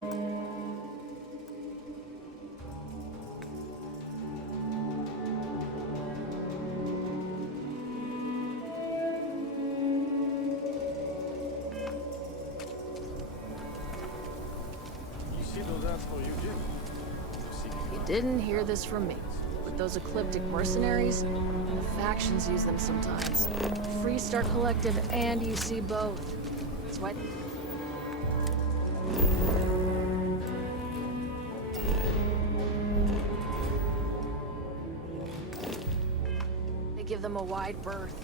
You didn't hear this from me. With those ecliptic mercenaries, factions use them sometimes. Freestar Collective and UC both. That's why... They give them a wide berth.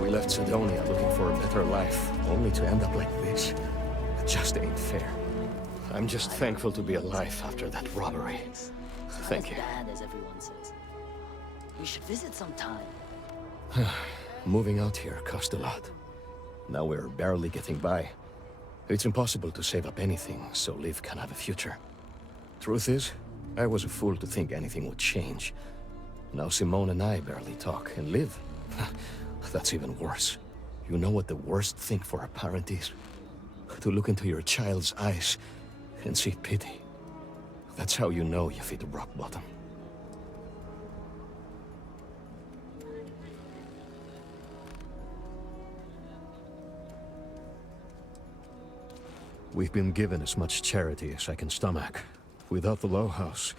We left Sidonia looking for a better life, only to end up like this. It just ain't fair. I'm just thankful to be alive after that robbery. Thank you. Bad as everyone says. We should visit sometime. Moving out here cost a lot. Now we're barely getting by. It's impossible to save up anything so Liv can have a future. Truth is, I was a fool to think anything would change. Now Simone and I barely talk, and Liv... That's even worse. You know what the worst thing for a parent is? To look into your child's eyes and see pity. That's how you know you've hit rock bottom. We've been given as much charity as I can stomach. Without the Low House...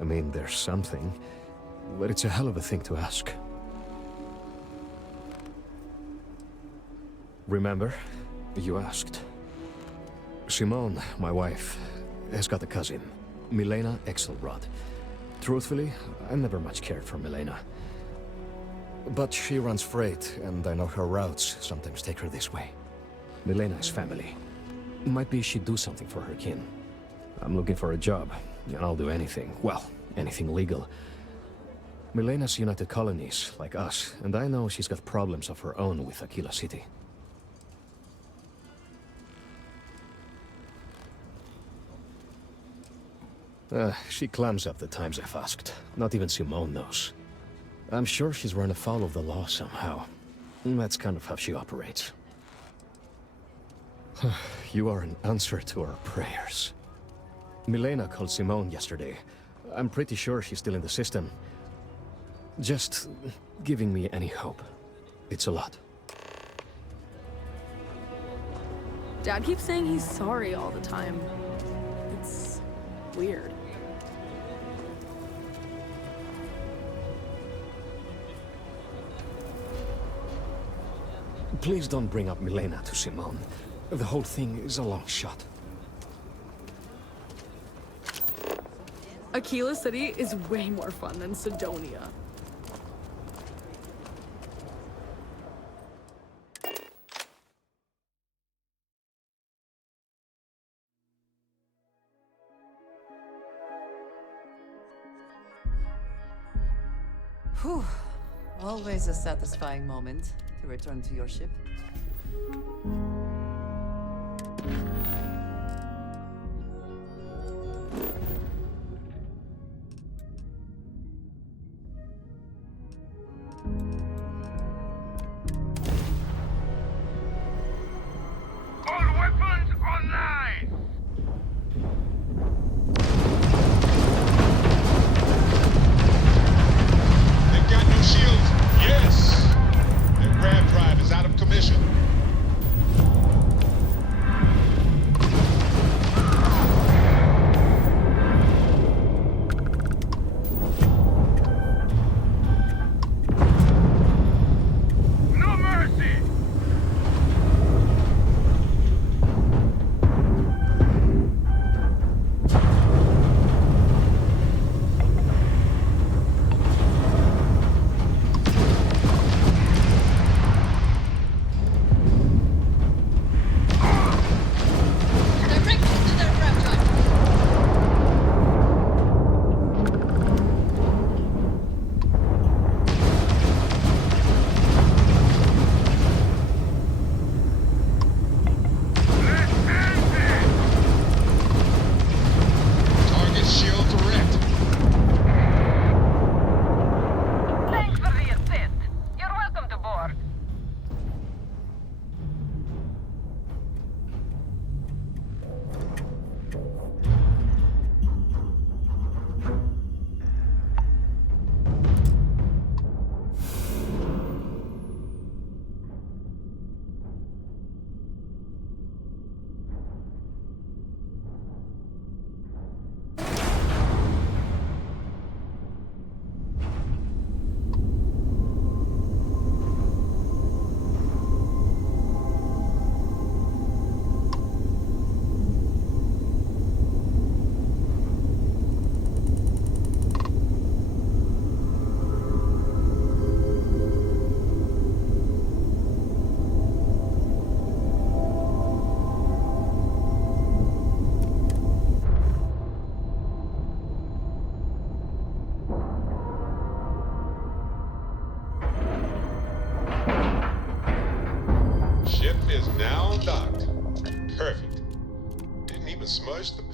I mean, there's something, but it's a hell of a thing to ask. Remember? You asked. Simone, my wife, has got a cousin, Milena Exelrod. Truthfully, I never much cared for Milena. But she runs freight, and I know her routes sometimes take her this way. Milena is family. Might be she'd do something for her kin. I'm looking for a job, and I'll do anything. Well, anything legal. Milena's United Colonies, like us, and I know she's got problems of her own with Akila City. She clams up the times I've asked. Not even Simone knows. I'm sure she's run afoul of the law somehow. That's kind of how she operates. You are an answer to our prayers. Milena called Simone yesterday. I'm pretty sure she's still in the system. Just giving me any hope. It's a lot. Dad keeps saying he's sorry all the time. It's weird. Please don't bring up Milena to Simone. The whole thing is a long shot. Akila City is way more fun than Sidonia. Whew. Always a satisfying moment to return to your ship. All weapons online! They've got no shields. Yes! Their grab drive is out of commission.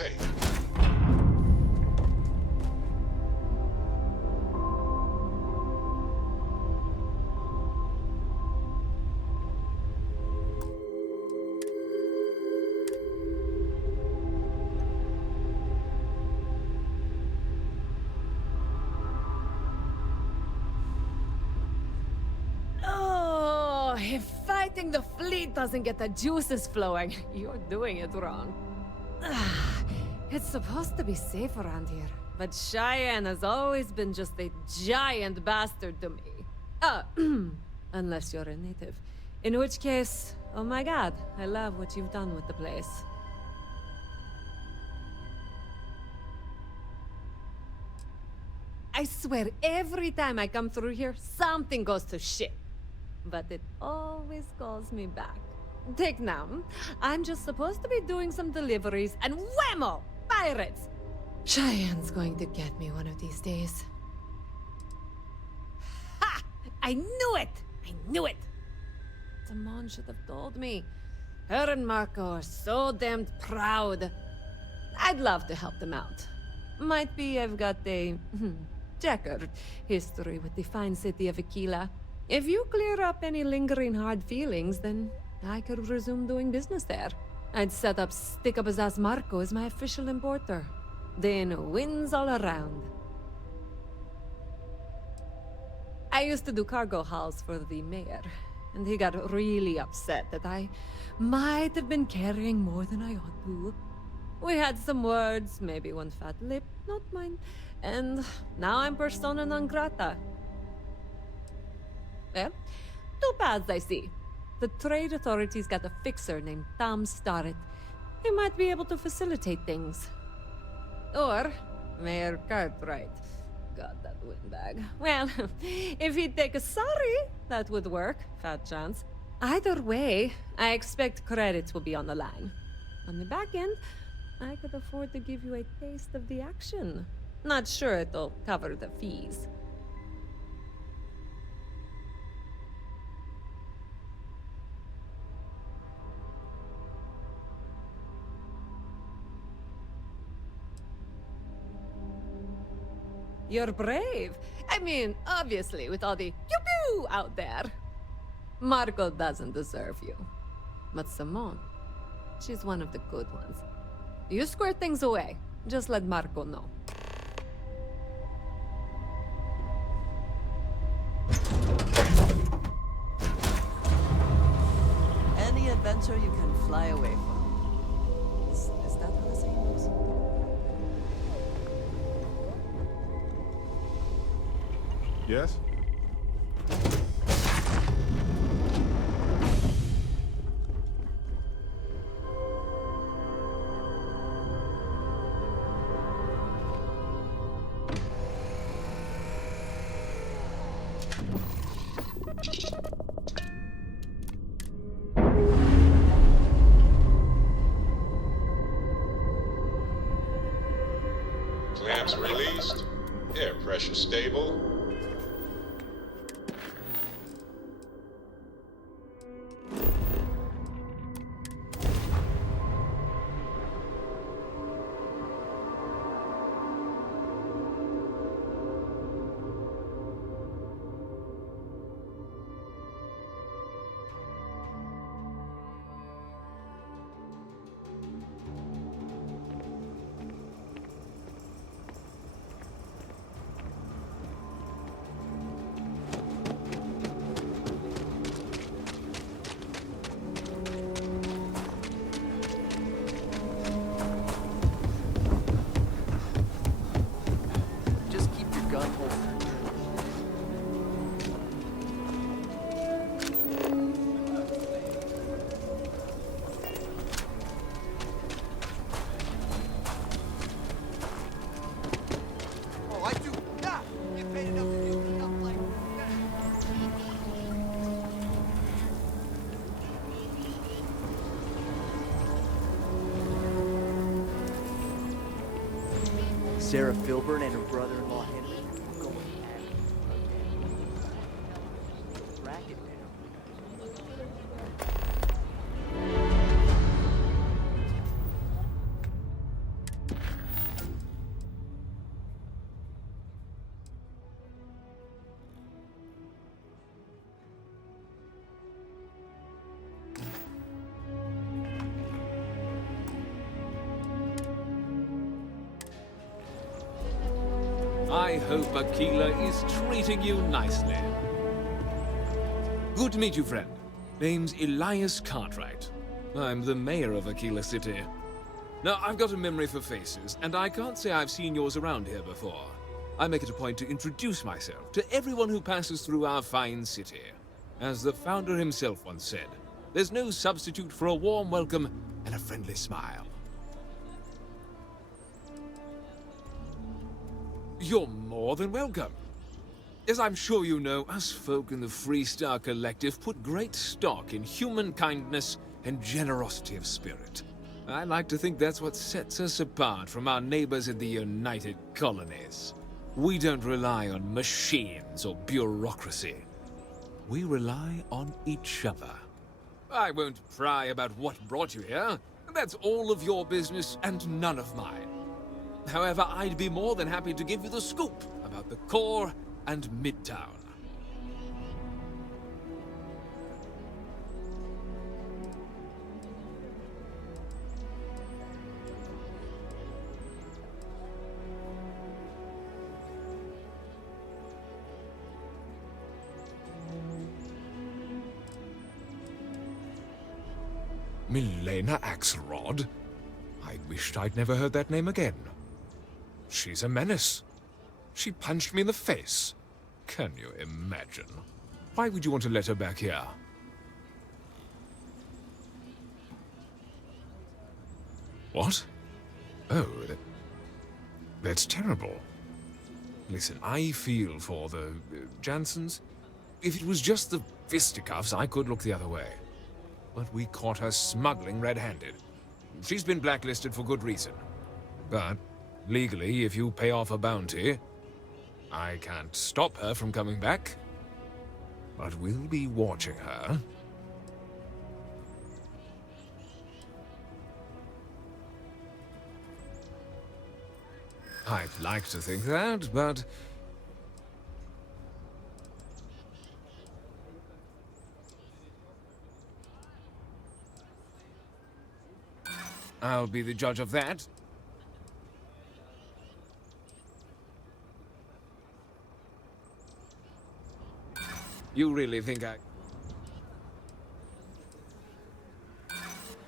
Hey. Oh, if fighting the fleet doesn't get the juices flowing, you're doing it wrong. It's supposed to be safe around here, but Cheyenne has always been just a giant bastard to me. Unless you're a native. In which case, oh my god, I love what you've done with the place. I swear, every time I come through here, something goes to shit. But it always calls me back. Take now. I'm just supposed to be doing some deliveries, and whammo! Pirates! Cheyenne's going to get me one of these days. Ha! I knew it! I knew it! Simone should have told me. Her and Marco are so damned proud. I'd love to help them out. Might be I've got a checkered history with the fine city of Akila. If you clear up any lingering hard feelings, then I could resume doing business there. I'd set up stick-up-his-ass Marco as my official importer. Then wins all around. I used to do cargo hauls for the mayor, and he got really upset that I might have been carrying more than I ought to. We had some words, maybe one fat lip, not mine, and now I'm persona non grata. Well, two paths I see. The trade authorities got a fixer named Tom Starrett. He might be able to facilitate things. Or Mayor Cartwright. God, that windbag. Well, if he'd take a sorry, that would work. Fat chance. Either way, I expect credits will be on the line. On the back end, I could afford to give you a taste of the action. Not sure it'll cover the fees. You're brave. I mean, obviously, with all the pew-pew out there. Marco doesn't deserve you. But Simone, she's one of the good ones. You square things away. Just let Marco know. Any adventure you can fly away from. Is that how the saying goes? Yes? Clamps released. Air pressure stable. Sarah Filburn and her brother-in-law Henry are going at racket now. I hope Akila is treating you nicely. Good to meet you, friend. Name's Elias Cartwright. I'm the mayor of Akila City. Now, I've got a memory for faces, and I can't say I've seen yours around here before. I make it a point to introduce myself to everyone who passes through our fine city. As the founder himself once said, there's no substitute for a warm welcome and a friendly smile. You're more than welcome. As I'm sure you know, us folk in the Freestar Collective put great stock in human kindness and generosity of spirit. I like to think that's what sets us apart from our neighbors in the United Colonies. We don't rely on machines or bureaucracy. We rely on each other. I won't pry about what brought you here. That's all of your business and none of mine. However, I'd be more than happy to give you the scoop about the core and Midtown. Milena Axelrod? I wished I'd never heard that name again. She's a menace. She punched me in the face. Can you imagine? Why would you want to let her back here? What? Oh, that's terrible. Listen, I feel for the Jansons. If it was just the fisticuffs, I could look the other way. But we caught her smuggling red-handed. She's been blacklisted for good reason. But legally, if you pay off a bounty, I can't stop her from coming back. But we'll be watching her. I'd like to think that, but I'll be the judge of that. You really think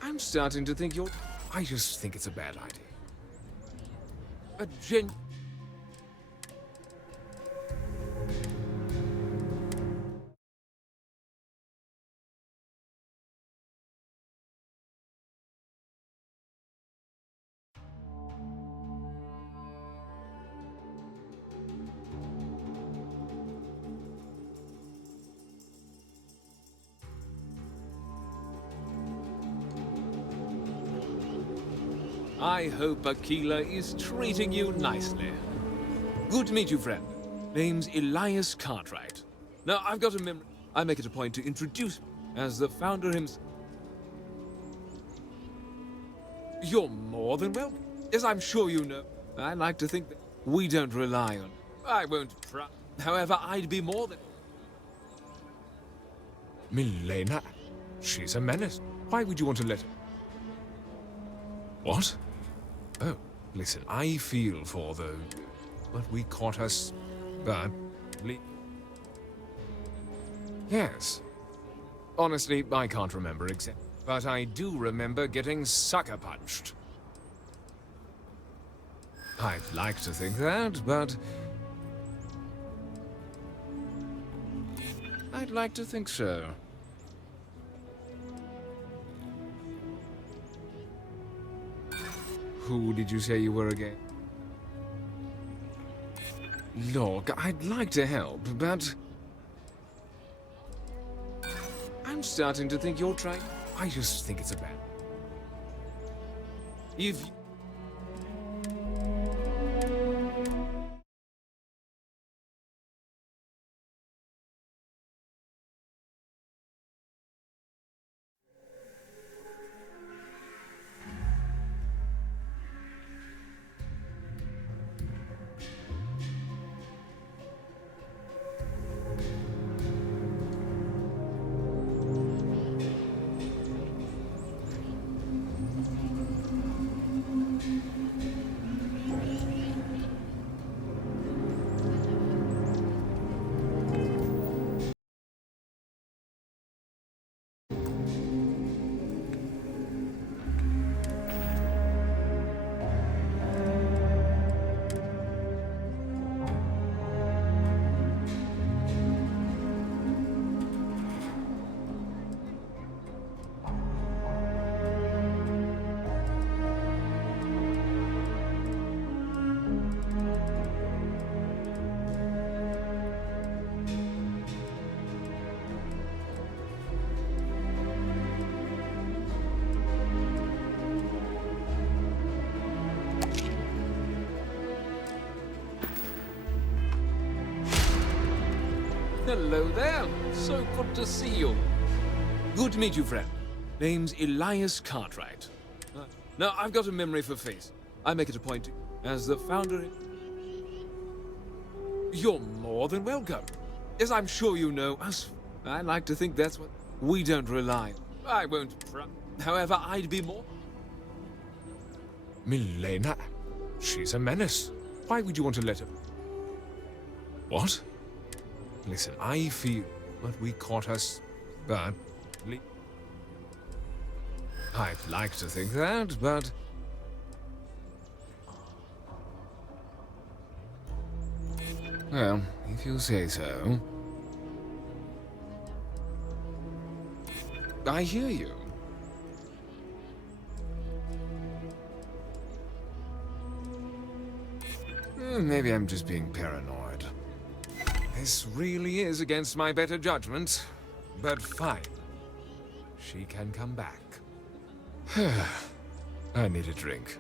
I'm starting to think I just think it's a bad idea. I hope Akila is treating you nicely. Good to meet you, friend. Name's Elias Cartwright. Now, I've got a memory. I make it a point to introduce as the founder himself. You're more than welcome. As I'm sure you know, I like to think that we don't rely on. I won't pry. However, I'd be more than. Milena, she's a menace. Why would you want to let her? What? Oh, listen, I feel for the. But we caught us. But. Yes. Honestly, I can't remember exactly. But I do remember getting sucker punched. I'd like to think that, but. I'd like to think so. Who did you say you were again? Look, I'd like to help, but I'm starting to think you're trying. I just think it's a bad. If Hello there. So good to see you. Good to meet you, friend. Name's Elias Cartwright. Now, I've got a memory for face. I make it a point to, as the founder... You're more than welcome. As I'm sure you know, us... I like to think that's what... We don't rely. I won't... However, I'd be more... Milena? She's a menace. Why would you want to let her... What? Listen, I feel... But we caught us... But... I'd like to think that, but... Well, if you say so... I hear you. Maybe I'm just being paranoid. This really is against my better judgment, but fine. She can come back. I need a drink.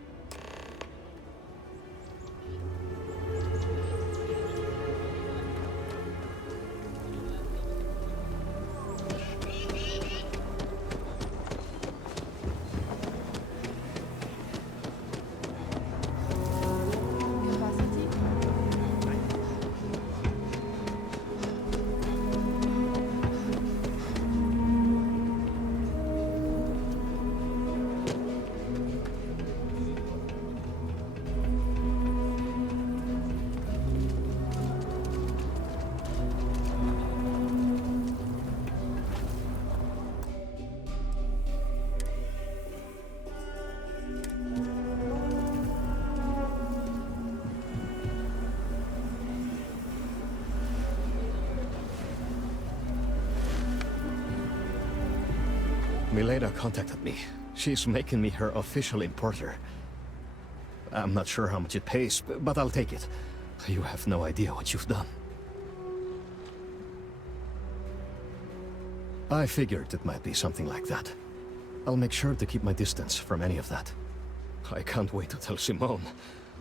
Milena contacted me. She's making me her official importer. I'm not sure how much it pays, but I'll take it. You have no idea what you've done. I figured it might be something like that. I'll make sure to keep my distance from any of that. I can't wait to tell Simone.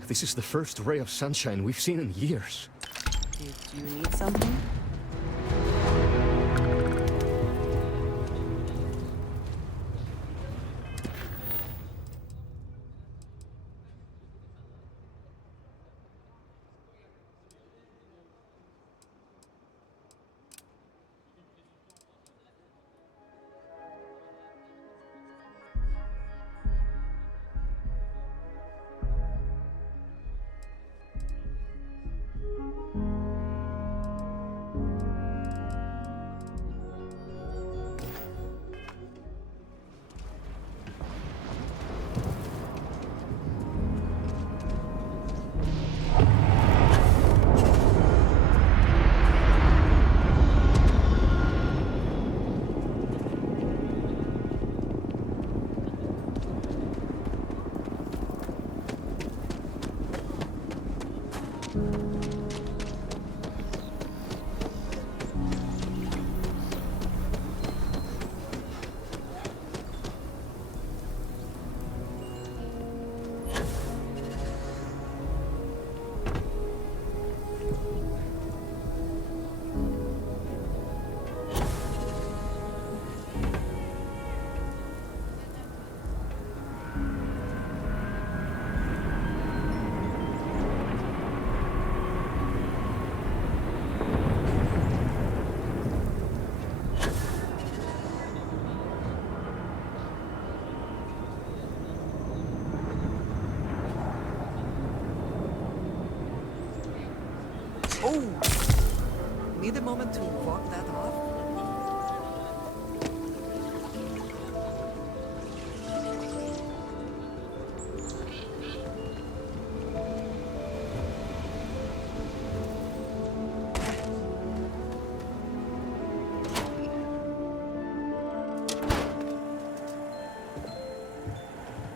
This is the first ray of sunshine we've seen in years. Did you need something? Oh! Need a moment to walk that off?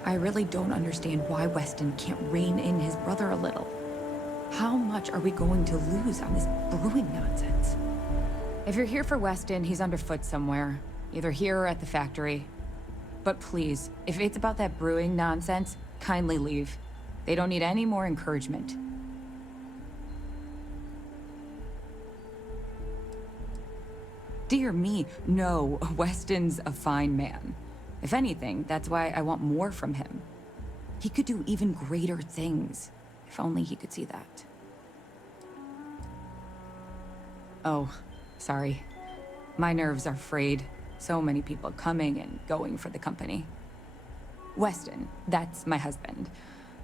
I really don't understand why Weston can't rein in his brother a little. How much are we going to lose on this brewing nonsense? If you're here for Weston, he's underfoot somewhere. Either here or at the factory. But please, if it's about that brewing nonsense, kindly leave. They don't need any more encouragement. Dear me, no, Weston's a fine man. If anything, that's why I want more from him. He could do even greater things, if only he could see that. Oh, sorry. My nerves are frayed. So many people coming and going for the company. Weston, that's my husband.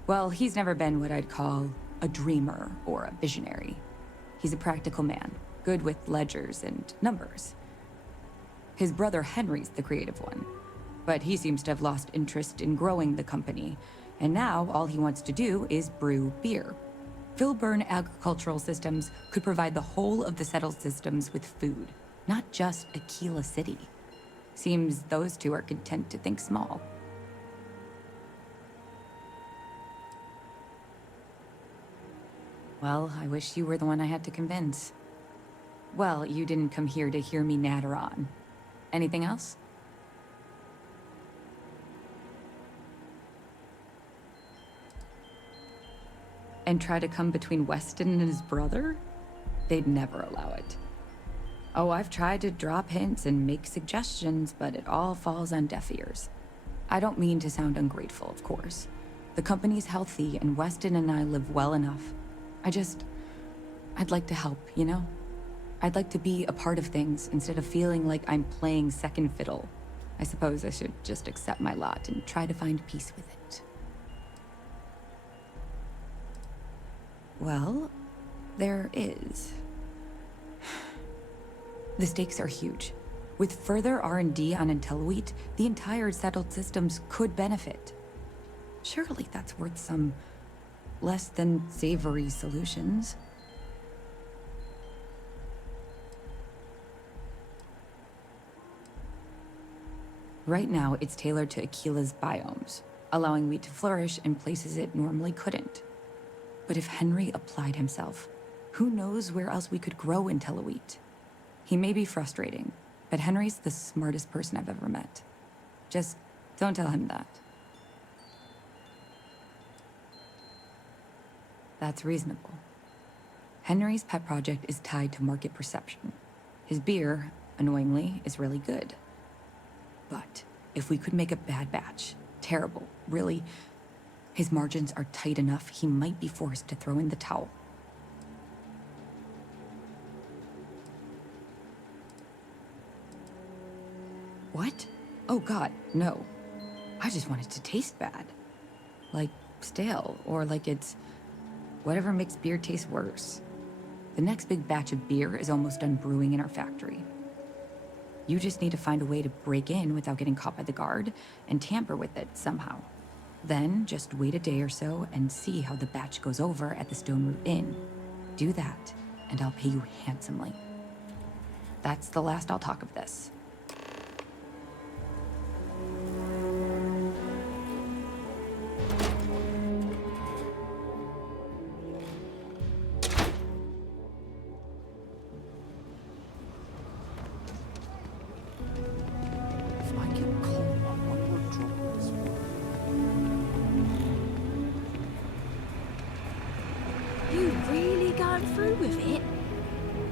Well, he's never been what I'd call a dreamer or a visionary. He's a practical man, good with ledgers and numbers. His brother Henry's the creative one, but he seems to have lost interest in growing the company, and now all he wants to do is brew beer. Filburn Agricultural Systems could provide the whole of the settled systems with food, not just Akila City. Seems those two are content to think small. Well, I wish you were the one I had to convince. Well, you didn't come here to hear me natter on. Anything else? And try to come between Weston and his brother? They'd never allow it. Oh, I've tried to drop hints and make suggestions, but it all falls on deaf ears. I don't mean to sound ungrateful, of course. The company's healthy, and Weston and I live well enough. I'd like to help, you know? I'd like to be a part of things instead of feeling like I'm playing second fiddle. I suppose I should just accept my lot and try to find peace with it. Well, there is. The stakes are huge. With further R&D on IntelliWheat, the entire settled systems could benefit. Surely that's worth some less than savory solutions. Right now, it's tailored to Aquila's biomes, allowing wheat to flourish in places it normally couldn't. But if Henry applied himself, who knows where else we could grow IntelliWheat? He may be frustrating, but Henry's the smartest person I've ever met. Just don't tell him that. That's reasonable. Henry's pet project is tied to market perception. His beer, annoyingly, is really good. But if we could make a bad batch, terrible, really, his margins are tight enough he might be forced to throw in the towel. What? Oh God, no. I just want it to taste bad. Like stale, or like it's whatever makes beer taste worse. The next big batch of beer is almost done brewing in our factory. You just need to find a way to break in without getting caught by the guard and tamper with it somehow. Then just wait a day or so and see how the batch goes over at the Stone Root Inn. Do that, and I'll pay you handsomely. That's the last I'll talk of this.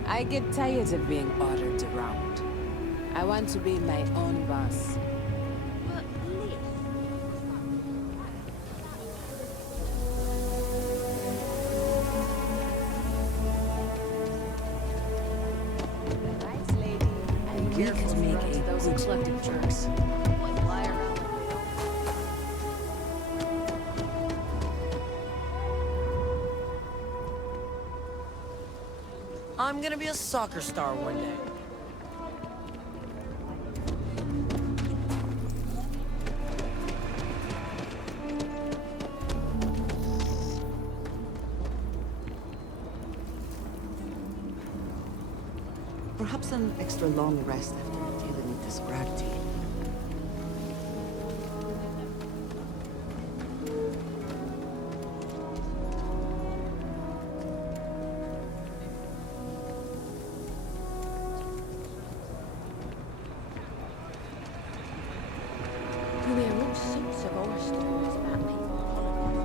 I get tired of being ordered around. I want to be my own boss. We could make a Those eclectic jerks. Like lie around. I'm gonna be a soccer star one day. Perhaps an extra long rest after dealing with this gravity. You hear all sorts of horror stories about people on holiday.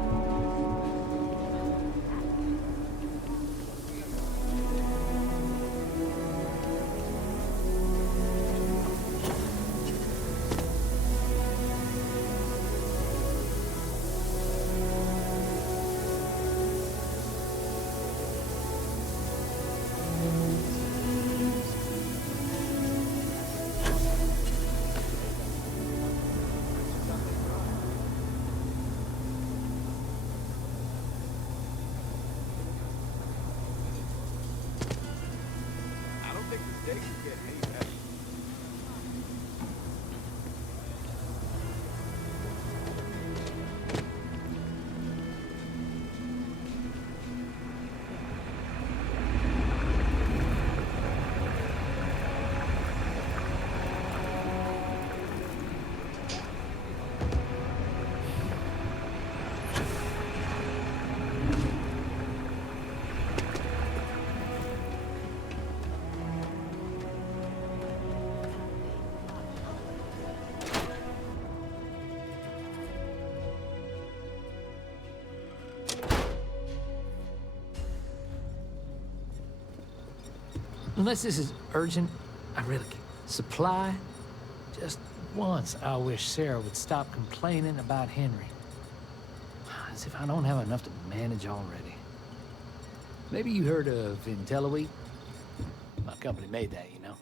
Unless this is urgent, I really can't. Supply? Just once, I wish Sarah would stop complaining about Henry. As if I don't have enough to manage already. Maybe you heard of IntelliWeek? My company made that, you know?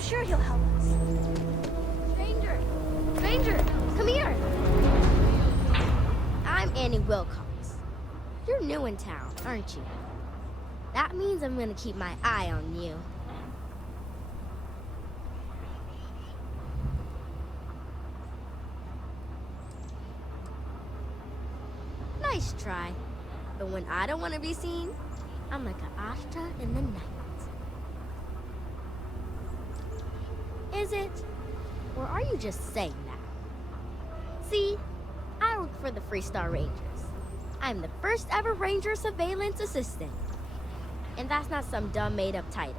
Sure he'll help us. Stranger! Stranger! Come here! I'm Annie Wilcox. You're new in town, aren't you? That means I'm gonna keep my eye on you. Nice try. But when I don't want to be seen, I'm like an ashtra in the night. Is it? Or are you just saying that? See, I work for the Freestar Rangers. I'm the first ever Ranger Surveillance Assistant. And that's not some dumb made-up title.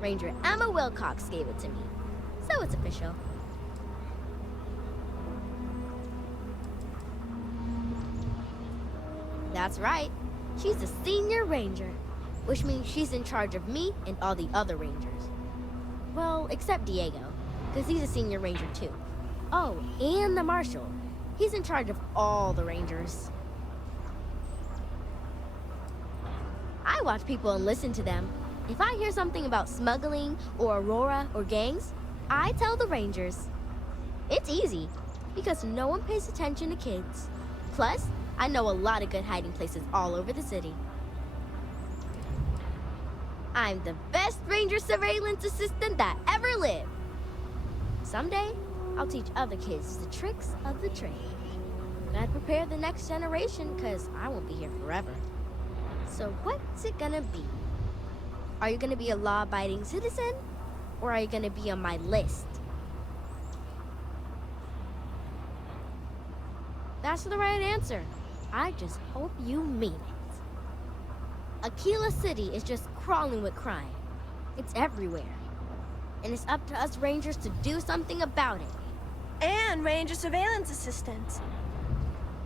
Ranger Emma Wilcox gave it to me. So it's official. That's right. She's the Senior Ranger, which means she's in charge of me and all the other Rangers. Well, except Diego, because he's a Senior Ranger too. Oh, and the Marshal. He's in charge of all the Rangers. I watch people and listen to them. If I hear something about smuggling or Aurora or gangs, I tell the Rangers. It's easy, because no one pays attention to kids. Plus, I know a lot of good hiding places all over the city. I'm the best Ranger Surveillance Assistant that ever lived. Someday, I'll teach other kids the tricks of the trade. Gotta prepare the next generation, because I won't be here forever. So what's it gonna be? Are you gonna be a law-abiding citizen? Or are you gonna be on my list? That's the right answer. I just hope you mean it. Akila City is just crawling with crime. It's everywhere. And it's up to us Rangers to do something about it. And Ranger Surveillance Assistants.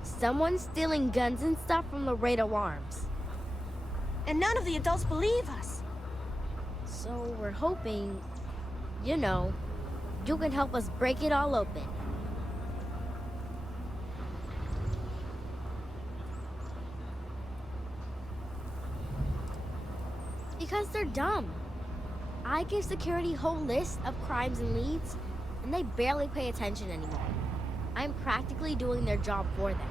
Someone's stealing guns and stuff from Laredo Arms. And none of the adults believe us. So we're hoping, you know, you can help us break it all open. Because they're dumb. I give security a whole list of crimes and leads, and they barely pay attention anymore. I'm practically doing their job for them.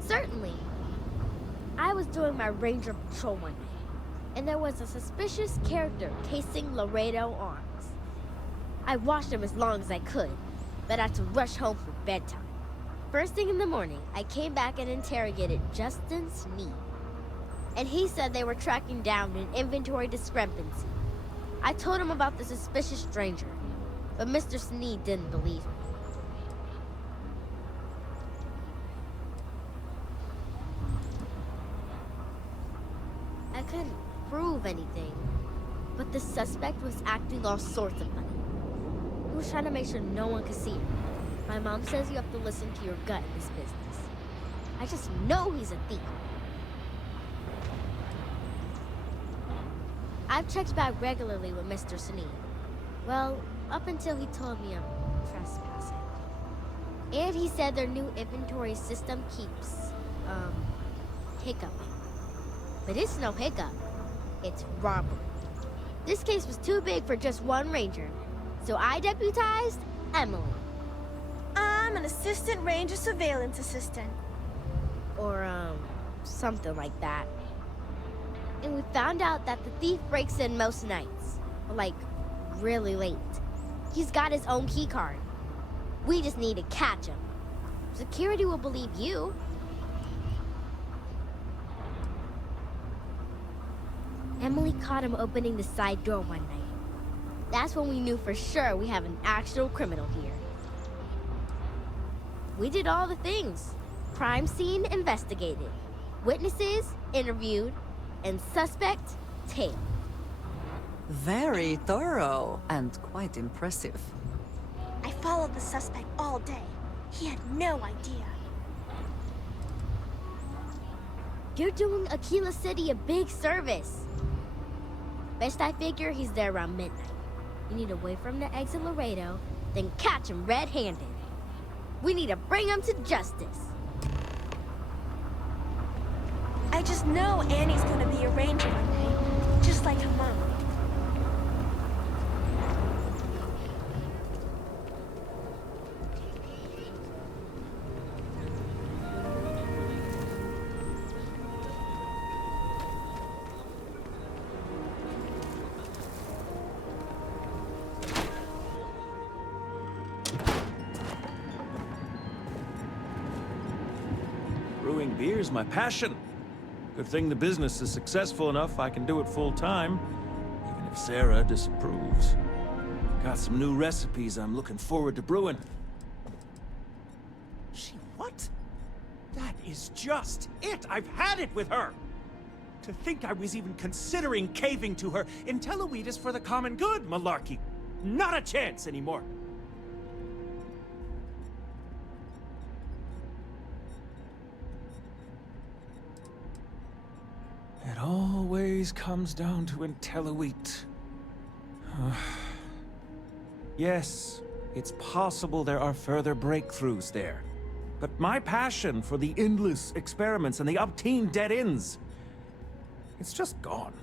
Certainly. I was doing my ranger patrol one day, and there was a suspicious character casing Laredo Arms. I watched him as long as I could, but I had to rush home for bedtime. First thing in the morning, I came back and interrogated Justin Sneed. And he said they were tracking down an inventory discrepancy. I told him about the suspicious stranger, but Mr. Sneed didn't believe me. I couldn't prove anything, but the suspect was acting all sorts of funny. He was trying to make sure no one could see him. My mom says you have to listen to your gut in this business. I just know he's a thief. I've checked back regularly with Mr. Sneed. Well, up until he told me I'm trespassing. And he said their new inventory system keeps, hiccuping. But it's no hiccup. It's robbery. This case was too big for just one ranger, so I deputized Emily. I'm an assistant ranger surveillance assistant. Or, something like that. And we found out that the thief breaks in most nights. Like, really late. He's got his own key card. We just need to catch him. Security will believe you. Emily caught him opening the side door one night. That's when we knew for sure we have an actual criminal here. We did all the things. Crime scene investigated. Witnesses interviewed. And suspect tailed. Very thorough and quite impressive. I followed the suspect all day. He had no idea. You're doing Akila City a big service. Best I figure he's there around midnight. We need to wait for him to exit Laredo, then catch him red-handed. We need to bring him to justice. I just know Annie's gonna be a ranger one day, just like her mom. Brewing beer's my passion. Good thing the business is successful enough I can do it full-time, even if Sarah disapproves. Got some new recipes I'm looking forward to brewing. What? That is just it! I've had it with her! To think I was even considering caving to her until a is for the common good, malarkey. Not a chance anymore. It always comes down to Intelluit. Yes, it's possible there are further breakthroughs there. But my passion for the endless experiments and the obtene dead ends, it's just gone.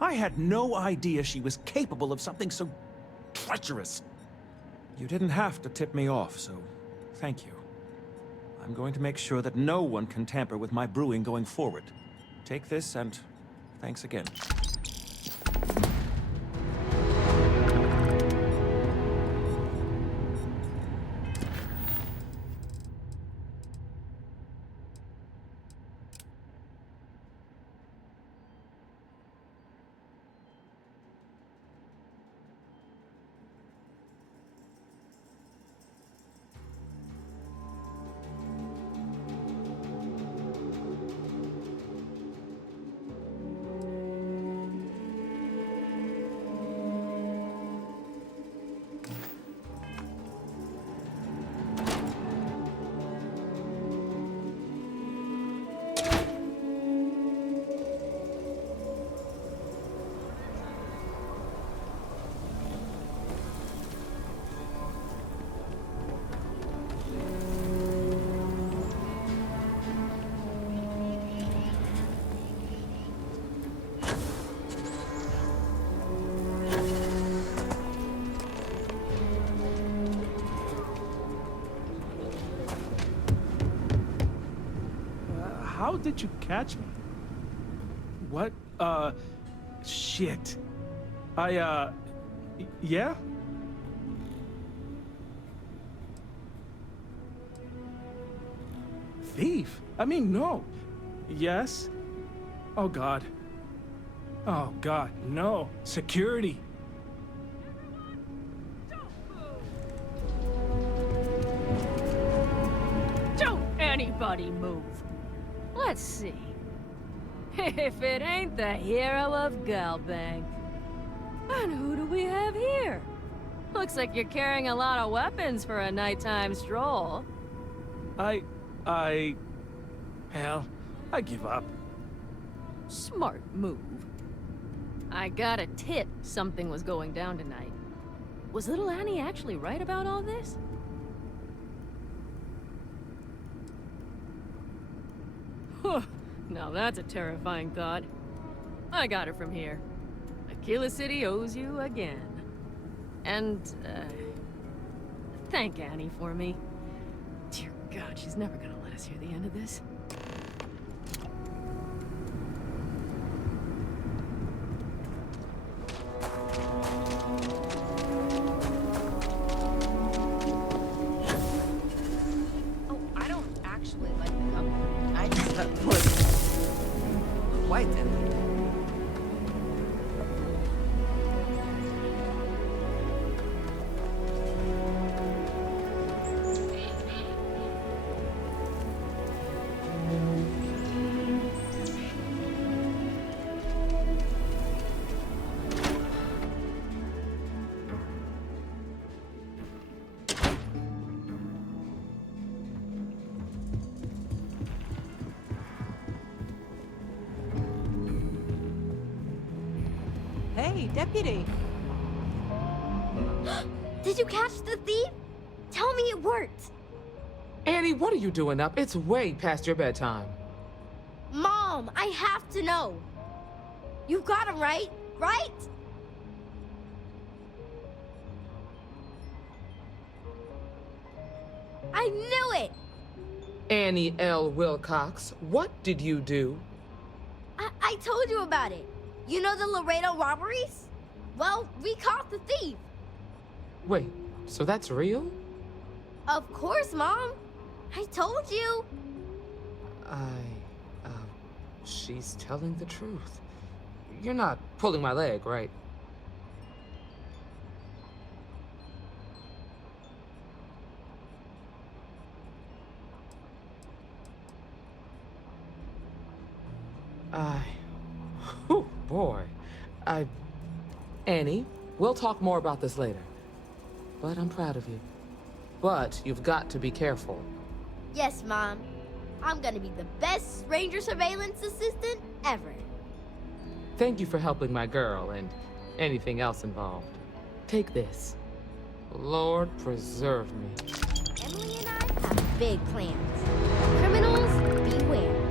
I had no idea she was capable of something so treacherous. You didn't have to tip me off, so thank you. I'm going to make sure that no one can tamper with my brewing going forward. Take this, and thanks again. How did you catch me? What? Shit. Yeah? Thief? I mean, no. Yes? Oh, God. Oh, God, no. Security. Don't anybody move. Let's see. If it ain't the hero of Galbank. And who do we have here? Looks like you're carrying a lot of weapons for a nighttime stroll. Hell, I give up. Smart move. I got a tip something was going down tonight. Was little Annie actually right about all this? Huh. Now that's a terrifying thought. I got it from here. Akila City owes you again. And, thank Annie for me. Dear God, she's never gonna let us hear the end of this. Oh, I don't actually like the company. I just put white in it. Hey, deputy. Did you catch the thief? Tell me it worked. Annie, what are you doing up? It's way past your bedtime. Mom, I have to know. You got him right? Right? I knew it! Annie L. Wilcox, what did you do? I told you about it. You know the Laredo robberies? Well, we caught the thief. Wait, so that's real? Of course, Mom. I told you. She's telling the truth. You're not pulling my leg, right? Oh boy. Annie, we'll talk more about this later. But I'm proud of you. But you've got to be careful. Yes, Mom. I'm gonna be the best ranger surveillance assistant ever. Thank you for helping my girl and anything else involved. Take this. Lord preserve me. Emily and I have big plans. Criminals, beware.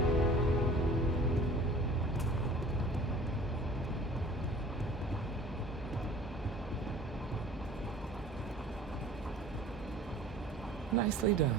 Nicely done.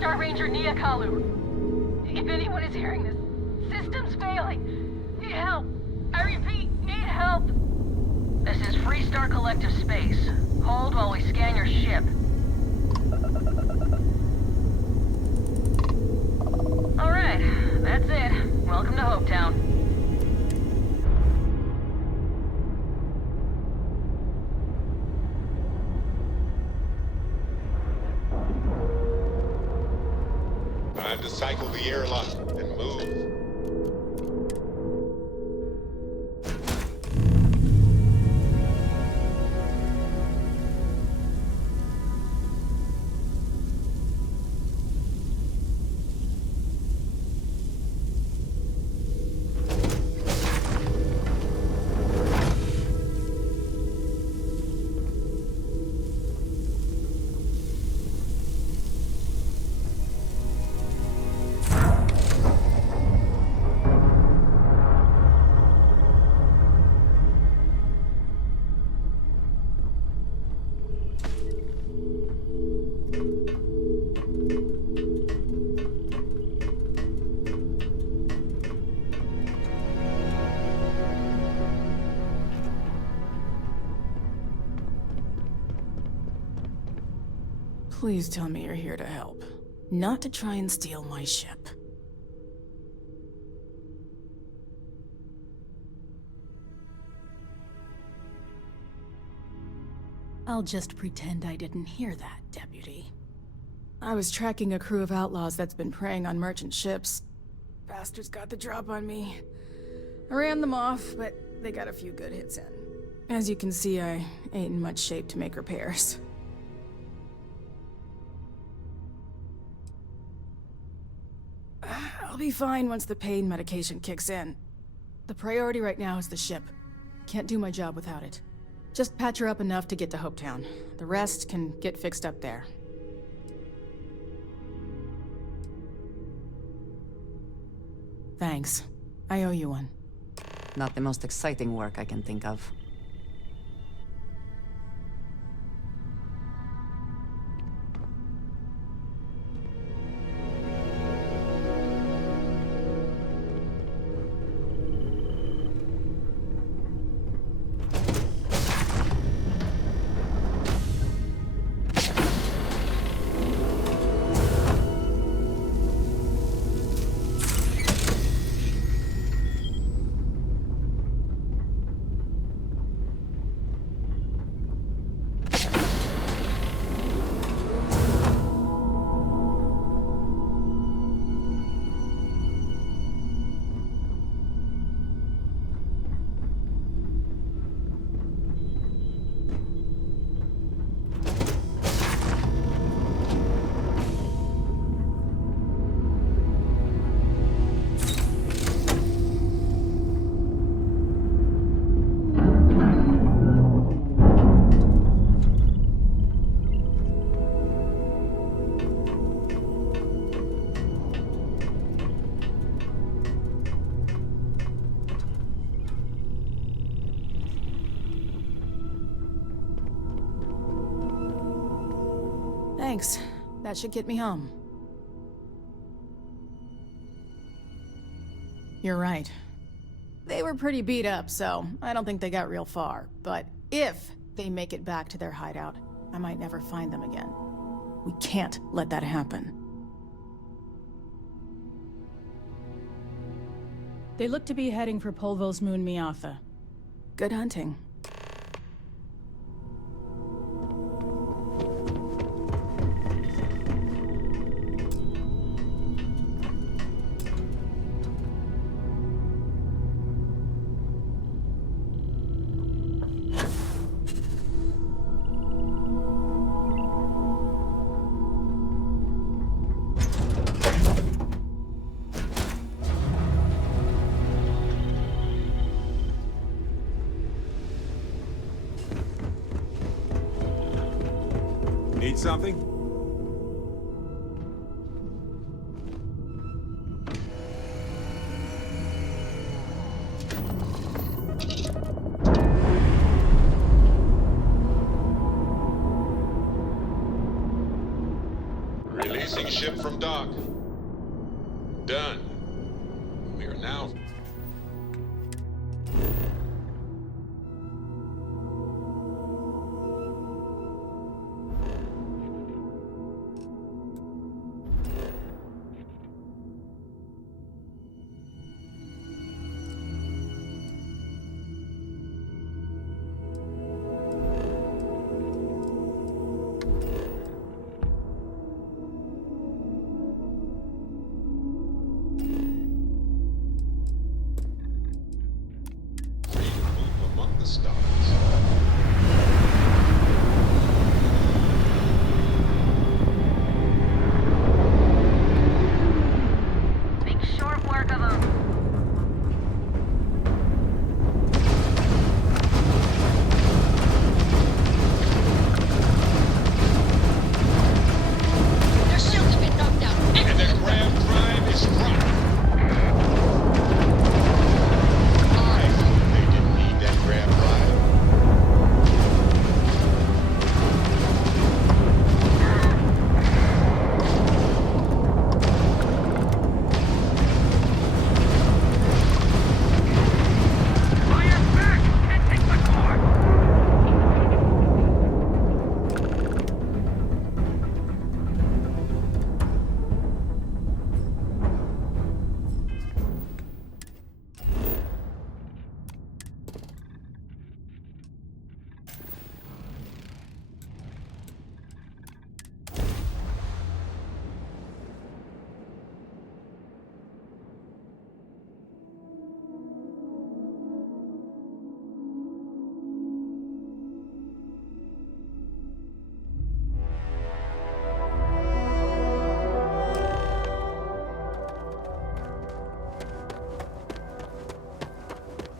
Freestar Ranger Niakalu. If anyone is hearing this, system's failing. Need help. I repeat, need help. This is Freestar Collective Space. Hold while we scan your ship. Alright, that's it. Welcome to Hopetown. Time to cycle the airlock and move. Please tell me you're here to help, not to try and steal my ship. I'll just pretend I didn't hear that, Deputy. I was tracking a crew of outlaws that's been preying on merchant ships. Bastards got the drop on me. I ran them off, but they got a few good hits in. As you can see, I ain't in much shape to make repairs. I'll be fine once the pain medication kicks in. The priority right now is the ship. Can't do my job without it. Just patch her up enough to get to Hopetown. The rest can get fixed up there. Thanks. I owe you one. Not the most exciting work I can think of. Thanks. That should get me home. You're right. They were pretty beat up, so I don't think they got real far. But if they make it back to their hideout, I might never find them again. We can't let that happen. They look to be heading for Polvo's moon Miatha. Good hunting. Need something? Releasing ship from dock. Done. We are now...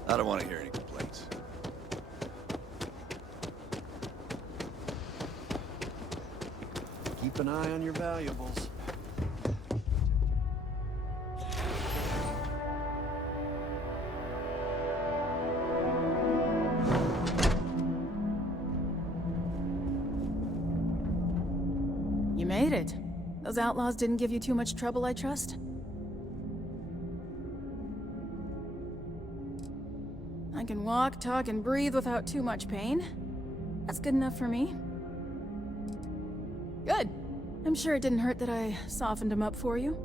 I don't want to hear any complaints. Keep an eye on your valuables. You made it. Those outlaws didn't give you too much trouble, I trust? I can walk, talk, and breathe without too much pain. That's good enough for me. Good. I'm sure it didn't hurt that I softened him up for you.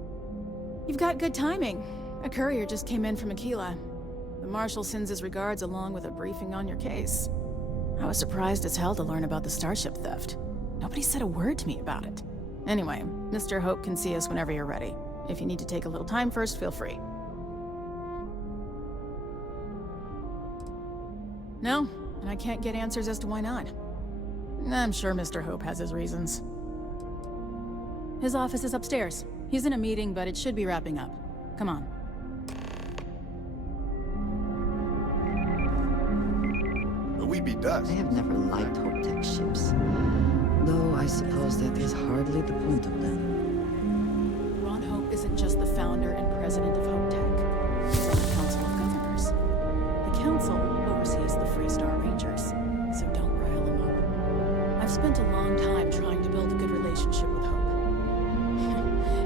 You've got good timing. A courier just came in from Akila. The Marshal sends his regards along with a briefing on your case. I was surprised as hell to learn about the starship theft. Nobody said a word to me about it. Anyway, Mr. Hope can see us whenever you're ready. If you need to take a little time first, feel free. No, and I can't get answers as to why not. I'm sure Mr. Hope has his reasons. His office is upstairs. He's in a meeting, but it should be wrapping up. Come on. But we'd be dust. I have never liked Hope Tech ships. Though I suppose that is hardly the point of them. Ron Hope isn't just the founder and president of Hope Tech. He's on the Council of Governors. The Council oversees the Freestar Rangers, so don't rile him up. I've spent a long time trying to build a good relationship with Hope.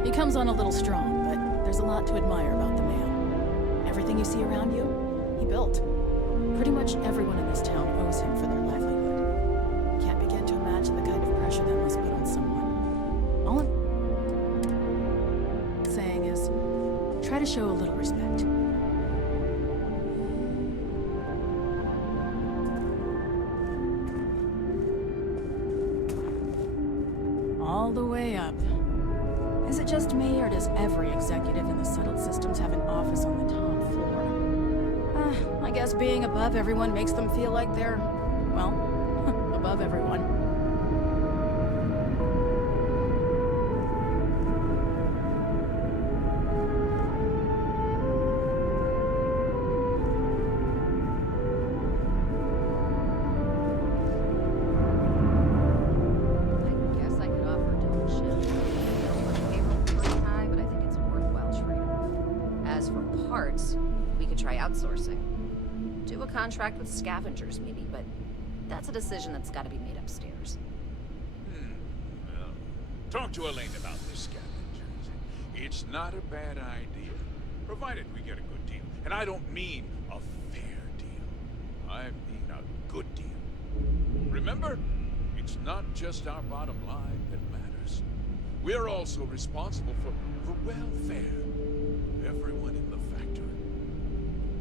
He comes on a little strong, but there's a lot to admire about the man. Everything you see around you, he built. Pretty much everyone in this town owes him for their livelihood. Can't begin to imagine the kind of pressure that must put on someone. All I'm saying is, try to show a little respect. All the way up. Is it just me, or does every executive in the settled systems have an office on the top floor? I guess being above everyone makes them feel like they're, well, above everyone. Contract with scavengers, maybe, but that's a decision that's got to be made upstairs. Well, talk to Elaine about this scavenge. It's not a bad idea, provided we get a good deal. And I don't mean a fair deal. I mean a good deal. Remember, it's not just our bottom line that matters. We're also responsible for the welfare of everyone in the factory.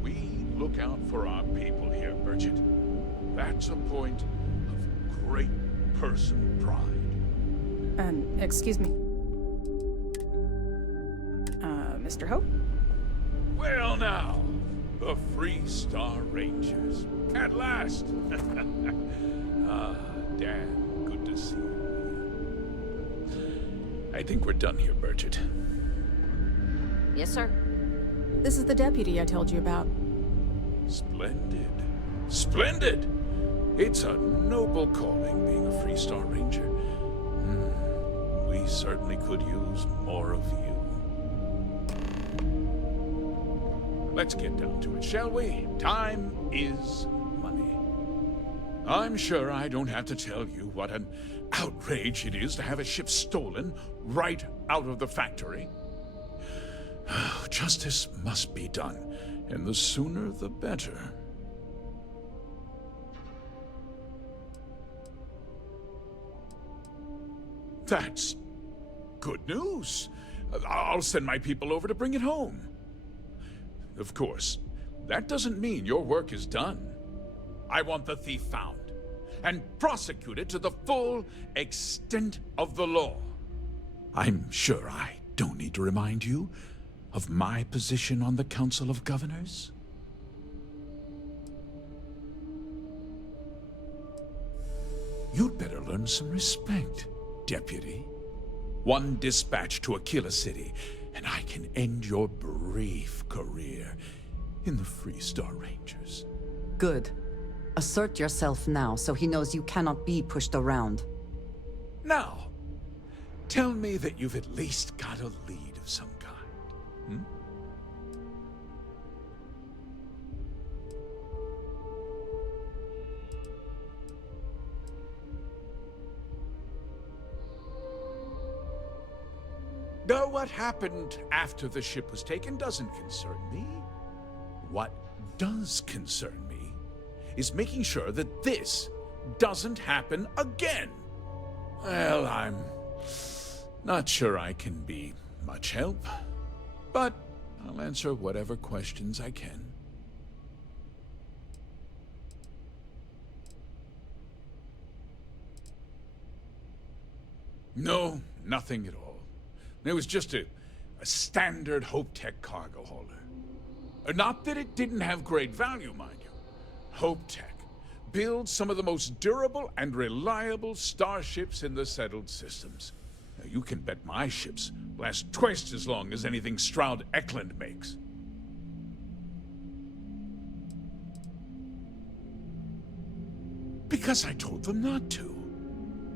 We look out for our people here, Bridget. That's a point of great personal pride. Excuse me. Mr. Hope? Well now, the Freestar Rangers. At last! Ah, Dan, good to see you. I think we're done here, Bridget. Yes, sir. This is the deputy I told you about. Splendid. Splendid! It's a noble calling, being a Freestar Ranger. We certainly could use more of you. Let's get down to it, shall we? Time is money. I'm sure I don't have to tell you what an outrage it is to have a ship stolen right out of the factory. Justice must be done, and the sooner the better. That's good news. I'll send my people over to bring it home. Of course, that doesn't mean your work is done. I want the thief found and prosecuted to the full extent of the law. I'm sure I don't need to remind you of my position on the Council of Governors. You'd better learn some respect, Deputy. One dispatch to Akila City, and I can end your brief career in the Freestar Rangers. Good. Assert yourself now, so he knows you cannot be pushed around. Now, tell me that you've at least got a lead of some kind. Though what happened after the ship was taken doesn't concern me. What does concern me is making sure that this doesn't happen again. Well, I'm not sure I can be much help, but I'll answer whatever questions I can. No, nothing at all. It was just a standard Hope Tech cargo hauler. Not that it didn't have great value, mind you. Hope Tech builds some of the most durable and reliable starships in the settled systems. Now, you can bet my ships last twice as long as anything Stroud Eklund makes. Because I told them not to.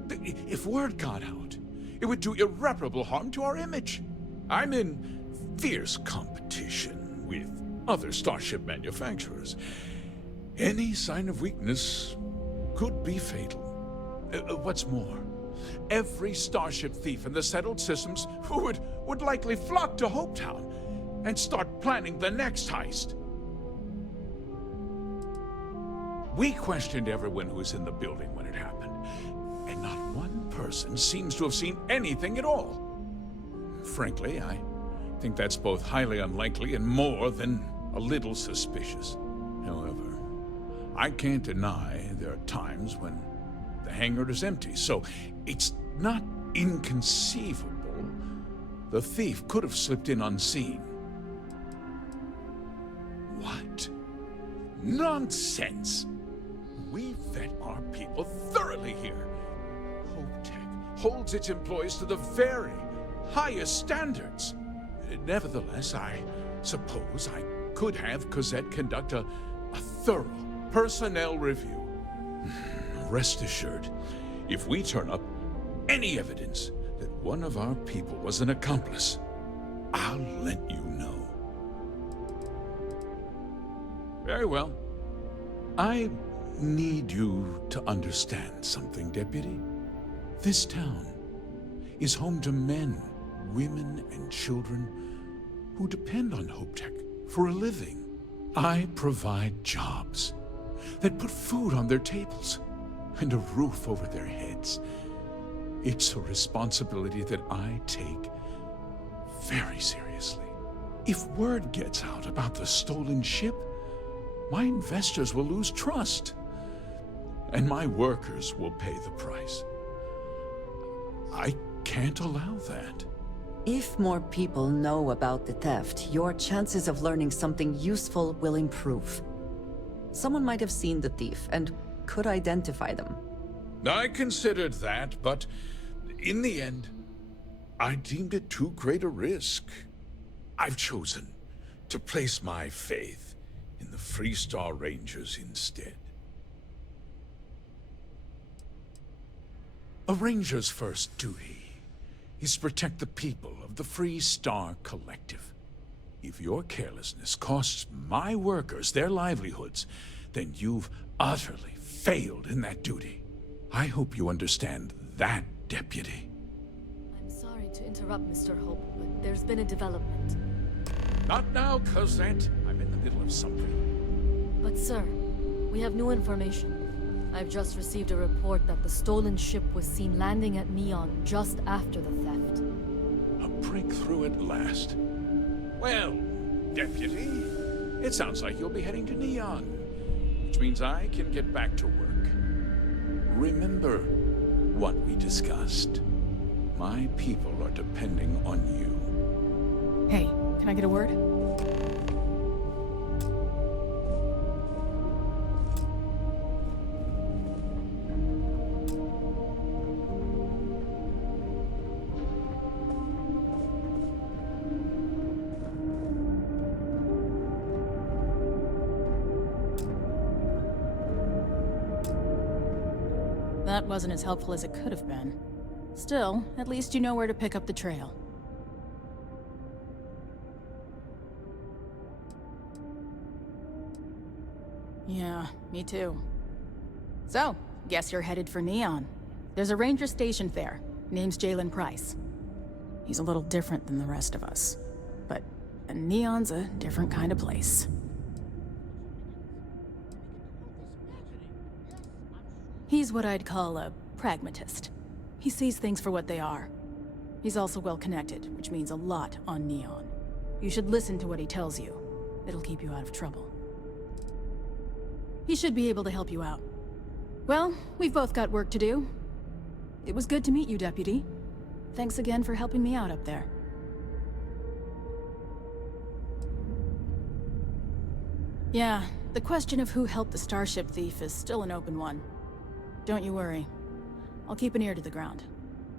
If word got out, it would do irreparable harm to our image. I'm in fierce competition with other starship manufacturers. Any sign of weakness could be fatal. What's more, every starship thief in the settled systems would likely flock to Hopetown and start planning the next heist. We questioned everyone who was in the building when it happened, and not one person seems to have seen anything at all. Frankly, I think that's both highly unlikely and more than a little suspicious. However, I can't deny there are times when the hangar is empty, so it's not inconceivable the thief could have slipped in unseen. What? Nonsense! We vet our people thoroughly here. Hope Tech holds its employees to the very highest standards. Nevertheless, I suppose I could have Cosette conduct a thorough personnel review. Rest assured, if we turn up any evidence that one of our people was an accomplice, I'll let you know. Very well. I need you to understand something, Deputy. This town is home to men women and children who depend on HopeTech for a living. I provide jobs that put food on their tables and a roof over their heads. It's a responsibility that I take very seriously. If word gets out about the stolen ship, my investors will lose trust, and my workers will pay the price. I can't allow that. If more people know about the theft, your chances of learning something useful will improve. Someone might have seen the thief and could identify them. I considered that, but in the end, I deemed it too great a risk. I've chosen to place my faith in the Freestar Rangers instead. A ranger's first duty is to protect the people of the Freestar Collective. If your carelessness costs my workers their livelihoods, then you've utterly failed in that duty. I hope you understand that, Deputy. I'm sorry to interrupt, Mr. Hope, but there's been a development. Not now, Cosette. I'm in the middle of something. But sir, we have new information. I've just received a report that the stolen ship was seen landing at Neon just after the theft. A breakthrough at last. Well, Deputy, it sounds like you'll be heading to Neon, which means I can get back to work. Remember what we discussed. My people are depending on you. Hey, can I get a word? That wasn't as helpful as it could have been. Still, at least you know where to pick up the trail. Yeah, me too. So, guess you're headed for Neon. There's a ranger stationed there. Name's Jalen Price. He's a little different than the rest of us. But Neon's a different kind of place. He's what I'd call a pragmatist. He sees things for what they are. He's also well-connected, which means a lot on Neon. You should listen to what he tells you. It'll keep you out of trouble. He should be able to help you out. Well, we've both got work to do. It was good to meet you, Deputy. Thanks again for helping me out up there. Yeah, the question of who helped the Starship thief is still an open one. Don't you worry. I'll keep an ear to the ground.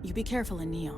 You be careful in Neon.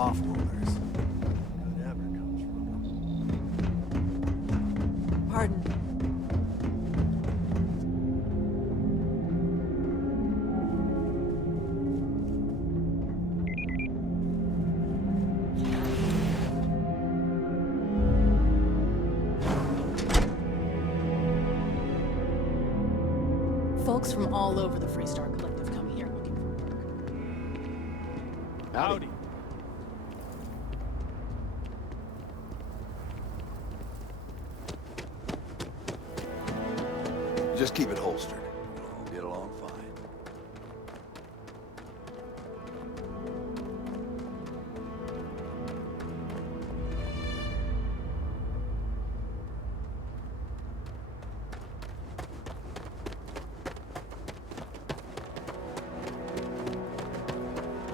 Offloaders. Whatever comes from them. Pardon. Folks from all over the Freestar Collective come here looking for work. Howdy. Just keep it holstered. We'll all get along fine.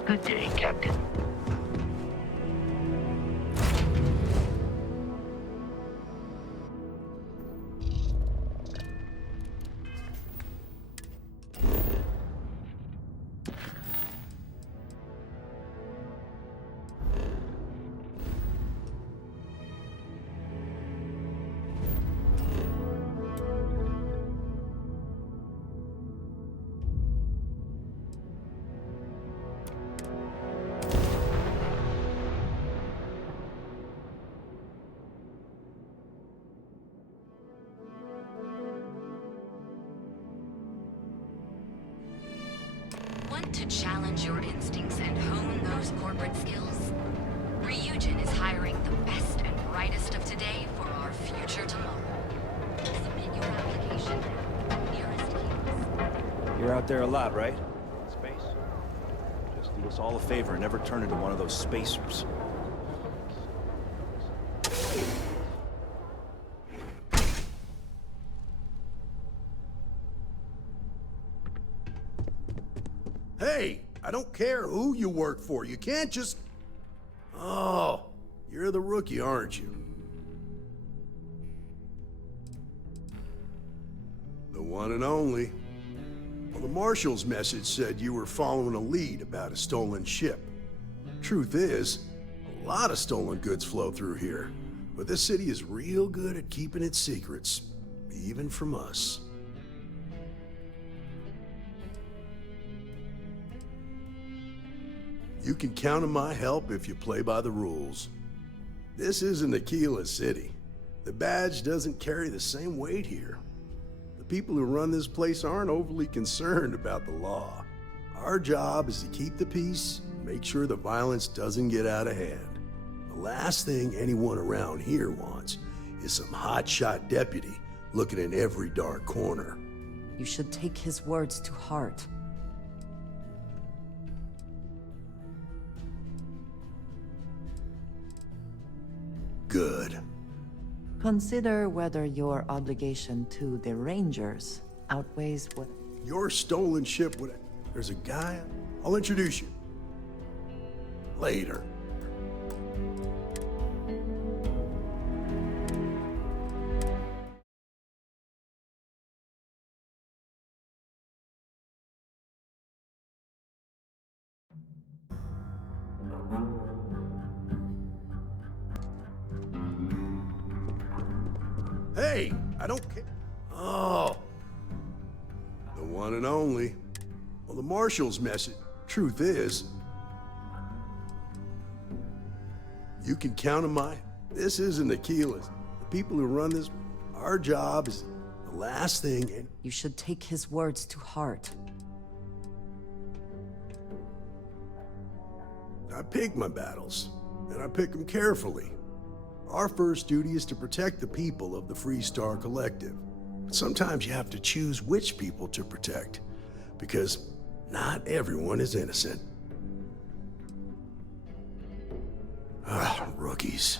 Good day, Captain. Want to challenge your instincts and hone those corporate skills? Ryujin is hiring the best and brightest of today for our future tomorrow. Submit your application now. Nearest campus. You're out there a lot, right? Space? Just do us all a favor and never turn into one of those spacers. Hey, I don't care who you work for. You can't just... Oh, you're the rookie, aren't you? The one and only. Well, the Marshal's message said you were following a lead about a stolen ship. Truth is, a lot of stolen goods flow through here. But this city is real good at keeping its secrets, even from us. You can count on my help if you play by the rules. This isn't Akila City. The badge doesn't carry the same weight here. The people who run this place aren't overly concerned about the law. Our job is to keep the peace, make sure the violence doesn't get out of hand. The last thing anyone around here wants is some hotshot deputy looking in every dark corner. You should take his words to heart. Good. Consider whether your obligation to the Rangers outweighs what... Your stolen ship would... There's a guy... I'll introduce you. Later. Hey, I don't care. Oh. The one and only. Well, the Marshal's message. Truth is, you can count on my... This isn't Akila's. The people who run this... Our job is the last thing and... You should take his words to heart. I pick my battles, and I pick them carefully. Our first duty is to protect the people of the Freestar Collective. But sometimes you have to choose which people to protect, because not everyone is innocent. Ah, rookies.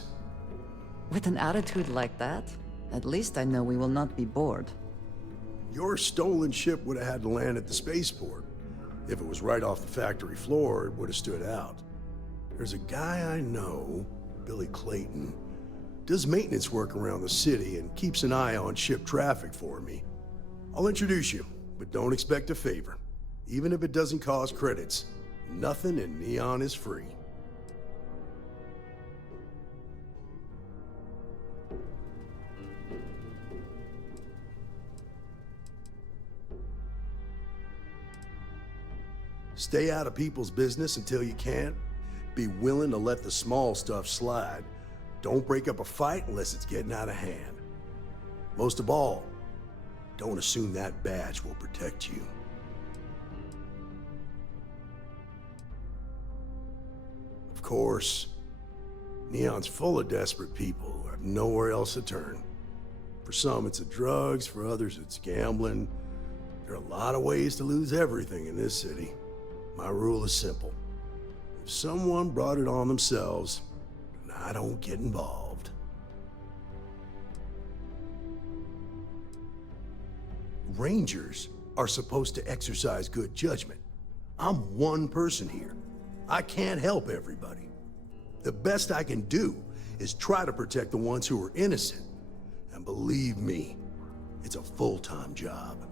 With an attitude like that, at least I know we will not be bored. Your stolen ship would have had to land at the spaceport. If it was right off the factory floor, it would have stood out. There's a guy I know, Billy Clayton, does maintenance work around the city and keeps an eye on ship traffic for me. I'll introduce you, but don't expect a favor. Even if it doesn't cost credits, nothing in Neon is free. Stay out of people's business until you can. Be willing to let the small stuff slide. Don't break up a fight unless it's getting out of hand. Most of all, don't assume that badge will protect you. Of course, Neon's full of desperate people who have nowhere else to turn. For some, it's the drugs. For others, it's gambling. There are a lot of ways to lose everything in this city. My rule is simple. If someone brought it on themselves, then I don't get involved. Rangers are supposed to exercise good judgment. I'm one person here. I can't help everybody. The best I can do is try to protect the ones who are innocent. And believe me, it's a full-time job.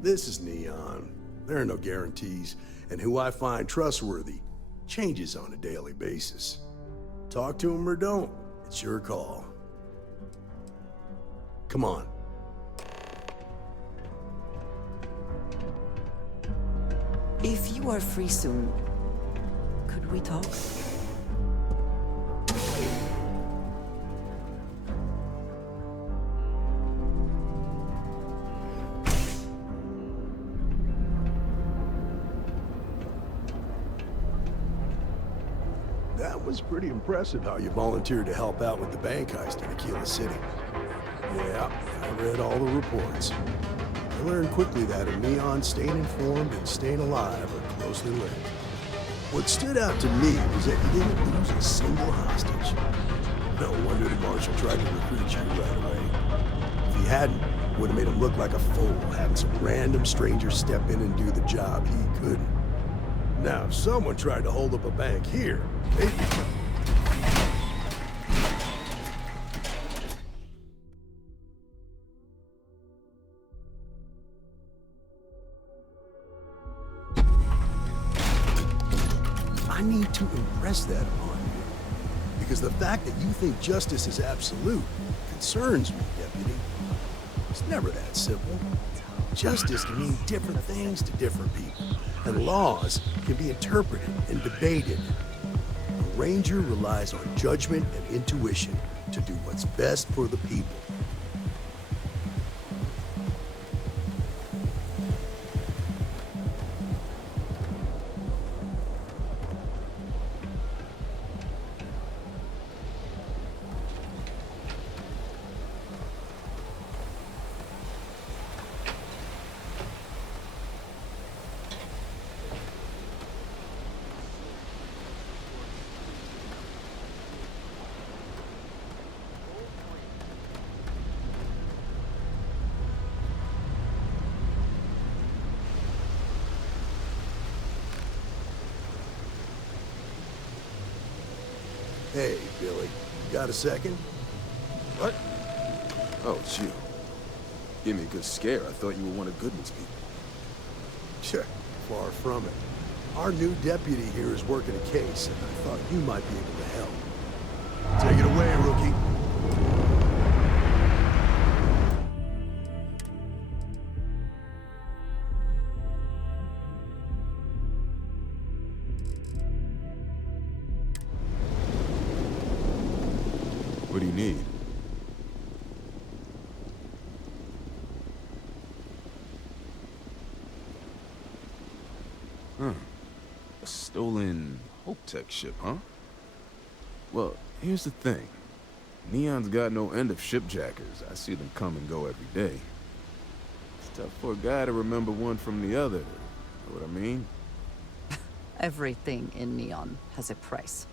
This is Neon. There are no guarantees, and who I find trustworthy changes on a daily basis. Talk to him or don't, it's your call. Come on. If you are free soon, could we talk? That was pretty impressive how you volunteered to help out with the bank heist in Akila City. Yeah, I read all the reports. I learned quickly that Neon staying informed and staying alive are closely linked. What stood out to me was that you didn't lose a single hostage. No wonder the marshal tried to recruit you right away. If he hadn't, it would have made him look like a fool, having some random stranger step in and do the job he couldn't. Now, if someone tried to hold up a bank here, they'd be... I need to impress that upon you. Because the fact that you think justice is absolute concerns me, Deputy. It's never that simple. Justice can mean different things to different people, and laws can be interpreted and debated. A ranger relies on judgment and intuition to do what's best for the people. Hey, Billy, got a second? What? Oh, it's you. Gave me a good scare. I thought you were one of Goodman's people. Sure, far from it. Our new deputy here is working a case, and I thought you might be able to help. Take it away, rookie. What do you need? A stolen Hope Tech ship, huh? Well, here's the thing. Neon's got no end of shipjackers. I see them come and go every day. It's tough for a guy to remember one from the other. Know what I mean? Everything in Neon has a price.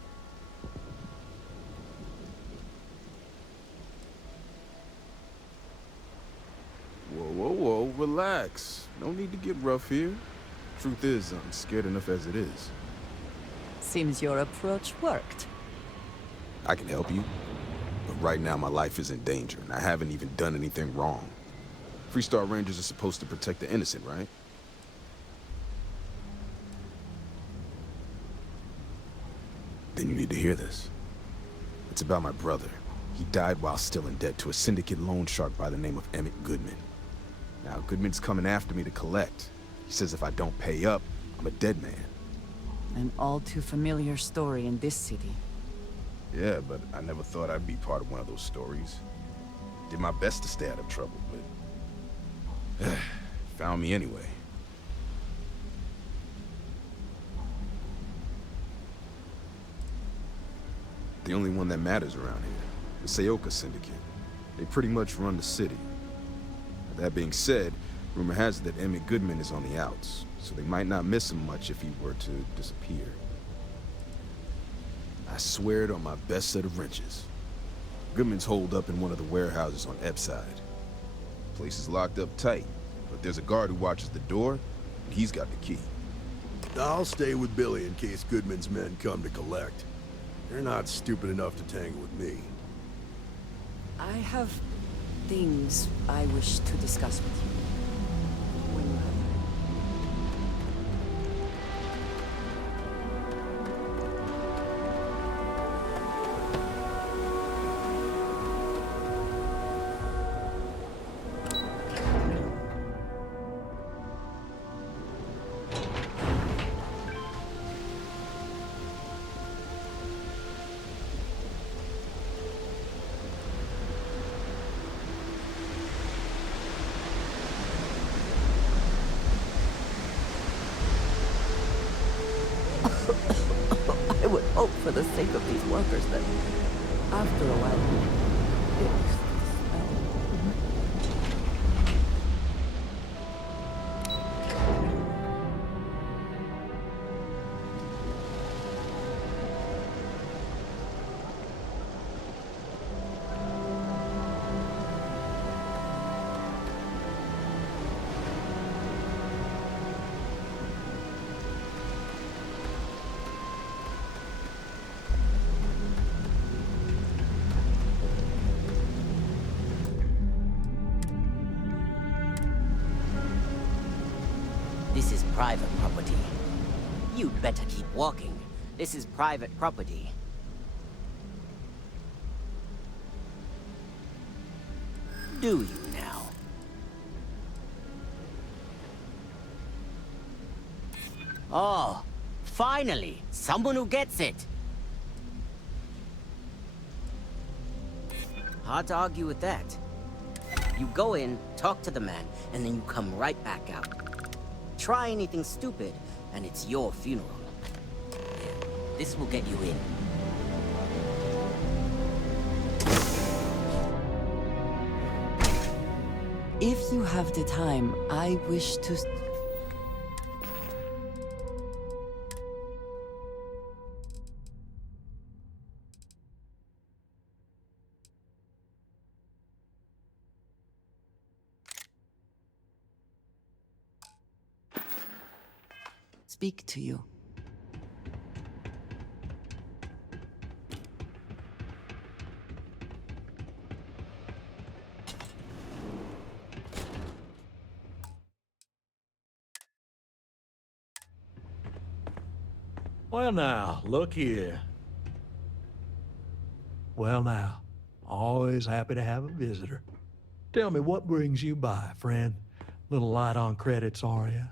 Whoa, relax. No need to get rough here. Truth is, I'm scared enough as it is. Seems your approach worked. I can help you, but right now my life is in danger, and I haven't even done anything wrong. Freestar Rangers are supposed to protect the innocent, right? Then you need to hear this. It's about my brother. He died while still in debt to a syndicate loan shark by the name of Emmett Goodman. Now, Goodman's coming after me to collect. He says if I don't pay up, I'm a dead man. An all too familiar story in this city. Yeah, but I never thought I'd be part of one of those stories. Did my best to stay out of trouble, but... found me anyway. The only one that matters around here. The Seoka Syndicate. They pretty much run the city. That being said, rumor has it that Emmett Goodman is on the outs, so they might not miss him much if he were to disappear. I swear it on my best set of wrenches. Goodman's holed up in one of the warehouses on Epside. The place is locked up tight, but there's a guard who watches the door, and he's got the key. I'll stay with Billy in case Goodman's men come to collect. They're not stupid enough to tangle with me. I have things I wish to discuss with you. When you have time. I would hope for the sake of these workers that, after a while, it's This is private property. You'd better keep walking. This is private property. Do you now? Oh, finally! Someone who gets it! Hard to argue with that. You go in, talk to the man, and then you come right back out. Try anything stupid, and it's your funeral. Here, this will get you in. If you have the time, I wish to... speak to you. Well now, look here. Well now, always happy to have a visitor. Tell me, what brings you by, friend? Little light on credits, are you?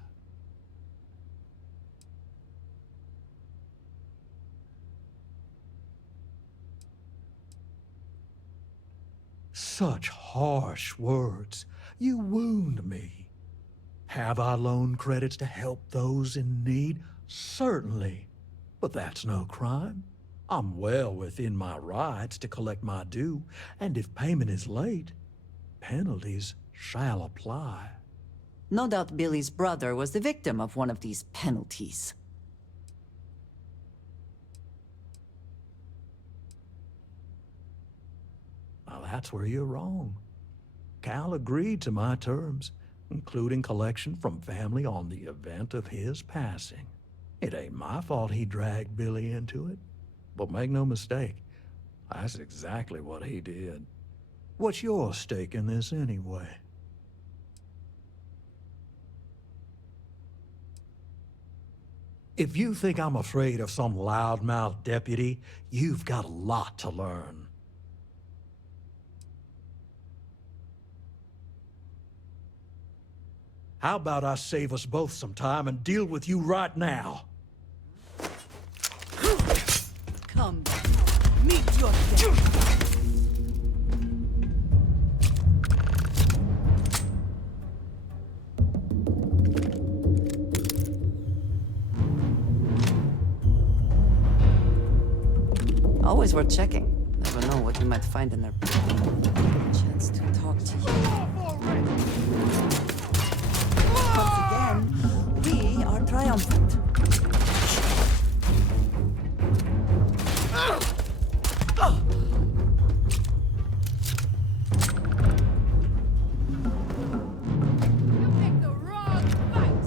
Such harsh words. You wound me. Have I loaned credits to help those in need? Certainly. But that's no crime. I'm well within my rights to collect my due, and if payment is late, penalties shall apply. No doubt Billy's brother was the victim of one of these penalties. Now that's where you're wrong. Cal agreed to my terms, including collection from family on the event of his passing. It ain't my fault he dragged Billy into it. But make no mistake, that's exactly what he did. What's your stake in this anyway? If you think I'm afraid of some loudmouth deputy, you've got a lot to learn. How about I save us both some time and deal with you right now? Come, meet your death. Always worth checking. Never know what you might find in there. Chance to talk to you. Once again, we are triumphant. You picked the wrong fight.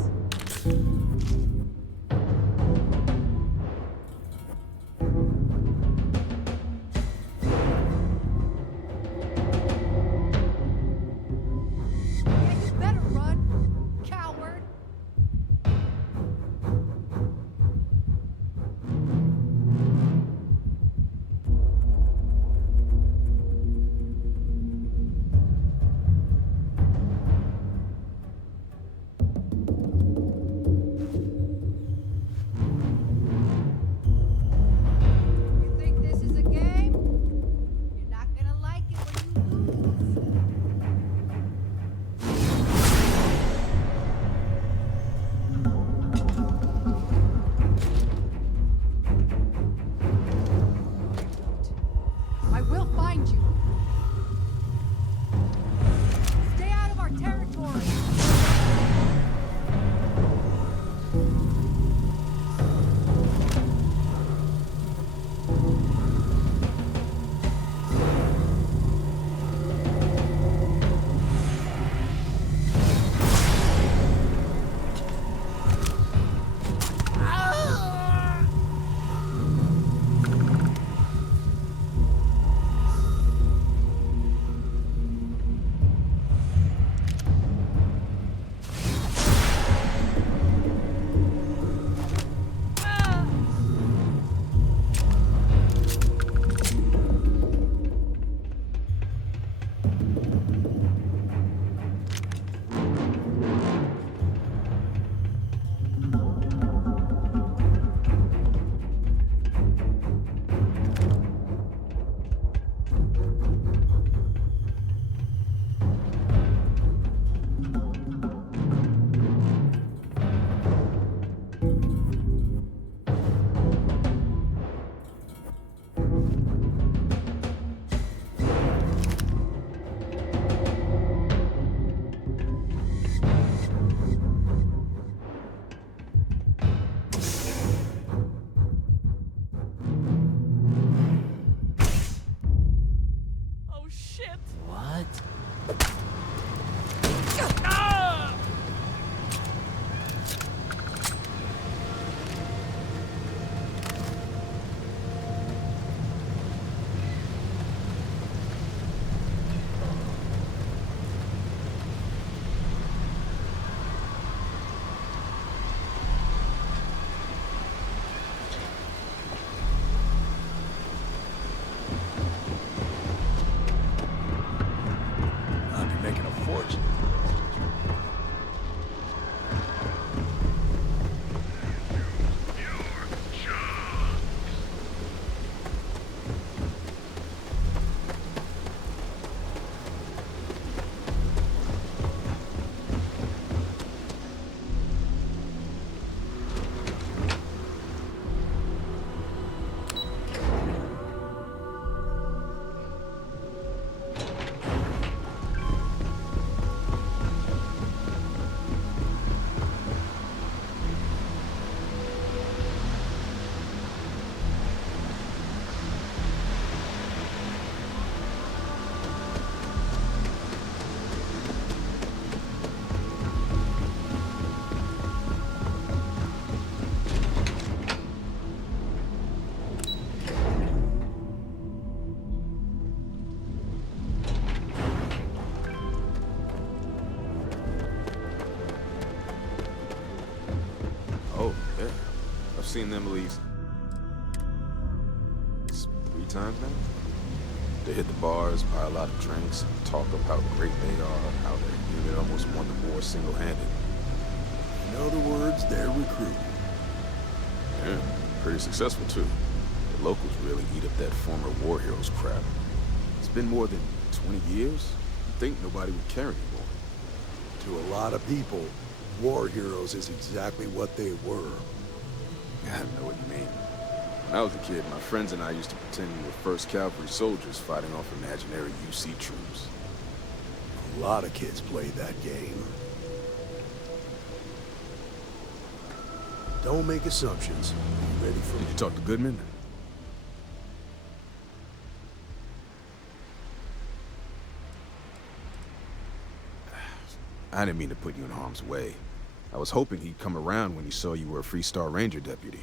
seen them at least 3 times now. They hit the bars, buy a lot of drinks, talk up how great they are, how their unit almost won the war single-handed. In other words, they're recruiting. Yeah, pretty successful too. The locals really eat up that former war heroes crap. It's been more than 20 years. You'd think nobody would care anymore. To a lot of people, war heroes is exactly what they were. I know what you mean. When I was a kid, my friends and I used to pretend we were 1st Cavalry soldiers fighting off imaginary UC troops. A lot of kids played that game. Don't make assumptions. Are you ready for... Did you talk to Goodman? I didn't mean to put you in harm's way. I was hoping he'd come around when he saw you were a Freestar Ranger deputy.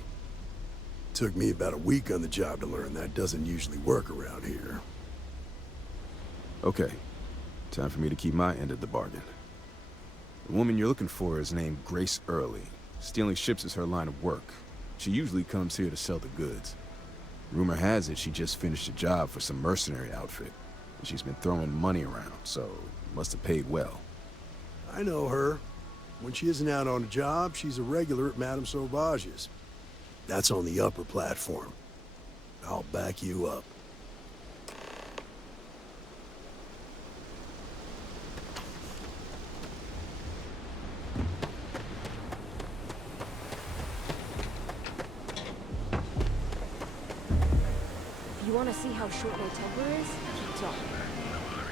Took me about a week on the job to learn that doesn't usually work around here. Okay. Time for me to keep my end of the bargain. The woman you're looking for is named Grace Early. Stealing ships is her line of work. She usually comes here to sell the goods. Rumor has it she just finished a job for some mercenary outfit. And she's been throwing money around, so must have paid well. I know her. When she isn't out on a job, she's a regular at Madame Sauvage's. That's on the upper platform. I'll back you up. If you want to see how short my temper is, keep talking.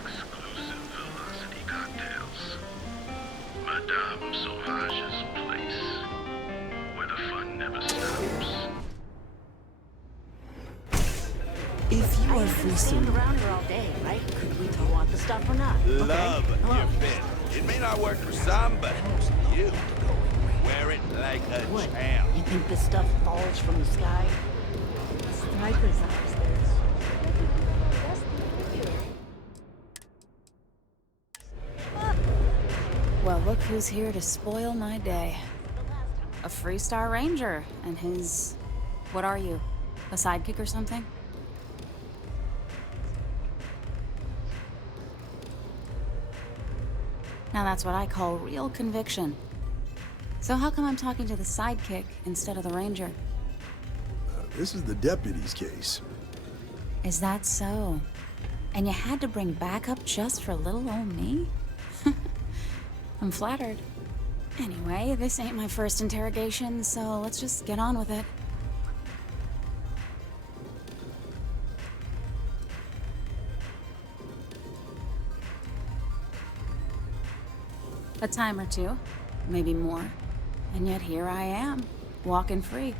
Exclusive velocity cocktails. Madame Sauvage's place, where the fun never stops. If you are free soon, Stand around here all day, right? Could we throw out the stuff or not? Love your fit. It may not work for some, but you wear it like a champ. You think this stuff falls from the sky? Sniper's eyes, Well, look who's here to spoil my day. A Freestar Ranger and his... what are you? A sidekick or something? Now that's what I call real conviction. So how come I'm talking to the sidekick instead of the ranger? This is the deputy's case. Is that so? And you had to bring backup just for little old me? I'm flattered. Anyway, this ain't my first interrogation, so let's just get on with it. A time or two, maybe more. And yet here I am, walking free.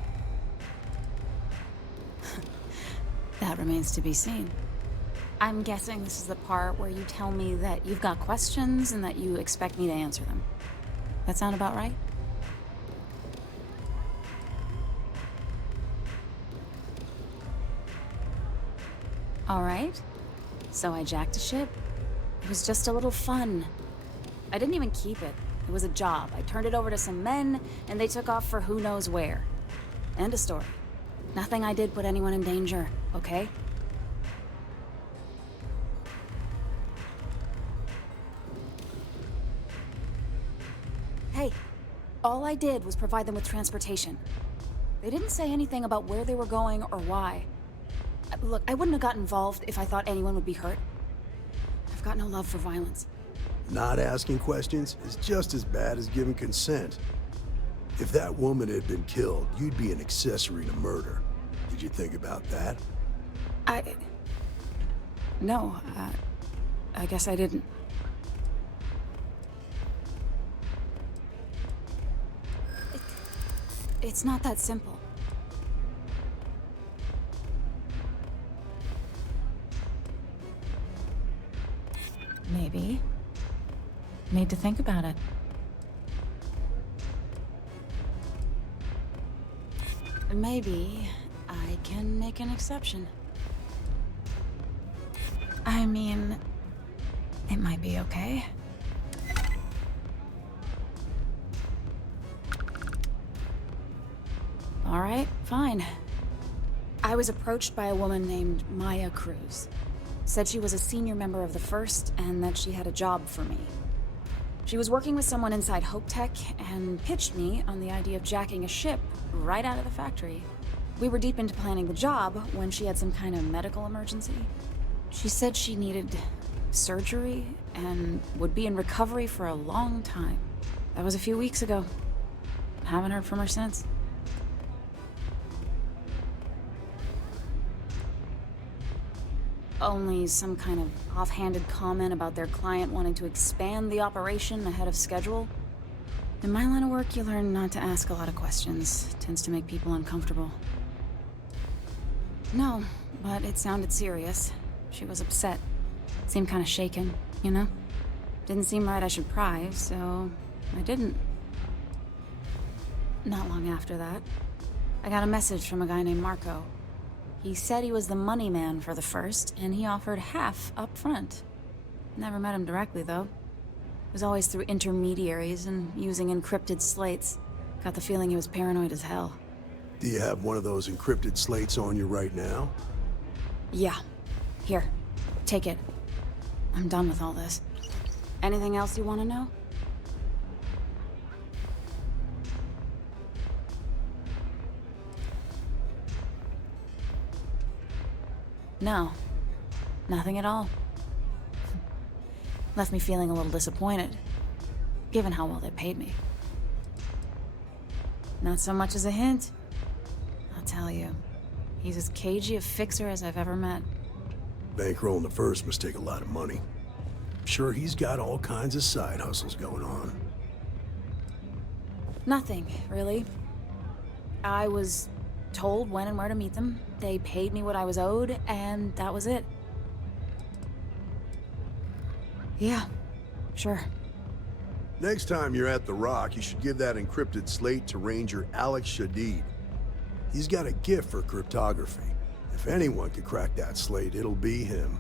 That remains to be seen. I'm guessing this is the part where you tell me that you've got questions and that you expect me to answer them. That sound about right? All right. So I jacked a ship. It was just a little fun. I didn't even keep it. It was a job. I turned it over to some men, and they took off for who knows where. End of story. Nothing I did put anyone in danger, okay? Hey, all I did was provide them with transportation. They didn't say anything about where they were going or why. Look, I wouldn't have got involved if I thought anyone would be hurt. I've got no love for violence. Not asking questions is just as bad as giving consent. If that woman had been killed, you'd be an accessory to murder. Did you think about that? No, I guess I didn't. It's not that simple. Maybe. Need to think about it. Maybe I can make an exception. I mean, it might be okay. All right, fine. I was approached by a woman named Maya Cruz. Said she was a senior member of the First and that she had a job for me. She was working with someone inside Hope Tech and pitched me on the idea of jacking a ship right out of the factory. We were deep into planning the job when she had some kind of medical emergency. She said she needed surgery and would be in recovery for a long time. That was a few weeks ago. Haven't heard from her since. Only some kind of offhanded comment about their client wanting to expand the operation ahead of schedule. In my line of work, you learn not to ask a lot of questions. It tends to make people uncomfortable. No, but it sounded serious. She was upset. Seemed kind of shaken, you know? Didn't seem right I should pry, so I didn't. Not long after that, I got a message from a guy named Marco. He said he was the money man for the First, and he offered half up front. Never met him directly, though. It was always through intermediaries and using encrypted slates. Got the feeling he was paranoid as hell. Do you have one of those encrypted slates on you right now? Yeah. Here. Take it. I'm done with all this. Anything else you want to know? No. Nothing at all. Left me feeling a little disappointed, given how well they paid me. Not so much as a hint. I'll tell you, he's as cagey a fixer as I've ever met. Bankrolling the First must take a lot of money. Sure, he's got all kinds of side hustles going on. Nothing, really. I was told when and where to meet them. They paid me what I was owed, and that was it. Yeah, sure. Next time you're at the Rock, you should give that encrypted slate to Ranger Alex Shadid. He's got a gift for cryptography. If anyone could crack that slate, it'll be him.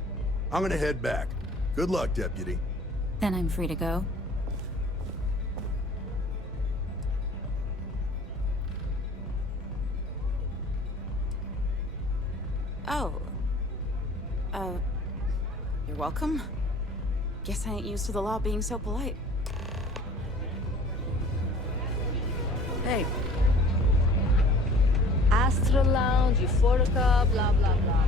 I'm gonna head back. Good luck, Deputy. Then I'm free to go. Oh. You're welcome. Guess I ain't used to the law being so polite. Hey. Astra Lounge, Euphorica, blah, blah, blah.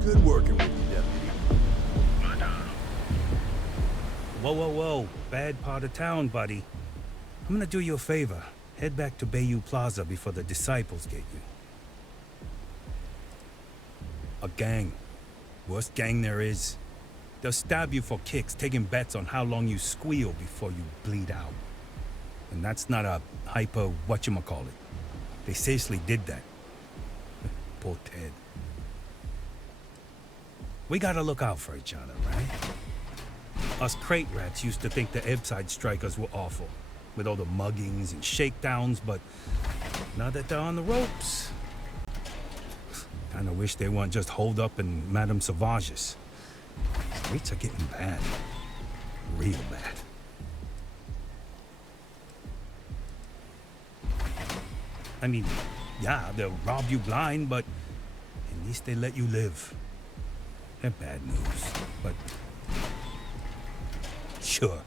Good working with you, Deputy. Whoa, whoa, whoa. Bad part of town, buddy. I'm gonna do you a favor. Head back to Bayou Plaza before the disciples get you. A gang. Worst gang there is. They'll stab you for kicks, taking bets on how long you squeal before you bleed out. And that's not a hyper whatchamacallit. They seriously did that. Poor Ted. We gotta look out for each other, right? Us crate rats used to think the Ebbside strikers were awful, with all the muggings and shakedowns, but now that they're on the ropes, kinda wish they weren't just holed up in Madame Sauvage's. Streets are getting bad. Real bad. I mean, yeah, they'll rob you blind, but at least they let you live. They're bad news, but sure.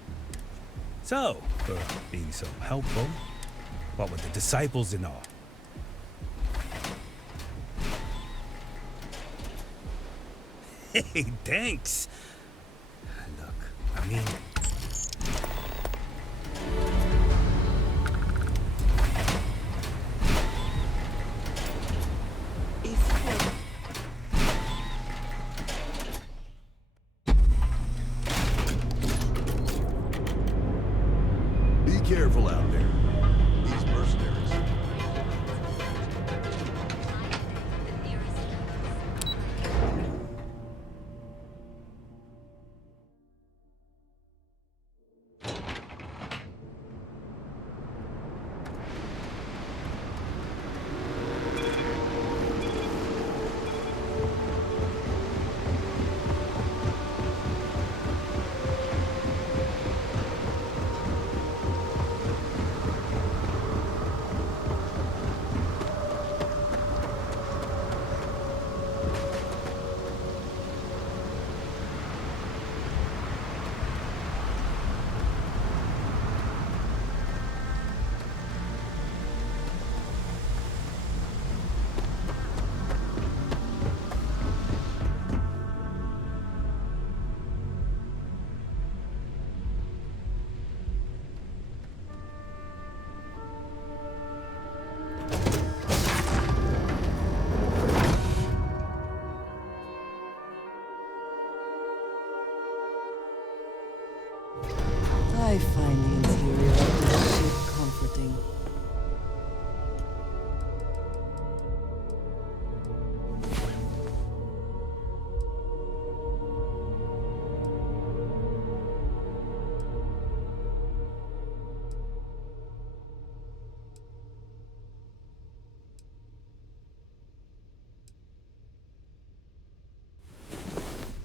So, for being so helpful, what with the disciples and all? Hey, thanks. Look, I mean... Be careful out there. These mercenaries.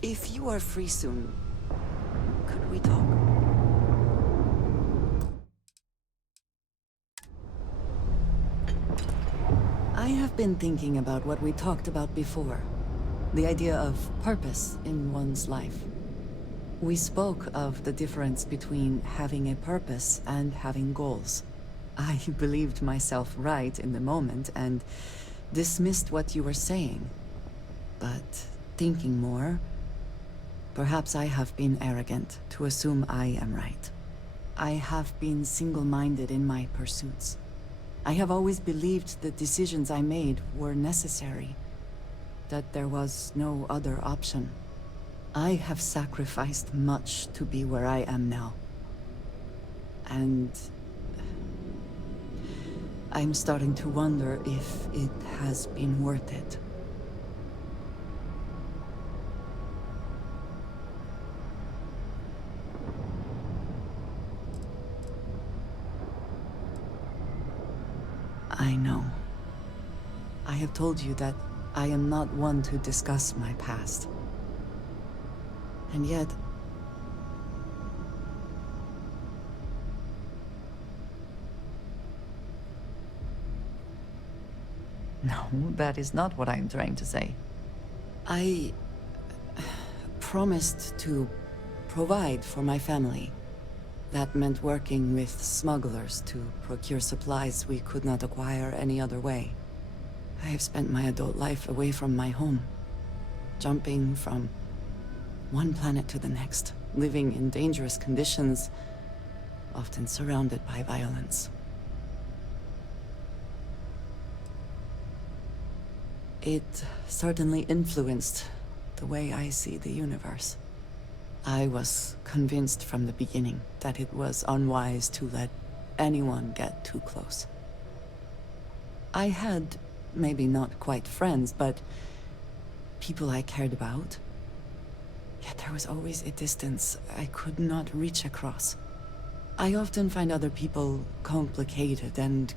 If you are free soon, could we talk? I have been thinking about what we talked about before. The idea of purpose in one's life. We spoke of the difference between having a purpose and having goals. I believed myself right in the moment and dismissed what you were saying. But thinking more, perhaps I have been arrogant to assume I am right. I have been single-minded in my pursuits. I have always believed the decisions I made were necessary, that there was no other option. I have sacrificed much to be where I am now. And I'm starting to wonder if it has been worth it. I know. I have told you that I am not one to discuss my past. And yet... No, that is not what I am trying to say. I promised to provide for my family. That meant working with smugglers to procure supplies we could not acquire any other way. I have spent my adult life away from my home, jumping from one planet to the next, living in dangerous conditions, often surrounded by violence. It certainly influenced the way I see the universe. I was convinced from the beginning that it was unwise to let anyone get too close. I had, maybe not quite friends, but people I cared about. Yet there was always a distance I could not reach across. I often find other people complicated and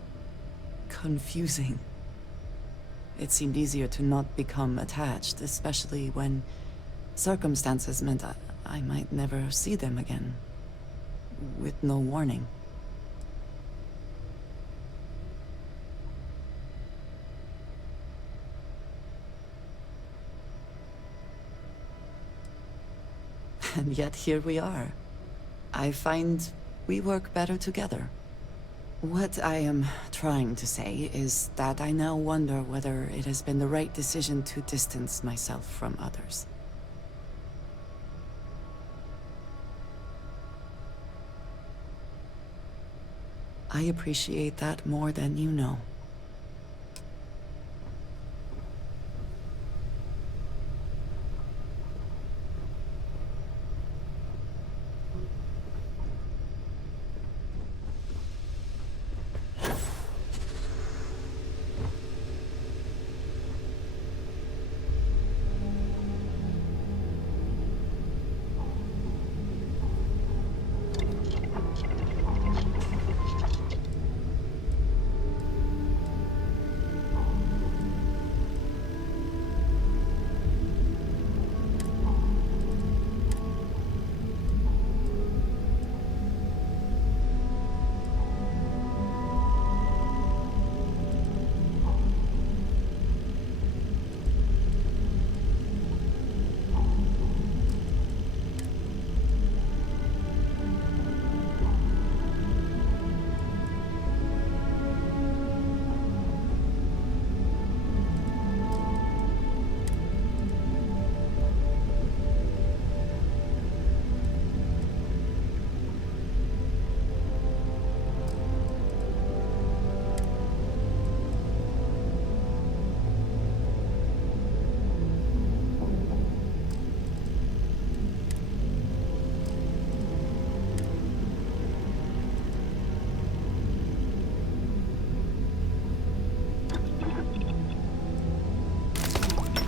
confusing. It seemed easier to not become attached, especially when circumstances meant I might never see them again, with no warning. And yet here we are. I find we work better together. What I am trying to say is that I now wonder whether it has been the right decision to distance myself from others. I appreciate that more than you know.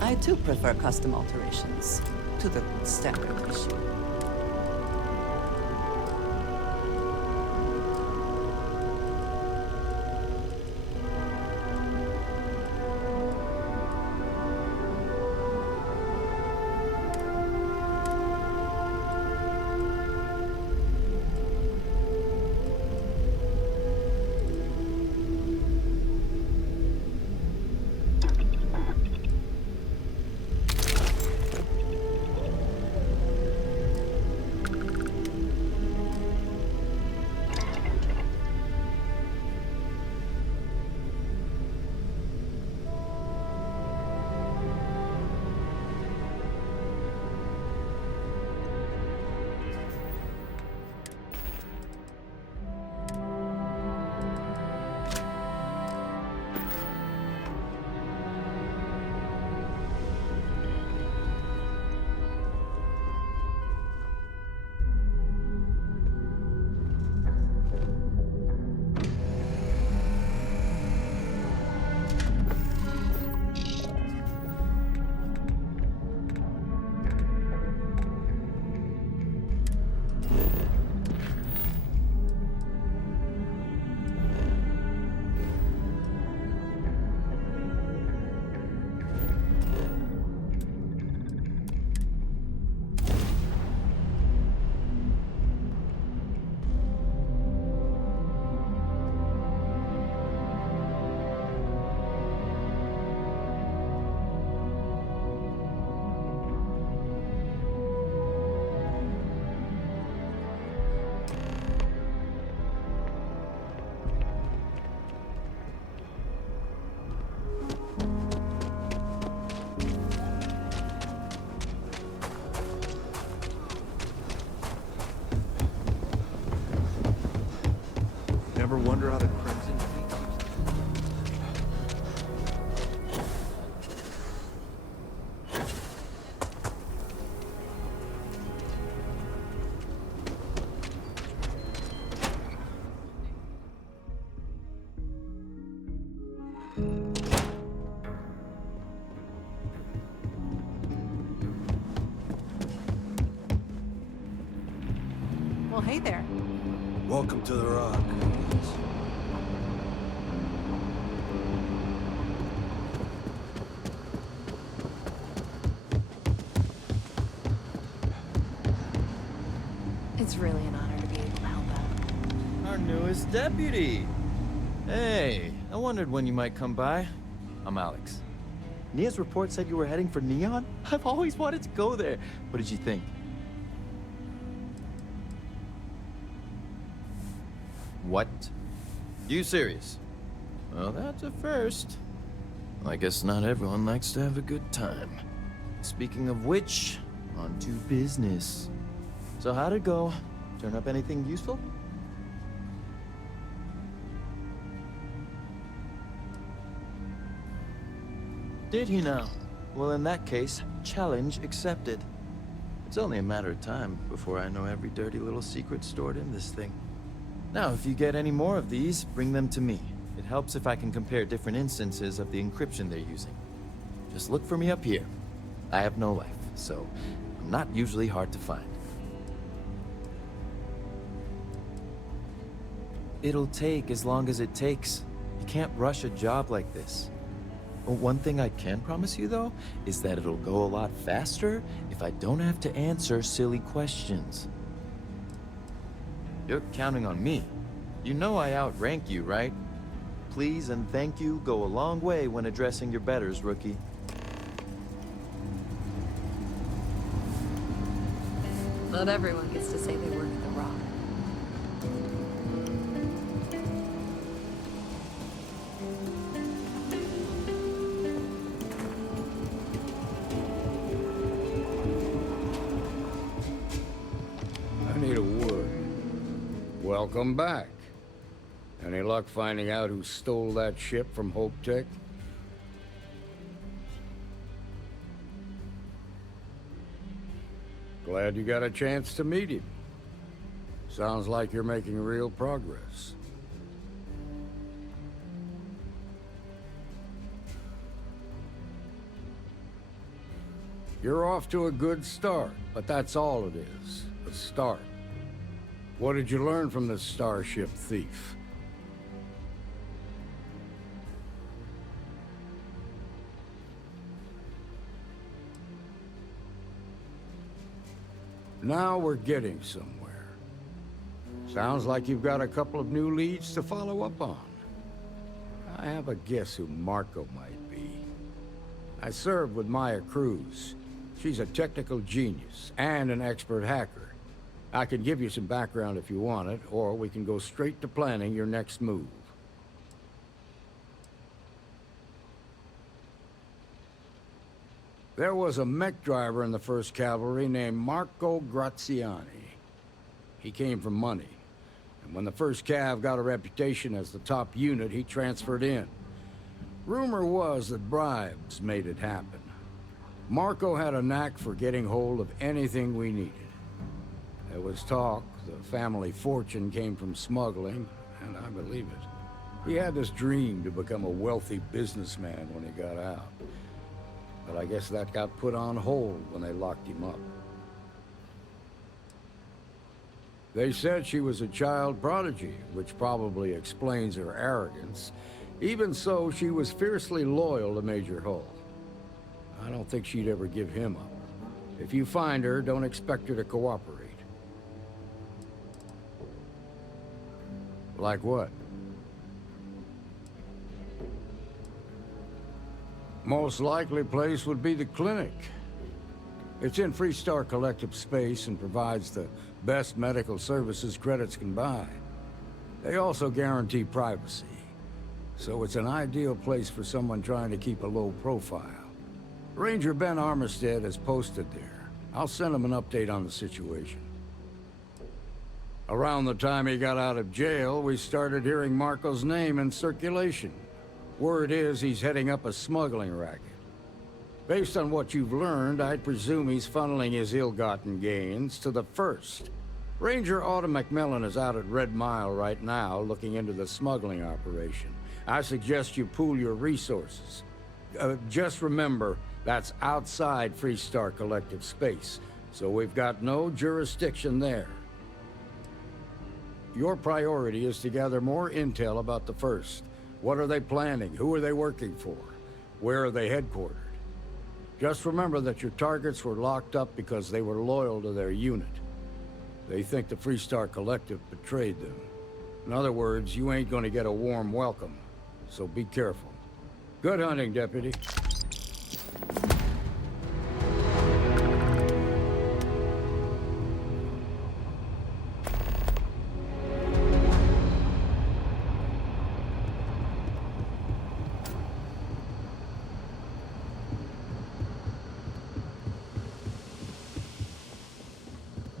I too prefer custom alterations to the standard issue. Ever wonder how the Crimson Fleet keeps... Well, hey there. Welcome to the Rock. It's really an honor to be able to help out. Our newest deputy. Hey, I wondered when you might come by. I'm Alex. Nia's report said you were heading for Neon? I've always wanted to go there. What did you think? What? You serious? Well, that's a first. I guess not everyone likes to have a good time. Speaking of which, on to business. So how'd it go? Turn up anything useful? Did he now? Well, in that case, challenge accepted. It's only a matter of time before I know every dirty little secret stored in this thing. Now, if you get any more of these, bring them to me. It helps if I can compare different instances of the encryption they're using. Just look for me up here. I have no life, so I'm not usually hard to find. It'll take as long as it takes. You can't rush a job like this. But one thing I can promise you, though, is that it'll go a lot faster if I don't have to answer silly questions. You're counting on me. You know I outrank you, right? Please and thank you go a long way when addressing your betters, rookie. Not everyone gets to say they work at the Rock. I need a word. Welcome back. Any luck finding out who stole that ship from Hope Tech? Glad you got a chance to meet him. Sounds like you're making real progress. You're off to a good start, but that's all it is, a start. What did you learn from this starship thief? Now we're getting somewhere. Sounds like you've got a couple of new leads to follow up on. I have a guess who Marco might be. I served with Maya Cruz. She's a technical genius and an expert hacker. I can give you some background if you want it, or we can go straight to planning your next move. There was a mech driver in the 1st Cavalry named Marco Graziani. He came from money, and when the 1st Cav got a reputation as the top unit, he transferred in. Rumor was that bribes made it happen. Marco had a knack for getting hold of anything we needed. There was talk the family fortune came from smuggling, and I believe it. He had this dream to become a wealthy businessman when he got out. But I guess that got put on hold when they locked him up. They said she was a child prodigy, which probably explains her arrogance. Even so, she was fiercely loyal to Major Hull. I don't think she'd ever give him up. If you find her, don't expect her to cooperate. Like what? Most likely place would be the clinic. It's in Freestar Collective space and provides the best medical services credits can buy. They also guarantee privacy, so it's an ideal place for someone trying to keep a low profile. Ranger Ben Armistead is posted there. I'll send him an update on the situation. Around the time he got out of jail, we started hearing Marco's name in circulation. Word is he's heading up a smuggling racket. Based on what you've learned, I'd presume he's funneling his ill-gotten gains to the First. Ranger Autumn McMillan is out at Red Mile right now, looking into the smuggling operation. I suggest you pool your resources. Just remember, that's outside Freestar Collective space, so we've got no jurisdiction there. Your priority is to gather more intel about the First. What are they planning? Who are they working for? Where are they headquartered? Just remember that your targets were locked up because they were loyal to their unit. They think the Freestar Collective betrayed them. In other words, you ain't gonna get a warm welcome, so be careful. Good hunting, Deputy.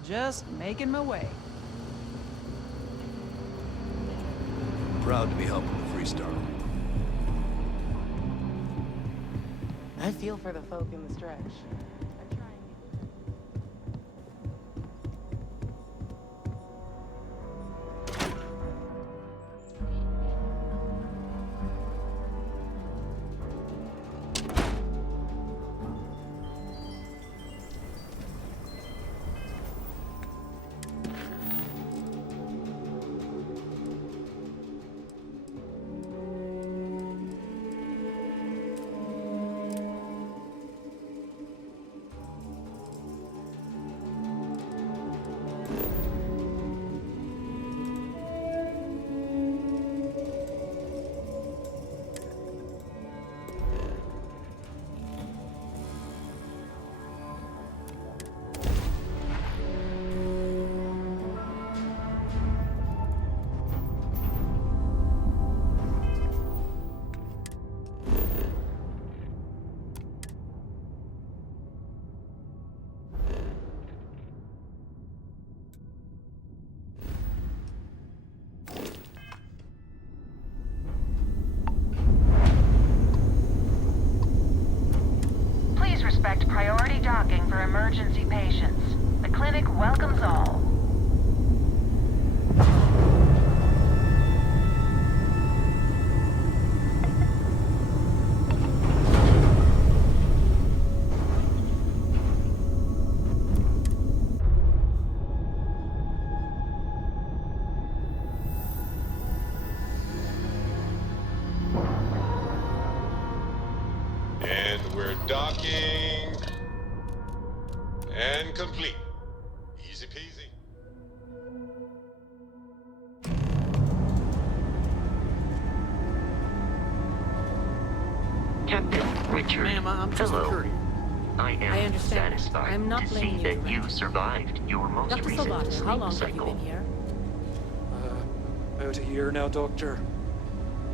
Just making my way. Proud to be helping the Freestar. I feel for the folk in the stretch. Respect priority docking for emergency patients. The clinic welcomes all. And we're docking. And complete. Easy peasy. Captain Richard, Ma'am, I'm just hello. security. I am understand. satisfied I'm not to see blaming you that you directly. survived your most Dr. recent Salvato, sleep how long cycle. have you been here? About a year now, Doctor.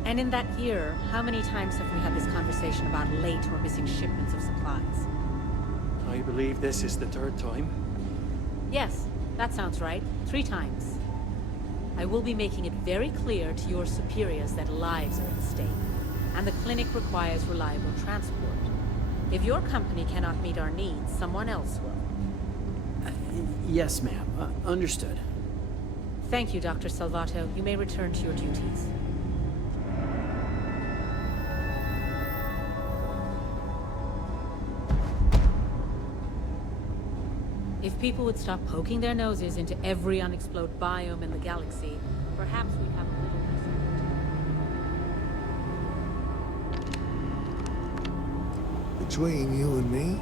And in that year, how many times have we had this conversation about late or missing shipments of supplies? I believe this is the third time. Yes, that sounds right. 3 times. I will be making it very clear to your superiors that lives are at stake, and the clinic requires reliable transport. If your company cannot meet our needs, someone else will. Yes, ma'am. Understood. Thank you, Dr. Salvato. You may return to your duties. If people would stop poking their noses into every unexplored biome in the galaxy, perhaps we'd have a little less. Between you and me,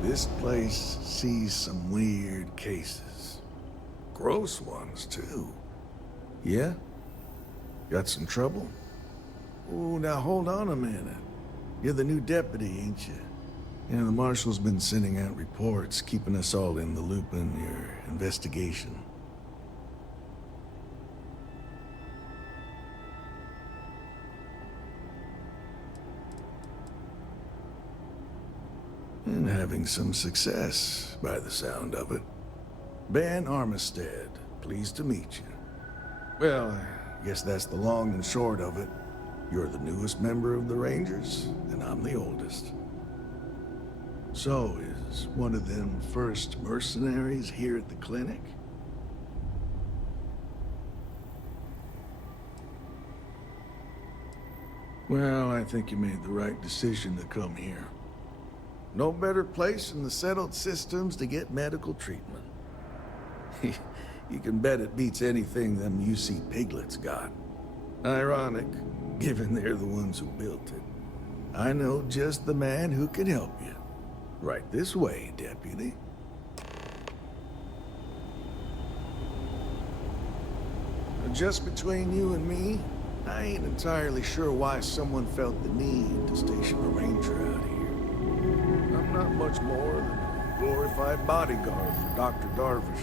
this place sees some weird cases. Gross ones, too. Yeah? Got some trouble? Oh, now hold on a minute. You're the new deputy, ain't you? Yeah, the marshal's been sending out reports, keeping us all in the loop in your investigation. having some success, by the sound of it. Ben Armistead, Pleased to meet you. Well, I guess that's the long and short of it. You're the newest member of the Rangers, and I'm the oldest. So, is one of them first mercenaries here at the clinic? Well, I think you made the right decision to come here. No better place in the settled systems to get medical treatment. You can bet it beats anything them UC piglets got. Ironic, given they're the ones who built it. I know just the man who can help you. Right this way, Deputy. Just between you and me, I ain't entirely sure why someone felt the need to station a ranger out here. I'm not much more than a glorified bodyguard for Dr. Darvish.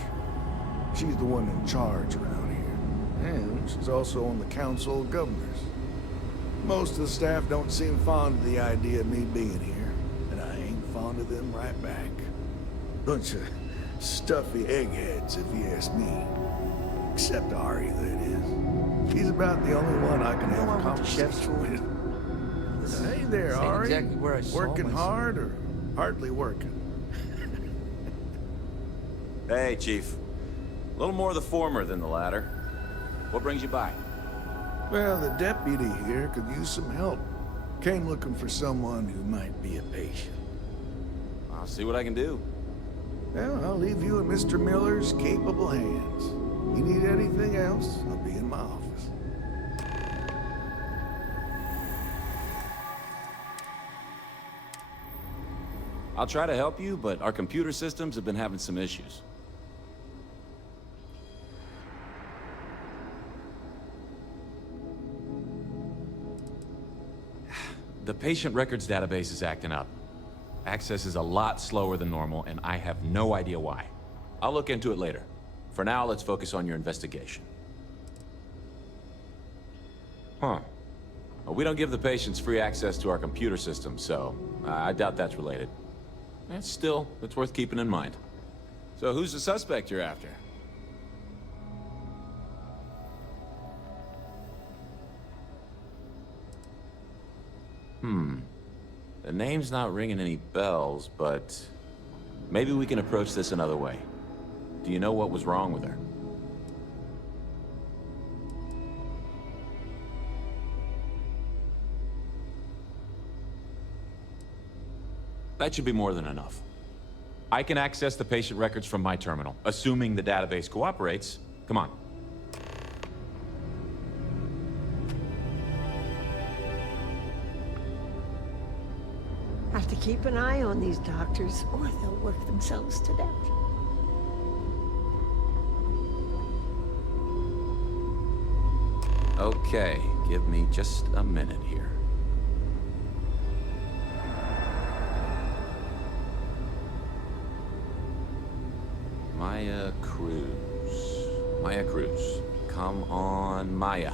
She's the one in charge around here, and she's also on the Council of Governors. Most of the staff don't seem fond of the idea of me being here, and I ain't fond of them right back. Bunch of stuffy eggheads, if you ask me. Except Ari, that is. He's about the only one I can have a conversation with. Hey there, Ari. Exactly where I saw Working myself. hard or hardly working? Hey, Chief. A little more the former than the latter. What brings you by? Well, the deputy here could use some help. Came looking for someone who might be a patient. I'll see what I can do. Well, I'll leave you in Mr. Miller's capable hands. You need anything else, I'll be in my office. I'll try to help you, but our computer systems have been having some issues. The patient records database is acting up. Access is a lot slower than normal, and I have no idea why. I'll look into it later. For now, let's focus on your investigation. Huh. Well, we don't give the patients free access to our computer system, so I doubt that's related. Still, it's worth keeping in mind. So who's the suspect you're after? The name's not ringing any bells, but maybe we can approach this another way. Do you know what was wrong with her? That should be more than enough. I can access the patient records from my terminal, assuming the database cooperates. Come on. Have to keep an eye on these doctors, or they'll work themselves to death. Okay, give me just a minute here. Maya Cruz. Maya Cruz. Come on, Maya.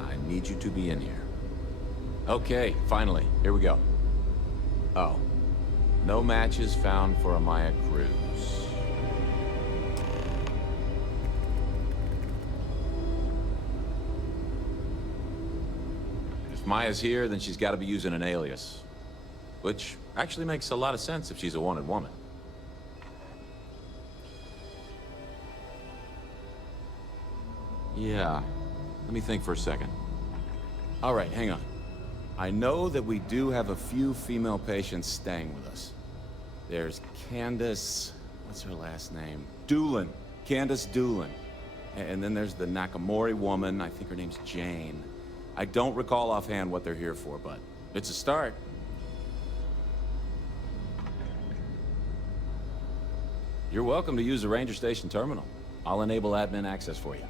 I need you to be in here. Okay, finally. Here we go. Oh. No matches found for a Maya Cruz. If Maya's here, then she's got to be using an alias. Which actually makes a lot of sense if she's a wanted woman. Yeah. Let me think for a second. All right, hang on. I know that we do have a few female patients staying with us. There's Candace... what's her last name? Doolin. Candace Doolin. And then there's the Nakamori woman. I think her name's Jane. I don't recall offhand what they're here for, but it's a start. You're welcome to use the Ranger Station terminal. I'll enable admin access for you.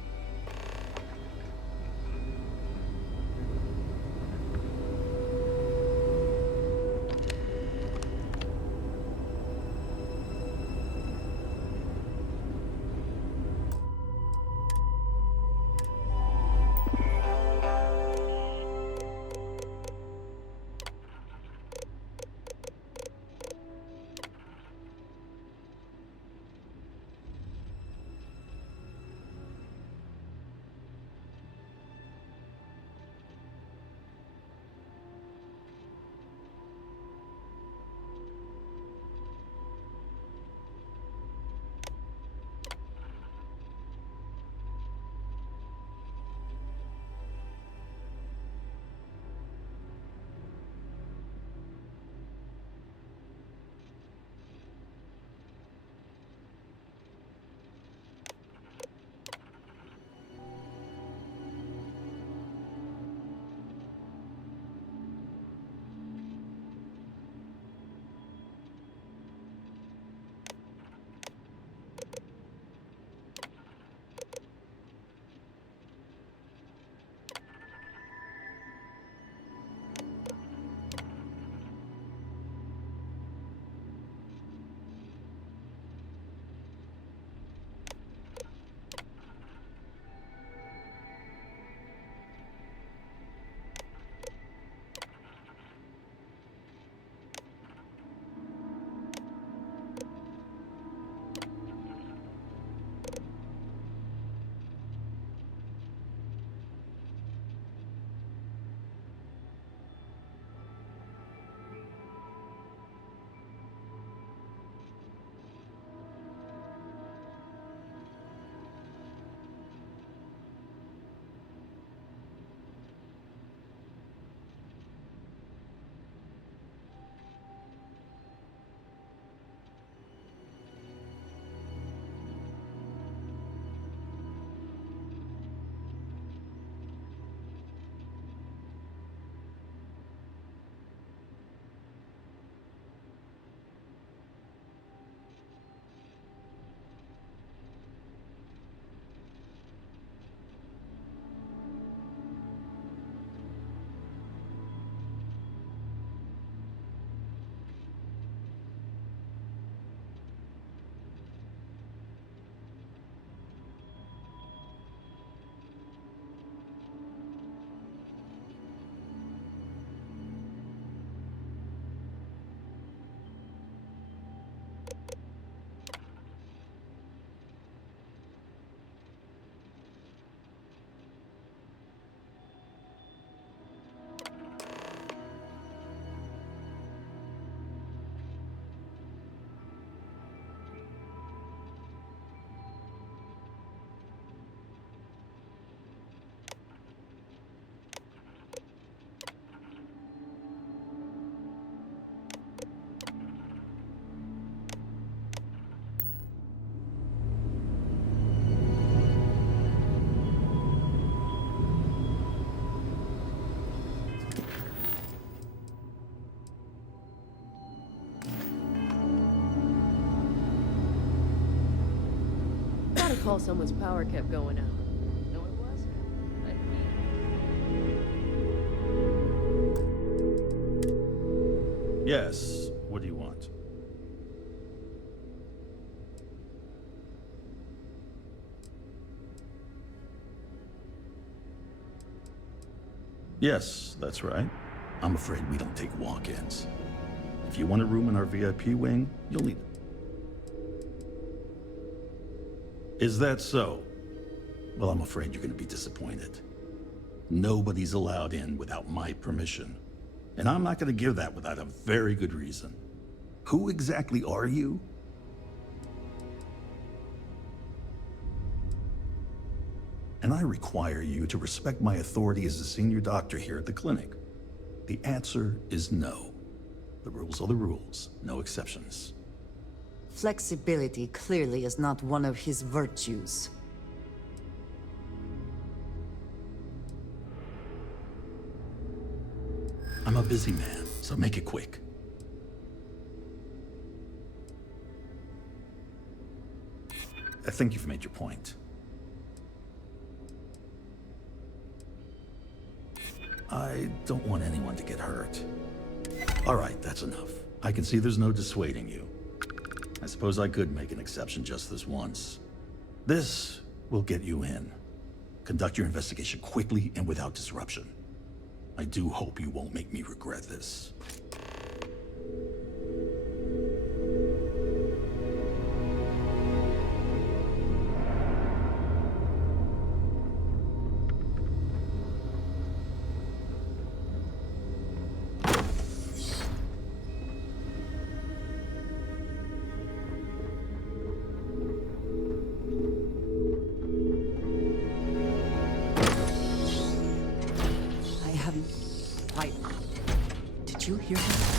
All someone's power kept going out. Know what it was? Yes, what do you want? Yes, that's right. I'm afraid we don't take walk-ins. If you want a room in our VIP wing, you'll need... Is that so? Well, I'm afraid you're gonna be disappointed. Nobody's allowed in without my permission. And I'm not gonna give that without a very good reason. Who exactly are you? And I require you to respect my authority as a senior doctor here at the clinic. The answer is no. The rules are the rules, no exceptions. Flexibility clearly is not one of his virtues. I'm a busy man, so make it quick. I think you've made your point. I don't want anyone to get hurt. All right, that's enough. I can see there's no dissuading you. I suppose I could make an exception just this once. This will get you in. Conduct your investigation quickly and without disruption. I do hope you won't make me regret this. Did you hear him?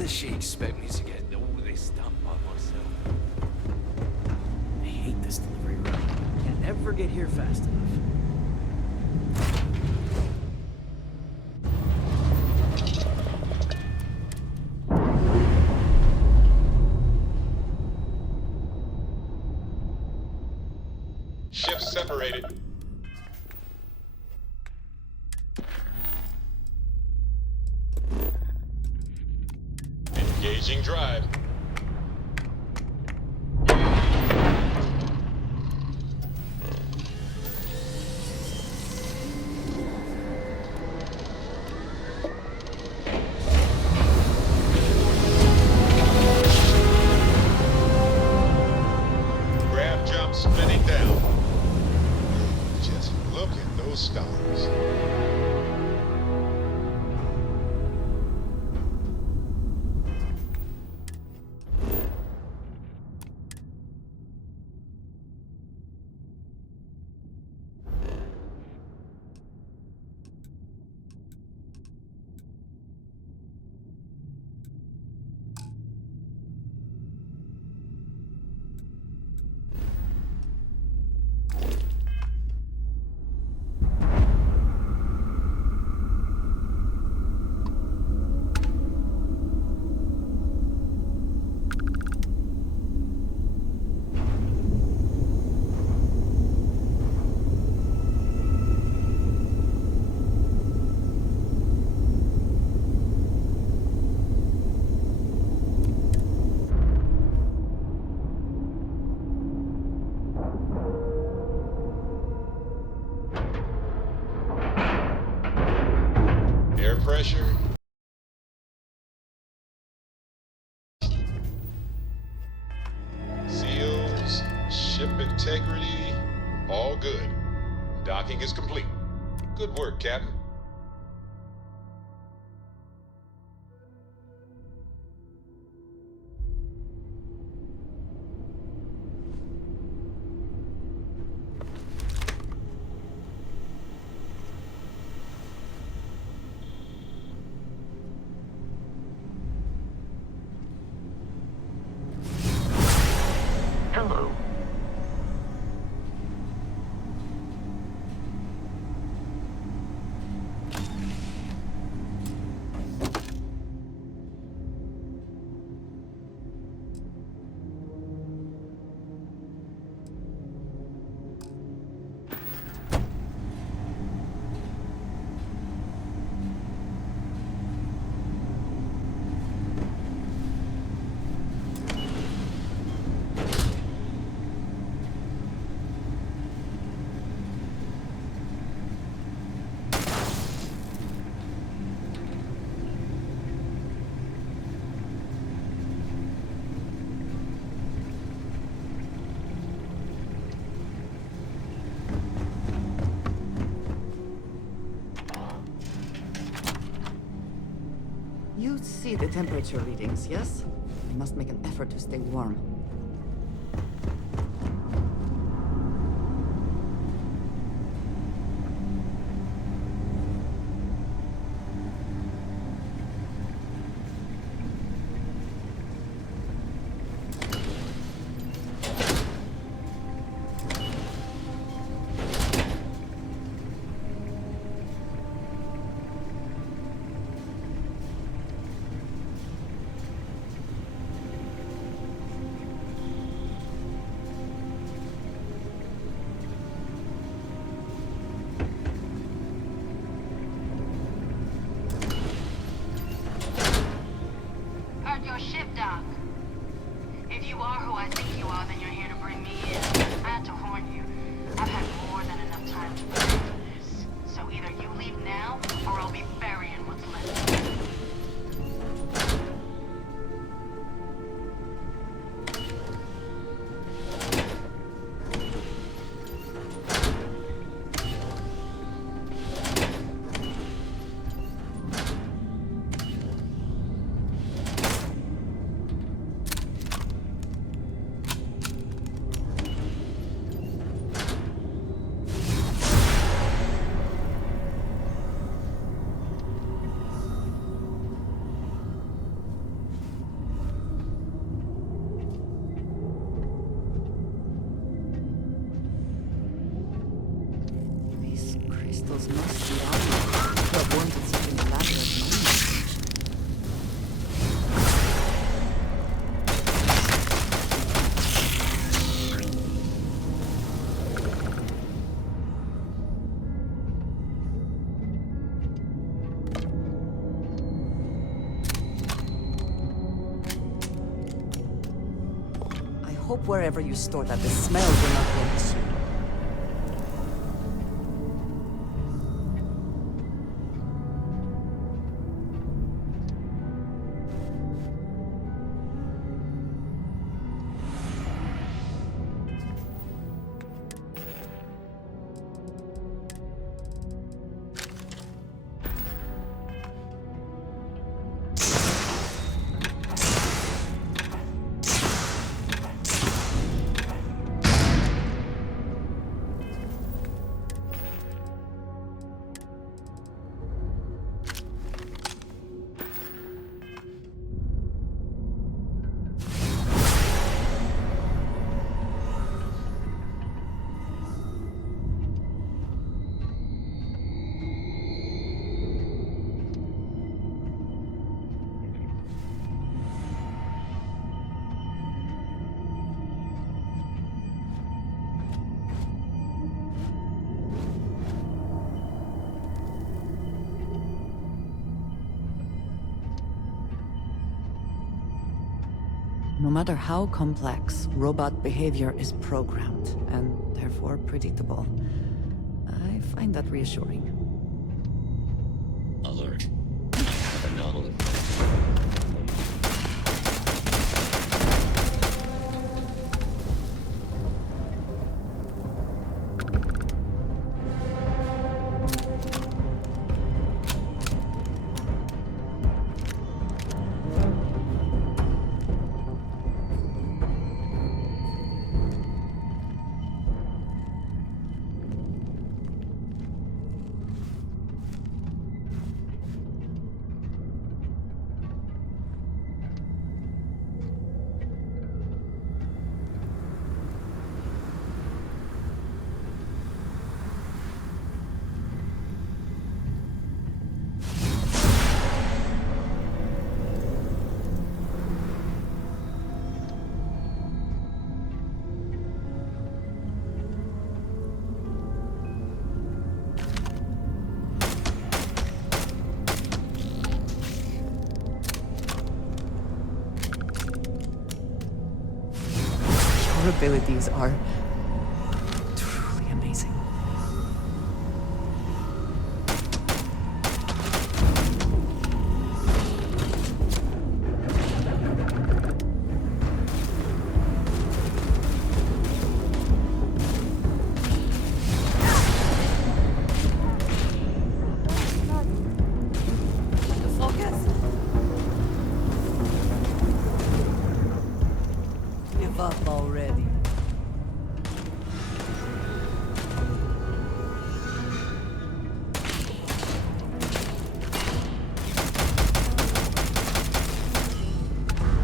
does she expect me to get all this done by myself? I hate this delivery route. Can't ever get here fast enough. Ships separated. Engaging drive. Grab jump spinning down. Just look at those stars. Air pressure. Seals, ship integrity, all good. Docking is complete. Good work, Captain. Hello. You see the temperature readings, yes? I must make an effort to stay warm. Heard your ship, Doc. If you are who I think you are, then you're here to bring me in. I had to warn you. I've had more than enough time to prepare for this. So either you leave now, or I'll be burying what's left. hope wherever you store that the smell will not release you. No matter how complex, robot behavior is programmed, and therefore predictable. I find that reassuring. Alert. Anomaly. Your abilities are truly amazing. Focus. Give up already.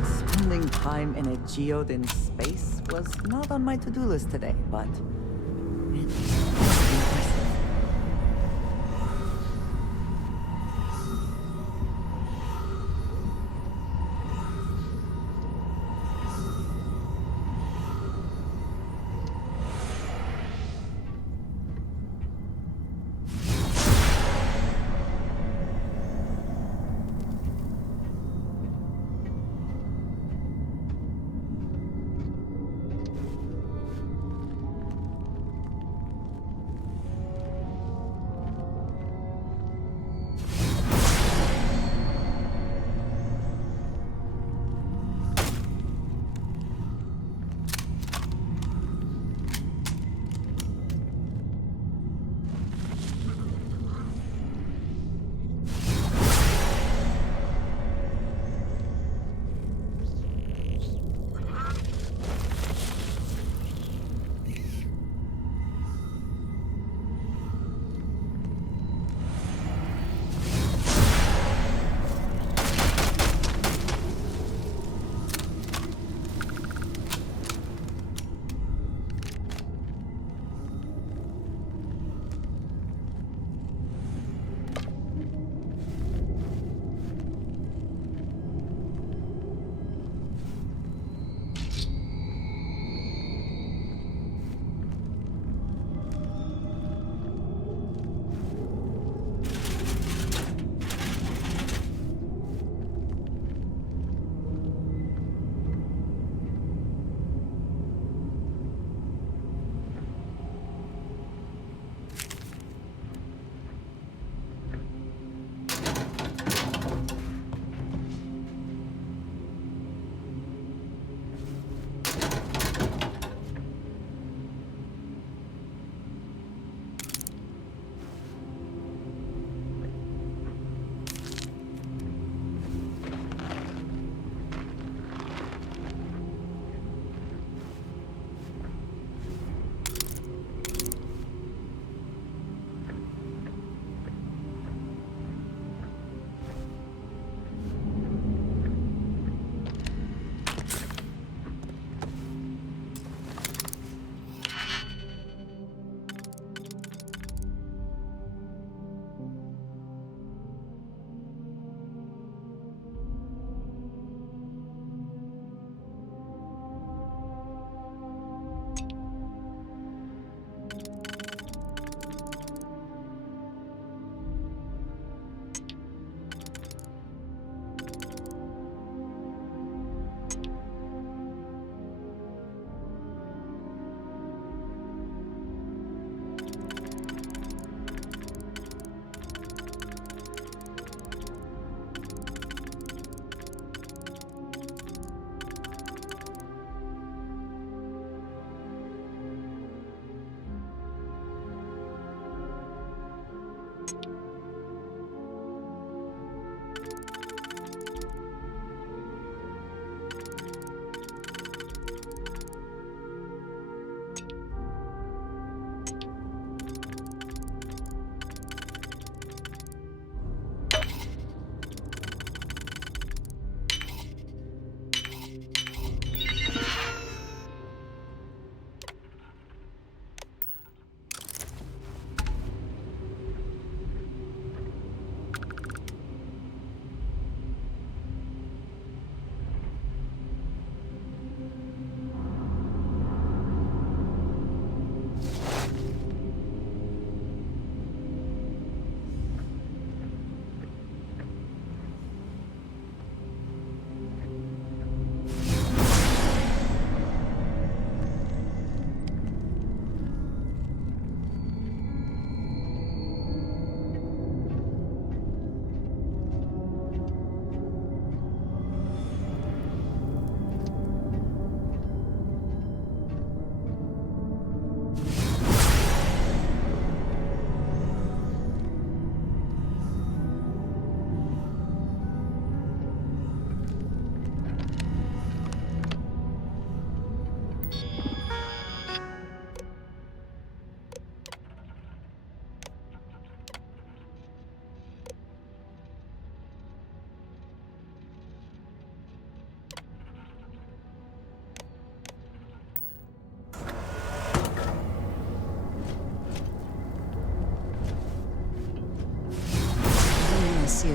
Spending time in a geode in space was not on my to-do list today, but it was impressive.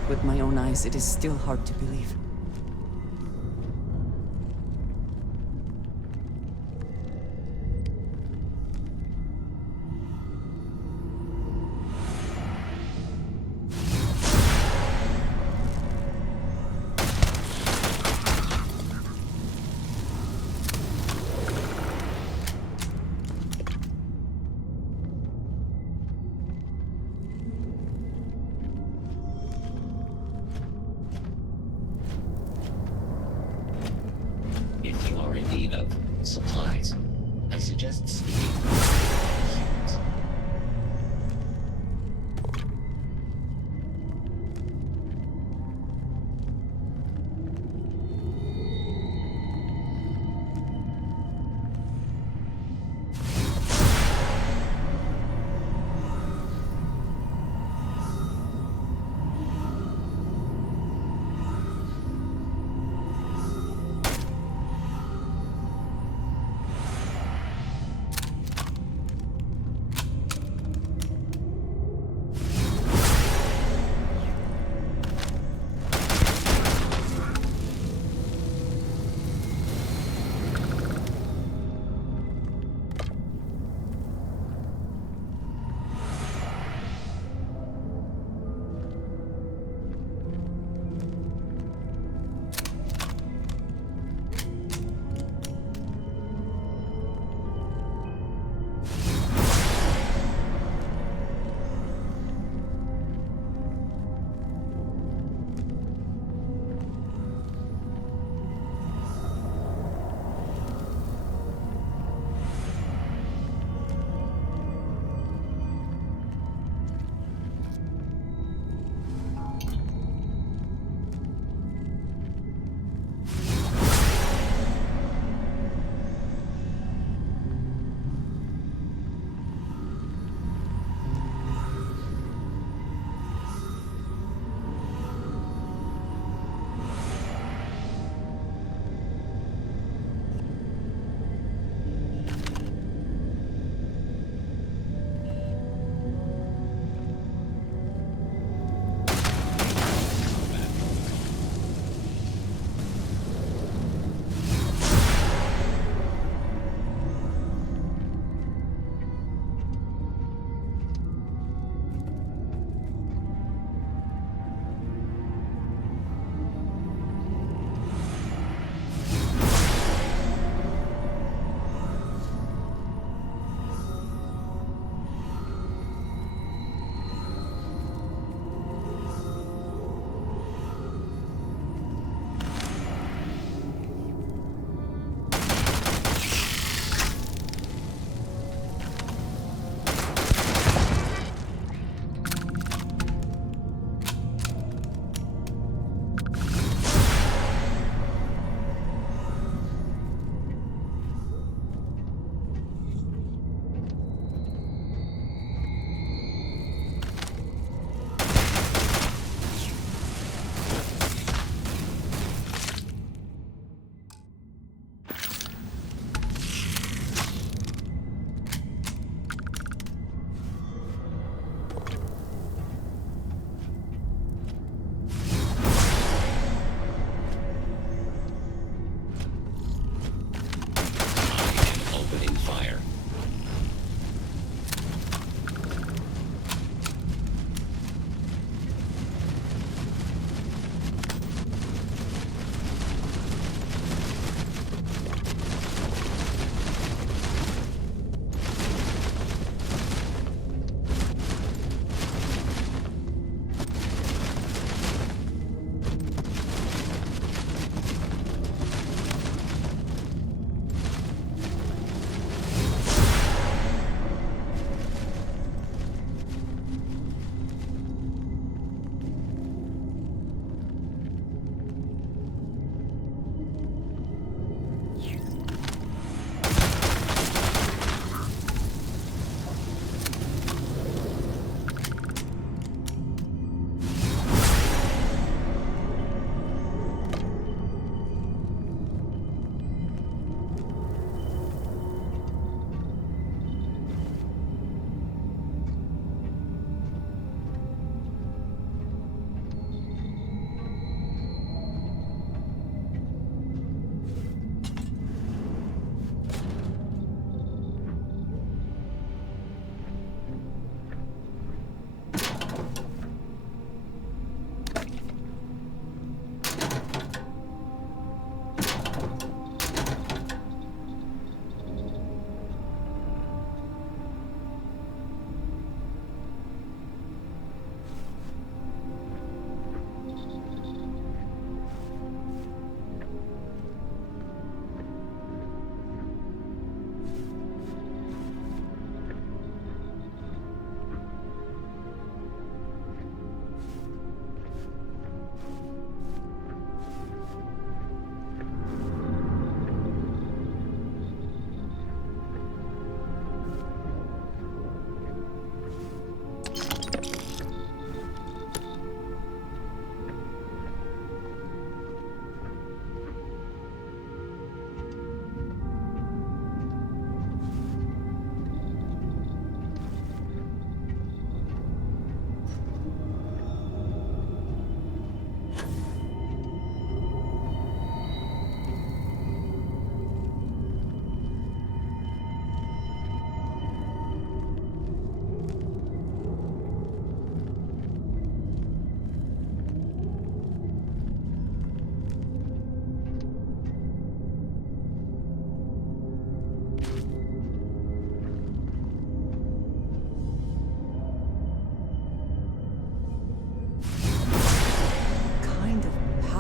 it with my own eyes, it is still hard to believe. If you are in need of supplies, I suggest speaking with humans.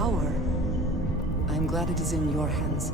power, I'm glad it is in your hands.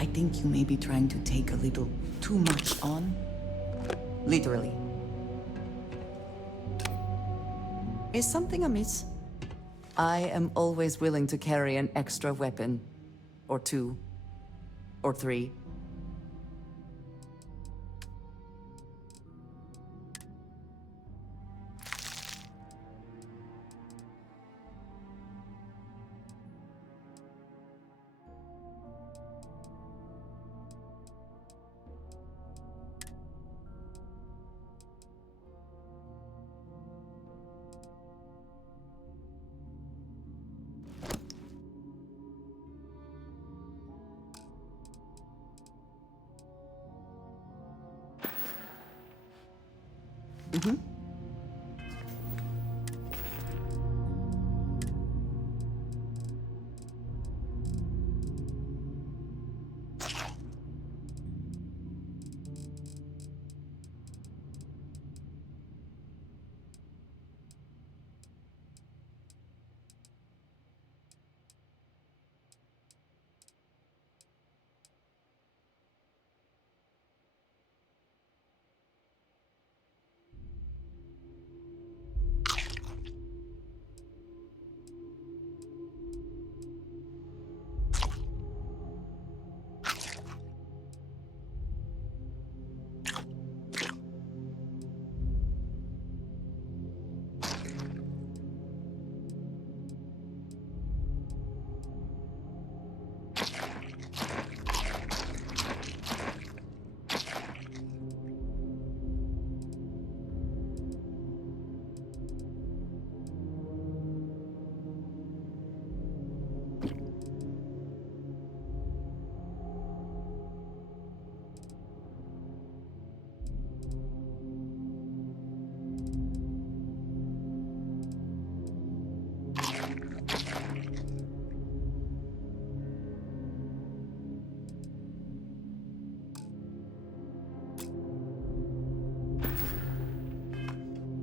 I think you may be trying to take a little too much on. Literally. Is something amiss? I am always willing to carry an extra weapon. Or two. Or three. Mm-hmm.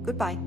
Goodbye.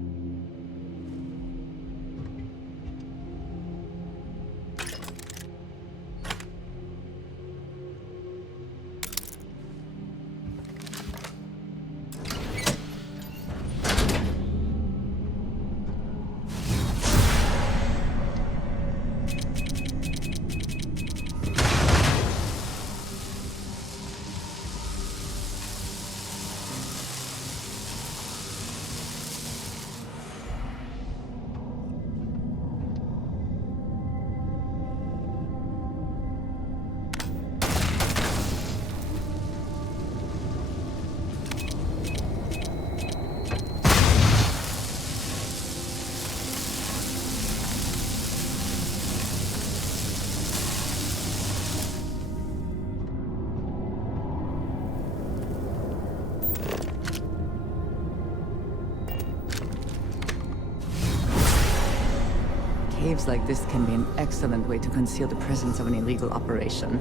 Caves like this can be an excellent way to conceal the presence of an illegal operation.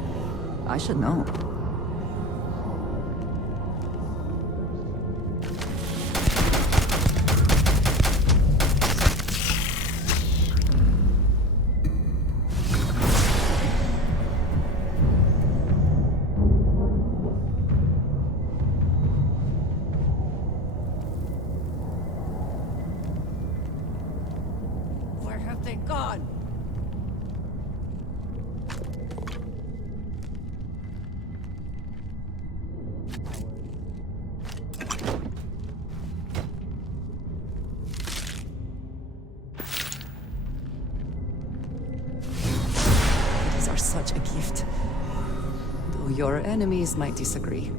I should know. Where have they gone? These are such a gift. Though your enemies might disagree.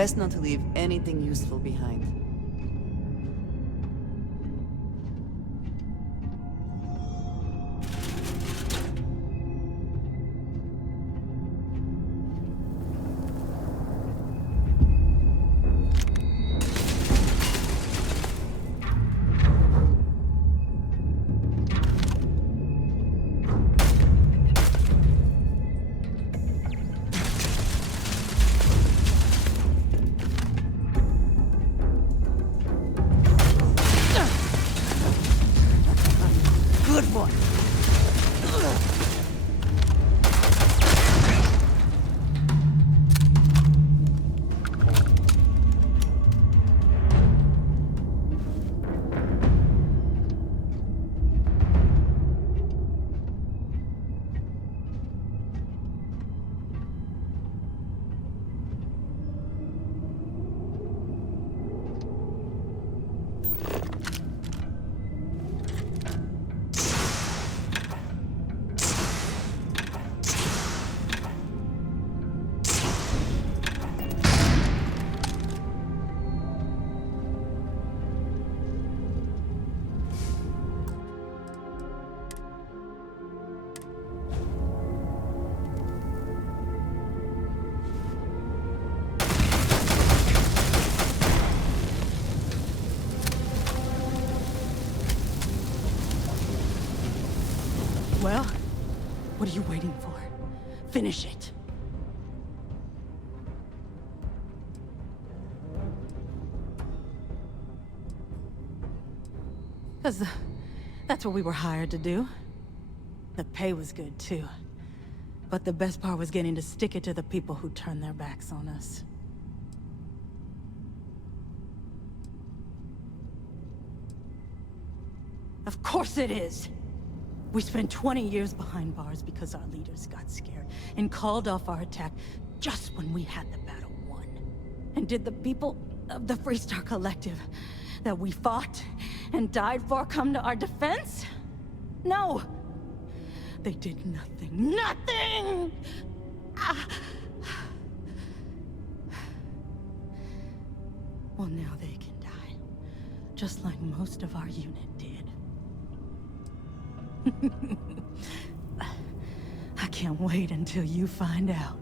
Best not to leave anything useful behind. Good one. Well, what are you waiting for? Finish it. Because that's what we were hired to do. The pay was good, too. But the best part was getting to stick it to the people who turned their backs on us. Of course it is! We spent 20 years behind bars because our leaders got scared and called off our attack just when we had the battle won. And did the people of the Freestar Collective that we fought and died for come to our defense? No! They did nothing. Nothing! Ah. Well, now they can die. Just like most of our unit did. I can't wait until you find out.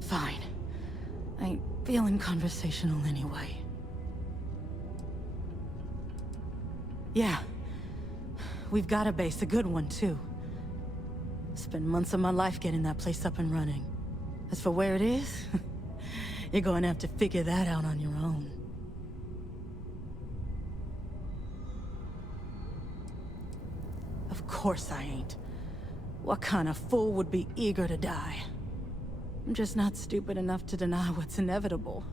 Fine. I ain't feeling conversational anyway. Yeah. We've got a base, a good one too. Spent months of my life getting that place up and running. As for where it is, you're going to have to figure that out on your own. Of course I ain't. What kind of fool would be eager to die? I'm just not stupid enough to deny what's inevitable.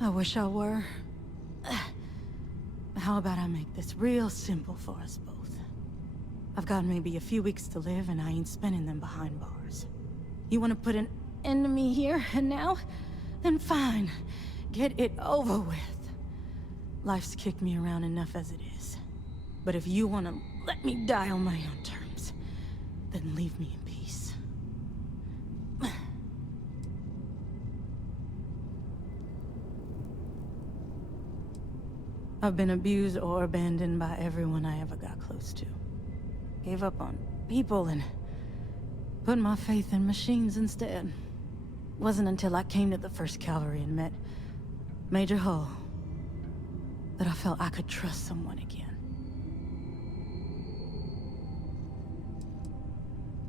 I wish I were. How about I make this real simple for us both? I've got maybe a few weeks to live, and I ain't spending them behind bars. You want to put an end to me here and now? Then fine. Get it over with. Life's kicked me around enough as it is. But if you want to let me die on my own terms, then leave me in peace. I've been abused or abandoned by everyone I ever got close to. Gave up on people and put my faith in machines instead. Wasn't until I came to the 1st Cavalry and met Major Hull that I felt I could trust someone again.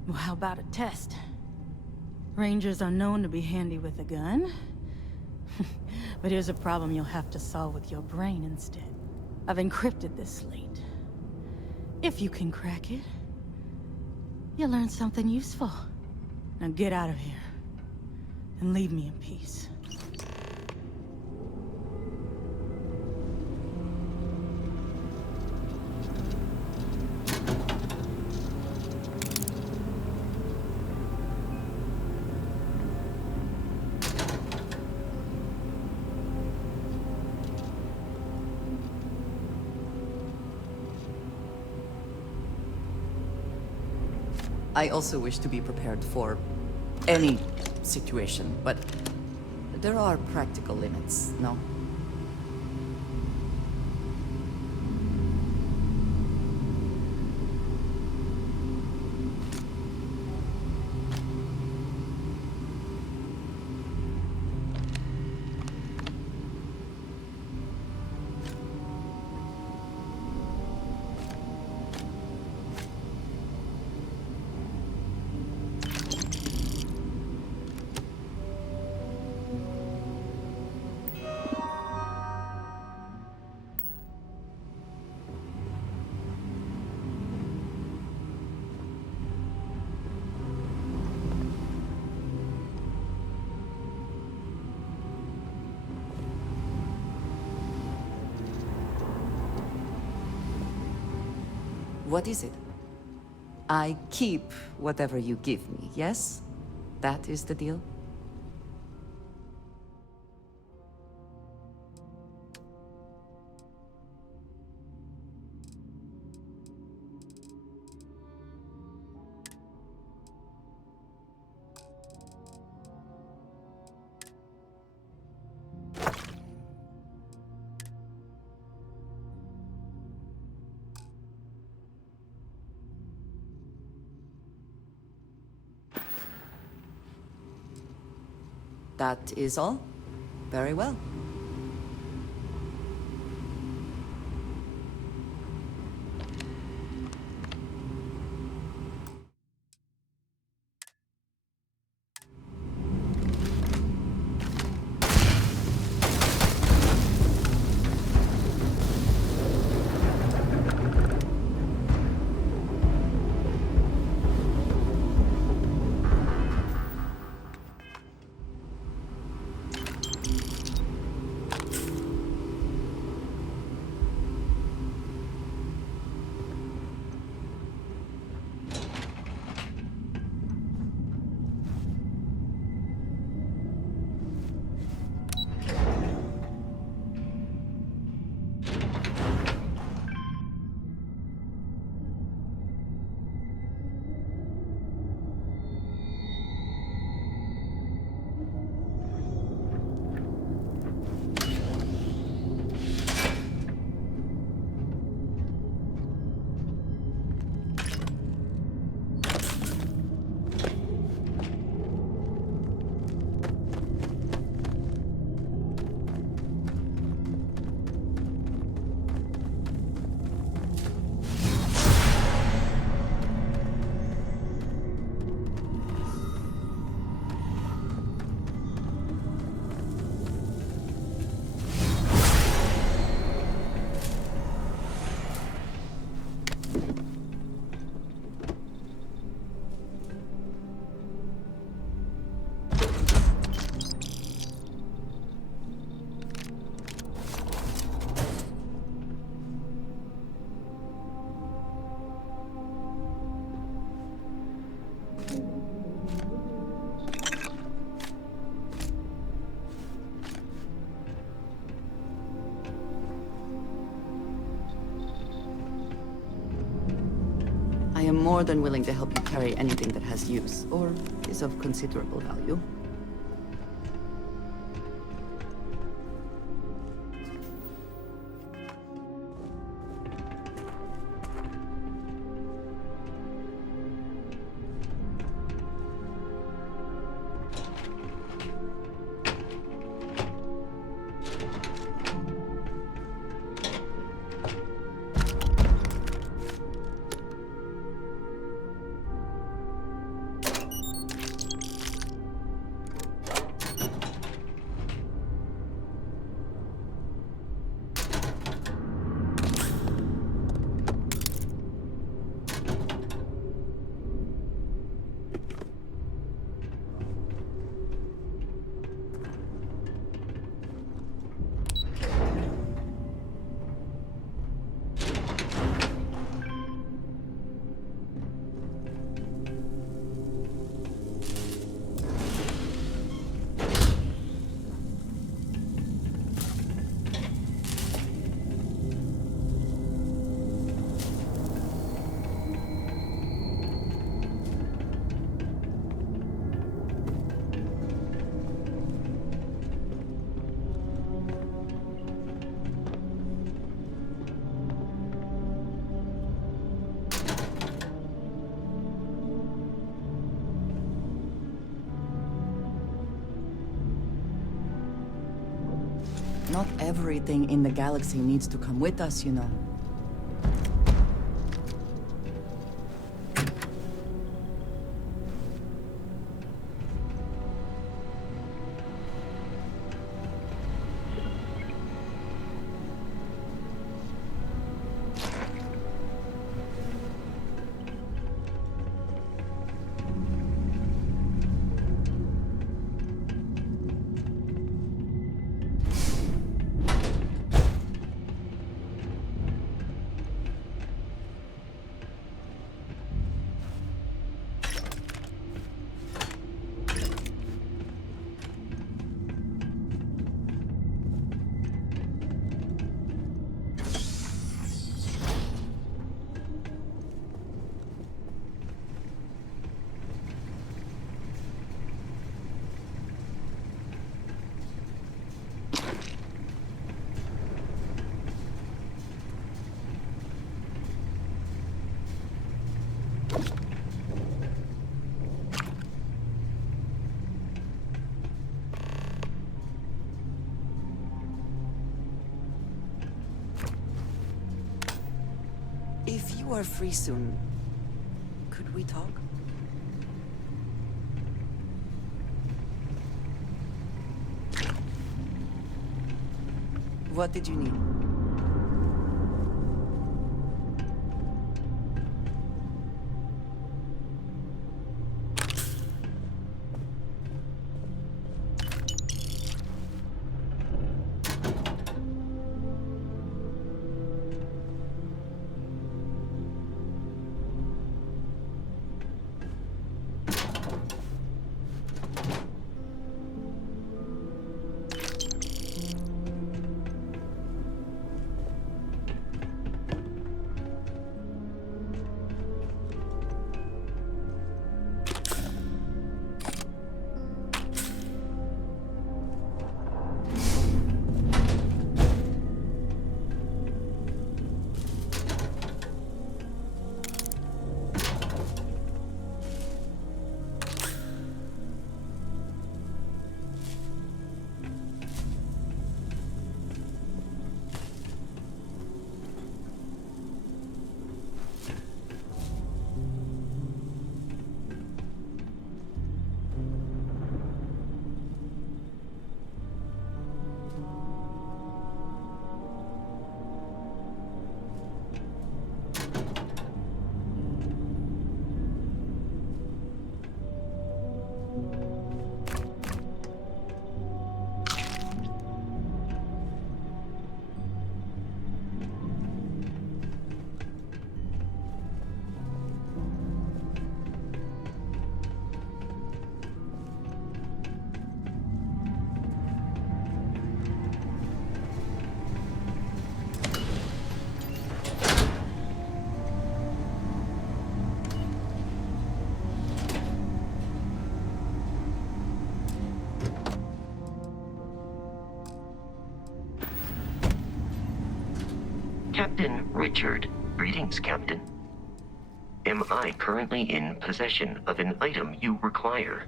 Well, how about a test? Rangers are known to be handy with a gun. But here's a problem you'll have to solve with your brain instead. I've encrypted this slate. If you can crack it, you'll learn something useful. Now get out of here, and leave me in peace. I also wish to be prepared for any situation, but there are practical limits, no? What is it? I keep whatever you give me, yes? That is the deal? That is all? Very well. I am more than willing to help you carry anything that has use, or is of considerable value. Not everything in the galaxy needs to come with us, you know. If you are free soon, could we talk? What did you need? Captain Richard. Greetings, Captain. Am I currently in possession of an item you require?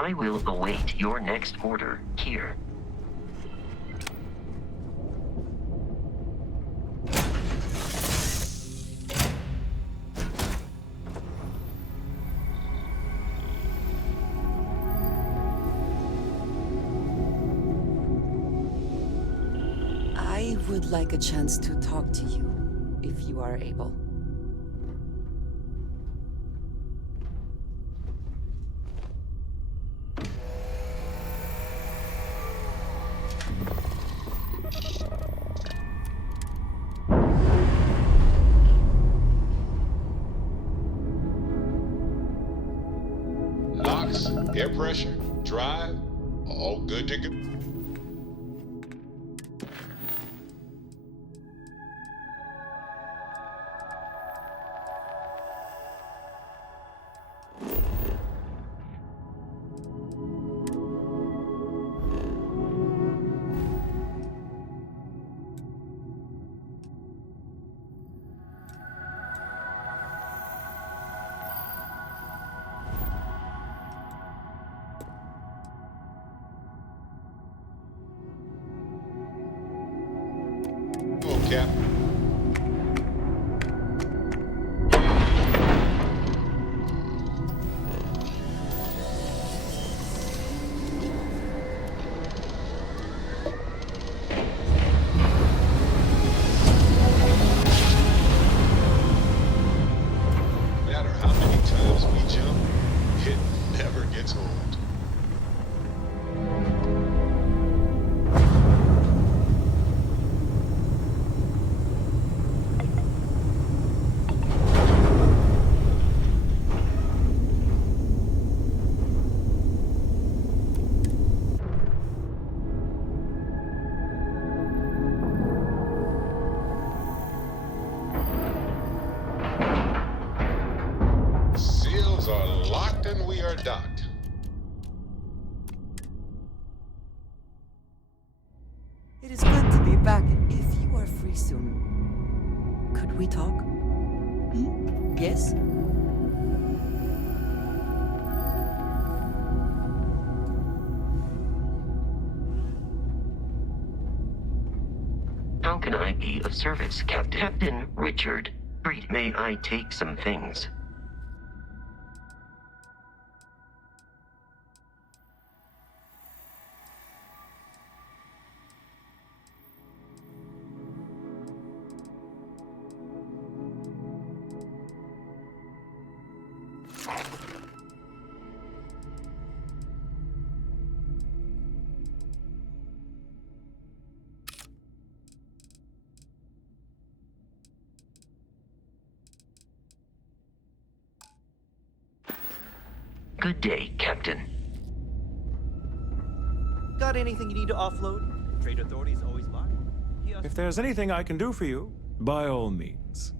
I will await your next order here. I would like a chance to talk to you, if you are able. Air pressure, drive, all good to go. Cap. No matter how many times we jump, it never gets old. Seals are locked and we are docked. It is good to be back. If you are free soon, could we talk? Hmm? Yes? How can I be of service, Captain? Captain Richard. May I take some things? Good day, Captain. Got anything you need to offload? Trade authorities always buy. If there's anything I can do for you, by all means.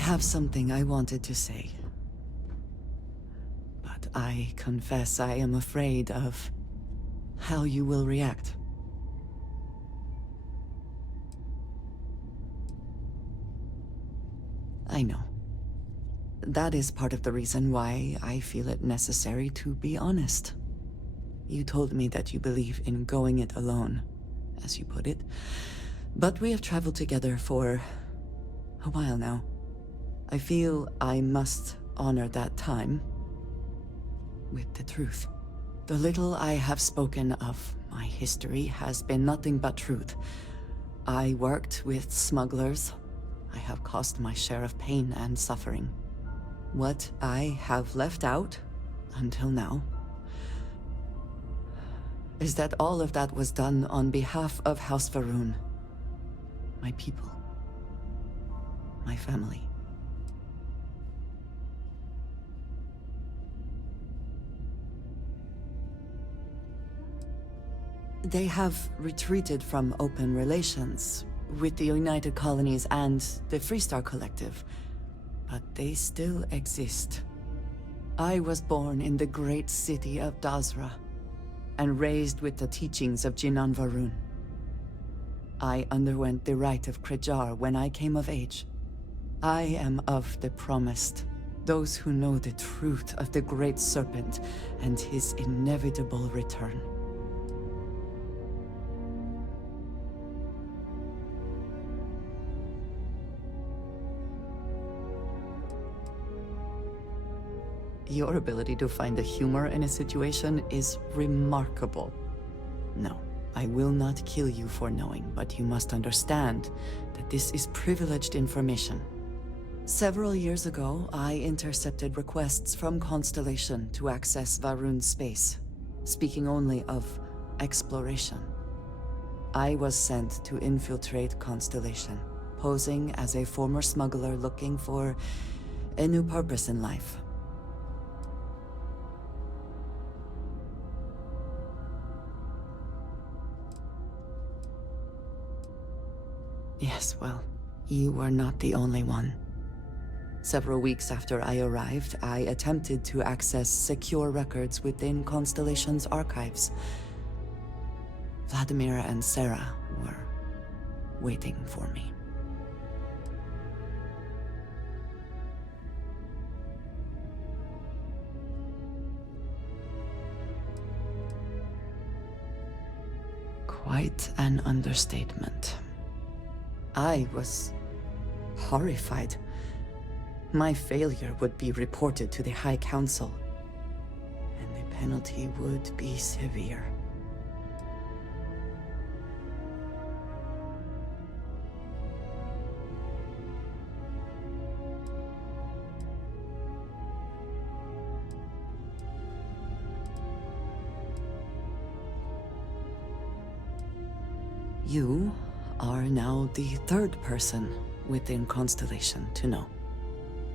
have something I wanted to say. But I confess I am afraid of how you will react. I know. That is part of the reason why I feel it necessary to be honest. You told me that you believe in going it alone, as you put it. But we have traveled together for a while now. I feel I must honor that time with the truth. The little I have spoken of my history has been nothing but truth. I worked with smugglers. I have caused my share of pain and suffering. What I have left out, until now, is that all of that was done on behalf of House Va'ruun. My people. My family. They have retreated from open relations with the United Colonies and the Freestar Collective, but they still exist. I was born in the great city of Dazra, and raised with the teachings of Jinan Va'ruun. I underwent the rite of Krejar when I came of age. I am of the promised, those who know the truth of the Great Serpent and his inevitable return. Your ability to find the humor in a situation is remarkable. No, I will not kill you for knowing, but you must understand that this is privileged information. Several years ago, I intercepted requests from Constellation to access Va'ruun's space, speaking only of exploration. I was sent to infiltrate Constellation, posing as a former smuggler looking for a new purpose in life. Yes, well, you were not the only one. Several weeks after I arrived, I attempted to access secure records within Constellation's archives. Vladimir and Sarah were waiting for me. Quite an understatement. I was horrified. My failure would be reported to the High Council, and the penalty would be severe. You are now the third person within Constellation to know.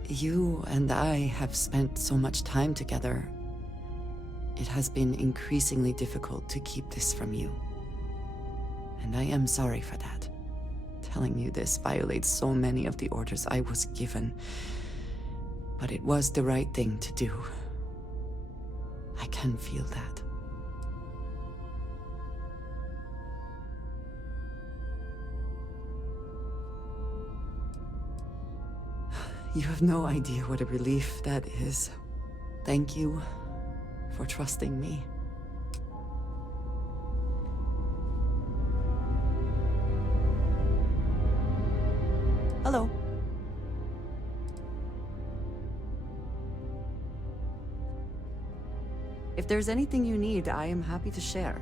You and I have spent so much time together. It has been increasingly difficult to keep this from you. And I am sorry for that. Telling you this violates so many of the orders I was given. But it was the right thing to do. I can feel that. You have no idea what a relief that is. Thank you for trusting me. Hello. If there's anything you need, I am happy to share.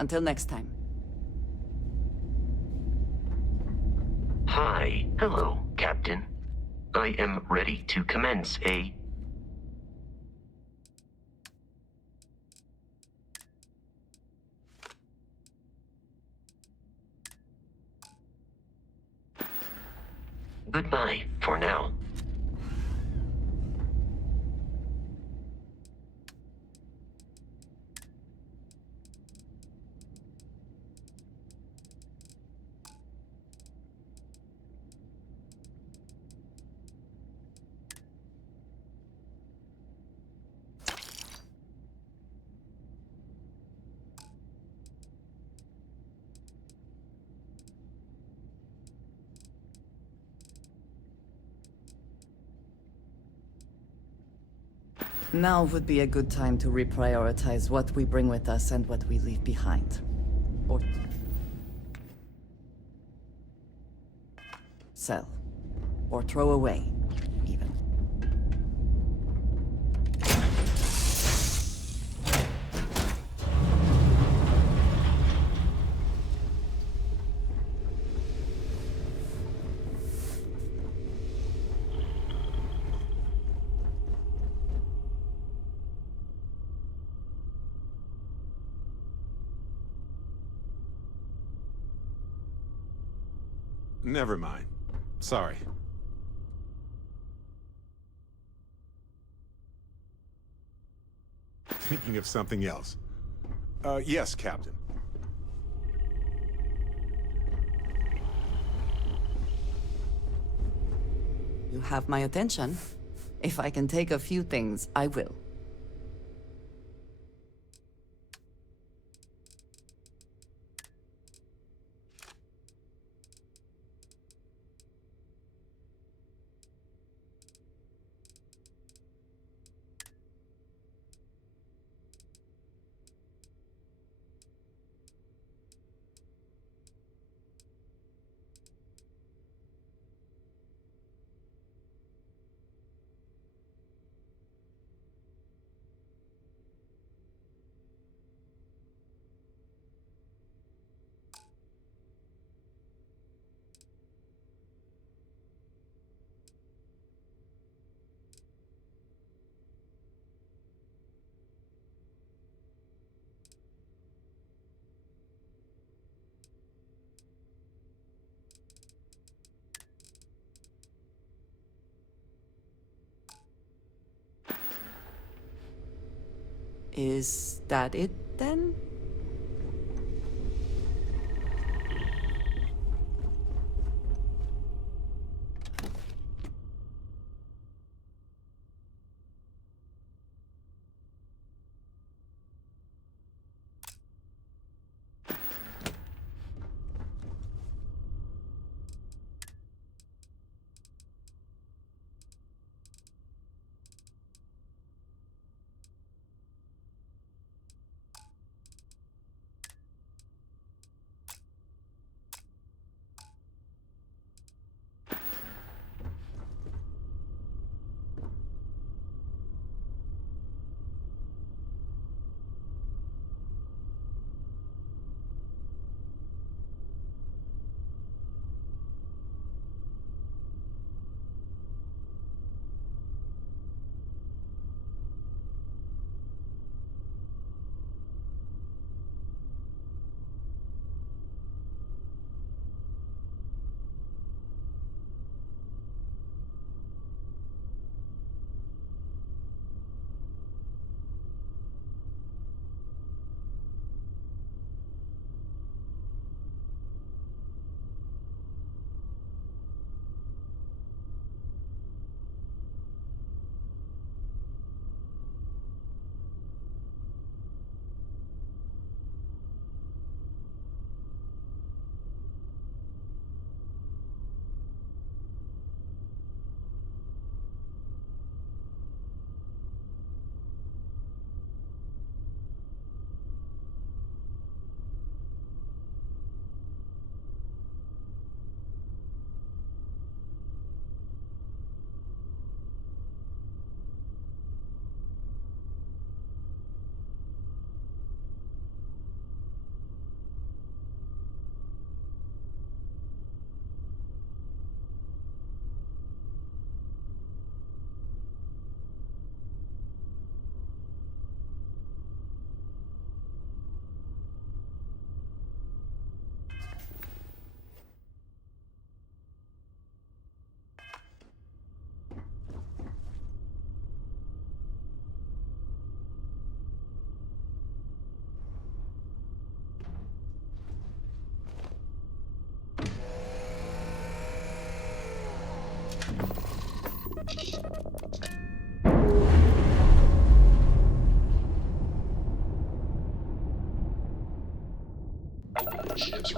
Until next time. Hi. Hello, Captain. I am ready to commence a... Goodbye for now. Now would be a good time to reprioritize what we bring with us and what we leave behind. Or sell. Or throw away, even. Never mind. Sorry. Thinking of something else. Yes, Captain. You have my attention. If I can take a few things, I will. Is that it, then?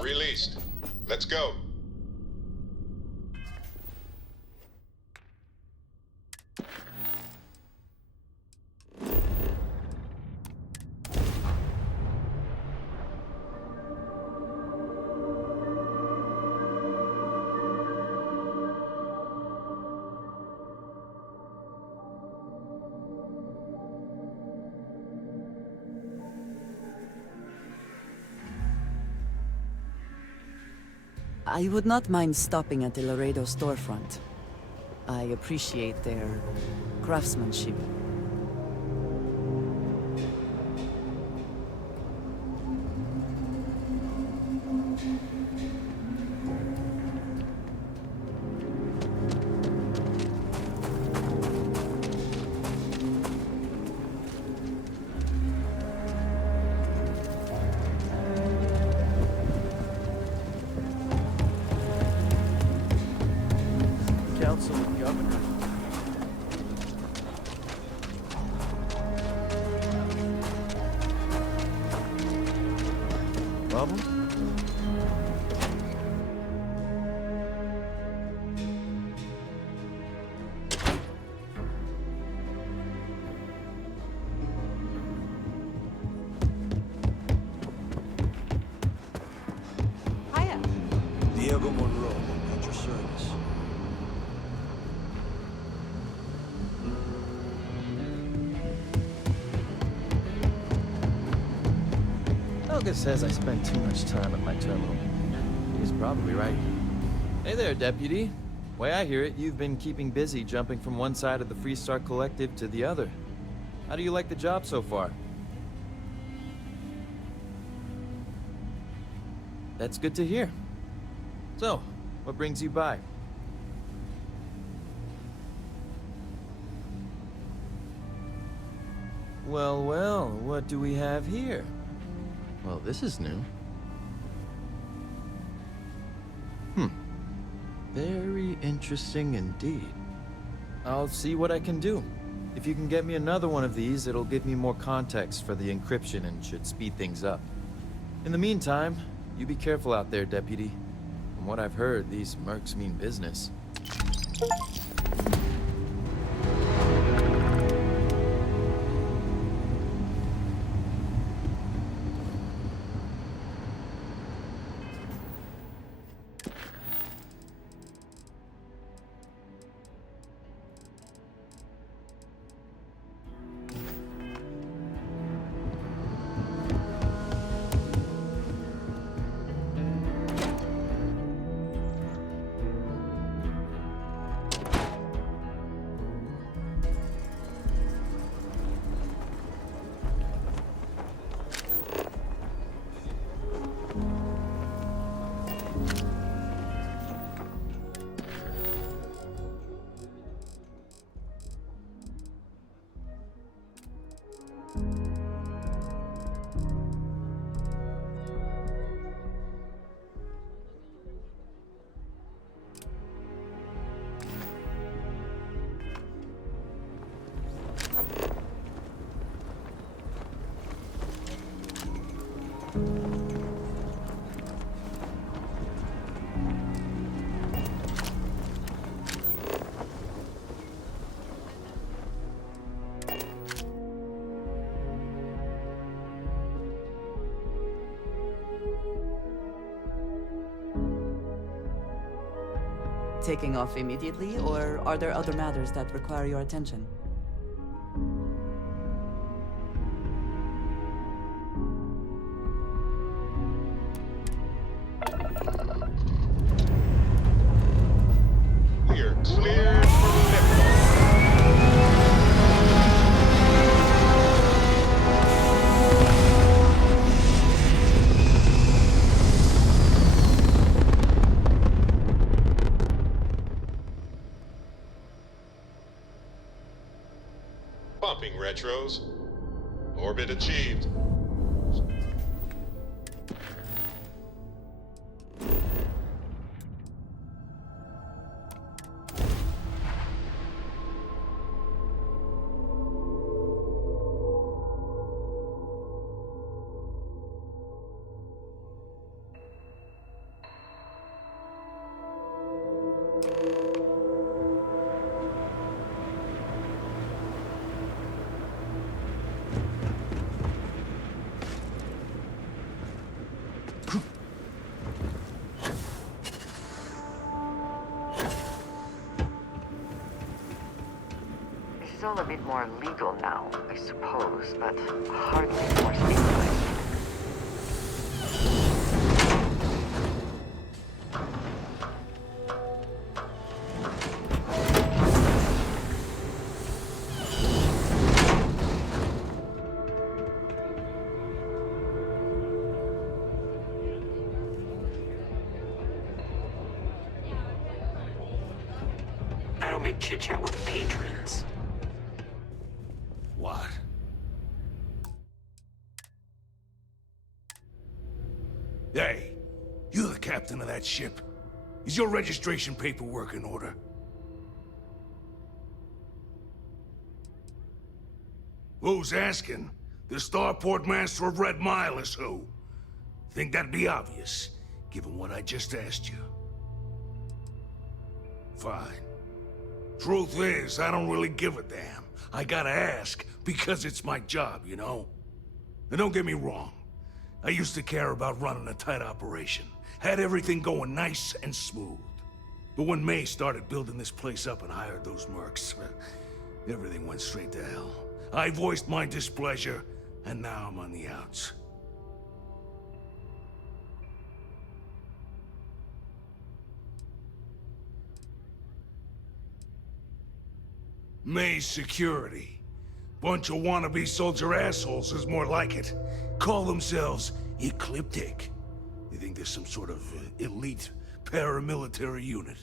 released. Let's go. I would not mind stopping at the Laredo storefront. I appreciate their craftsmanship. Council of Governors. Problem? Hiya. Diego Monroe, at your service. Helga says I spend too much time at my terminal. He's probably right. Hey there, Deputy. Way I hear it, you've been keeping busy jumping from one side of the Freestar Collective to the other. How do you like the job so far? That's good to hear. So, what brings you by? Well, well, what do we have here? Well, this is new. Very interesting indeed. I'll see what I can do. If you can get me another one of these, it'll give me more context for the encryption and should speed things up. In the meantime, you be careful out there, Deputy. From what I've heard, these mercs mean business. Taking off immediately, or are there other matters that require your attention? We're cleared for liftoff. Bumping retros. Orbit achieved. It's all a bit more legal now, I suppose, but hardly more stabilized. I don't make chit-chat with patrons. What? Hey, you the captain of that ship. Is your registration paperwork in order? Who's asking? The starport master of Red Mile is who? Think that'd be obvious, given what I just asked you. Fine. Truth is, I don't really give a damn. I gotta ask, because it's my job, you know? And don't get me wrong. I used to care about running a tight operation. Had everything going nice and smooth. But when May started building this place up and hired those mercs, everything went straight to hell. I voiced my displeasure, and now I'm on the outs. May's security. Bunch of wannabe soldier assholes is more like it. Call themselves Ecliptic. They think they're some sort of elite paramilitary unit.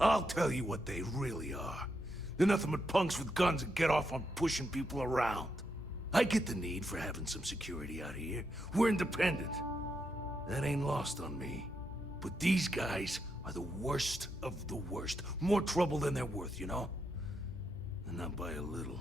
I'll tell you what they really are. They're nothing but punks with guns that get off on pushing people around. I get the need for having some security out here. We're independent. That ain't lost on me. But these guys are the worst of the worst. More trouble than they're worth, you know? And not by a little.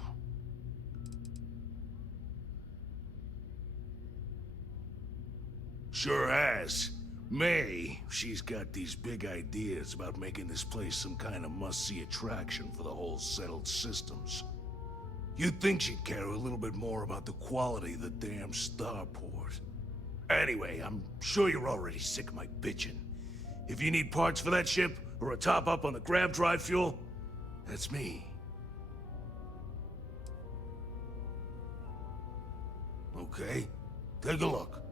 Sure has. May, she's got these big ideas about making this place some kind of must-see attraction for the whole settled systems. You'd think she'd care a little bit more about the quality of the damn starport. Anyway, I'm sure you're already sick of my bitching. If you need parts for that ship, or a top-up on the grab drive fuel, that's me. Okay, take a look.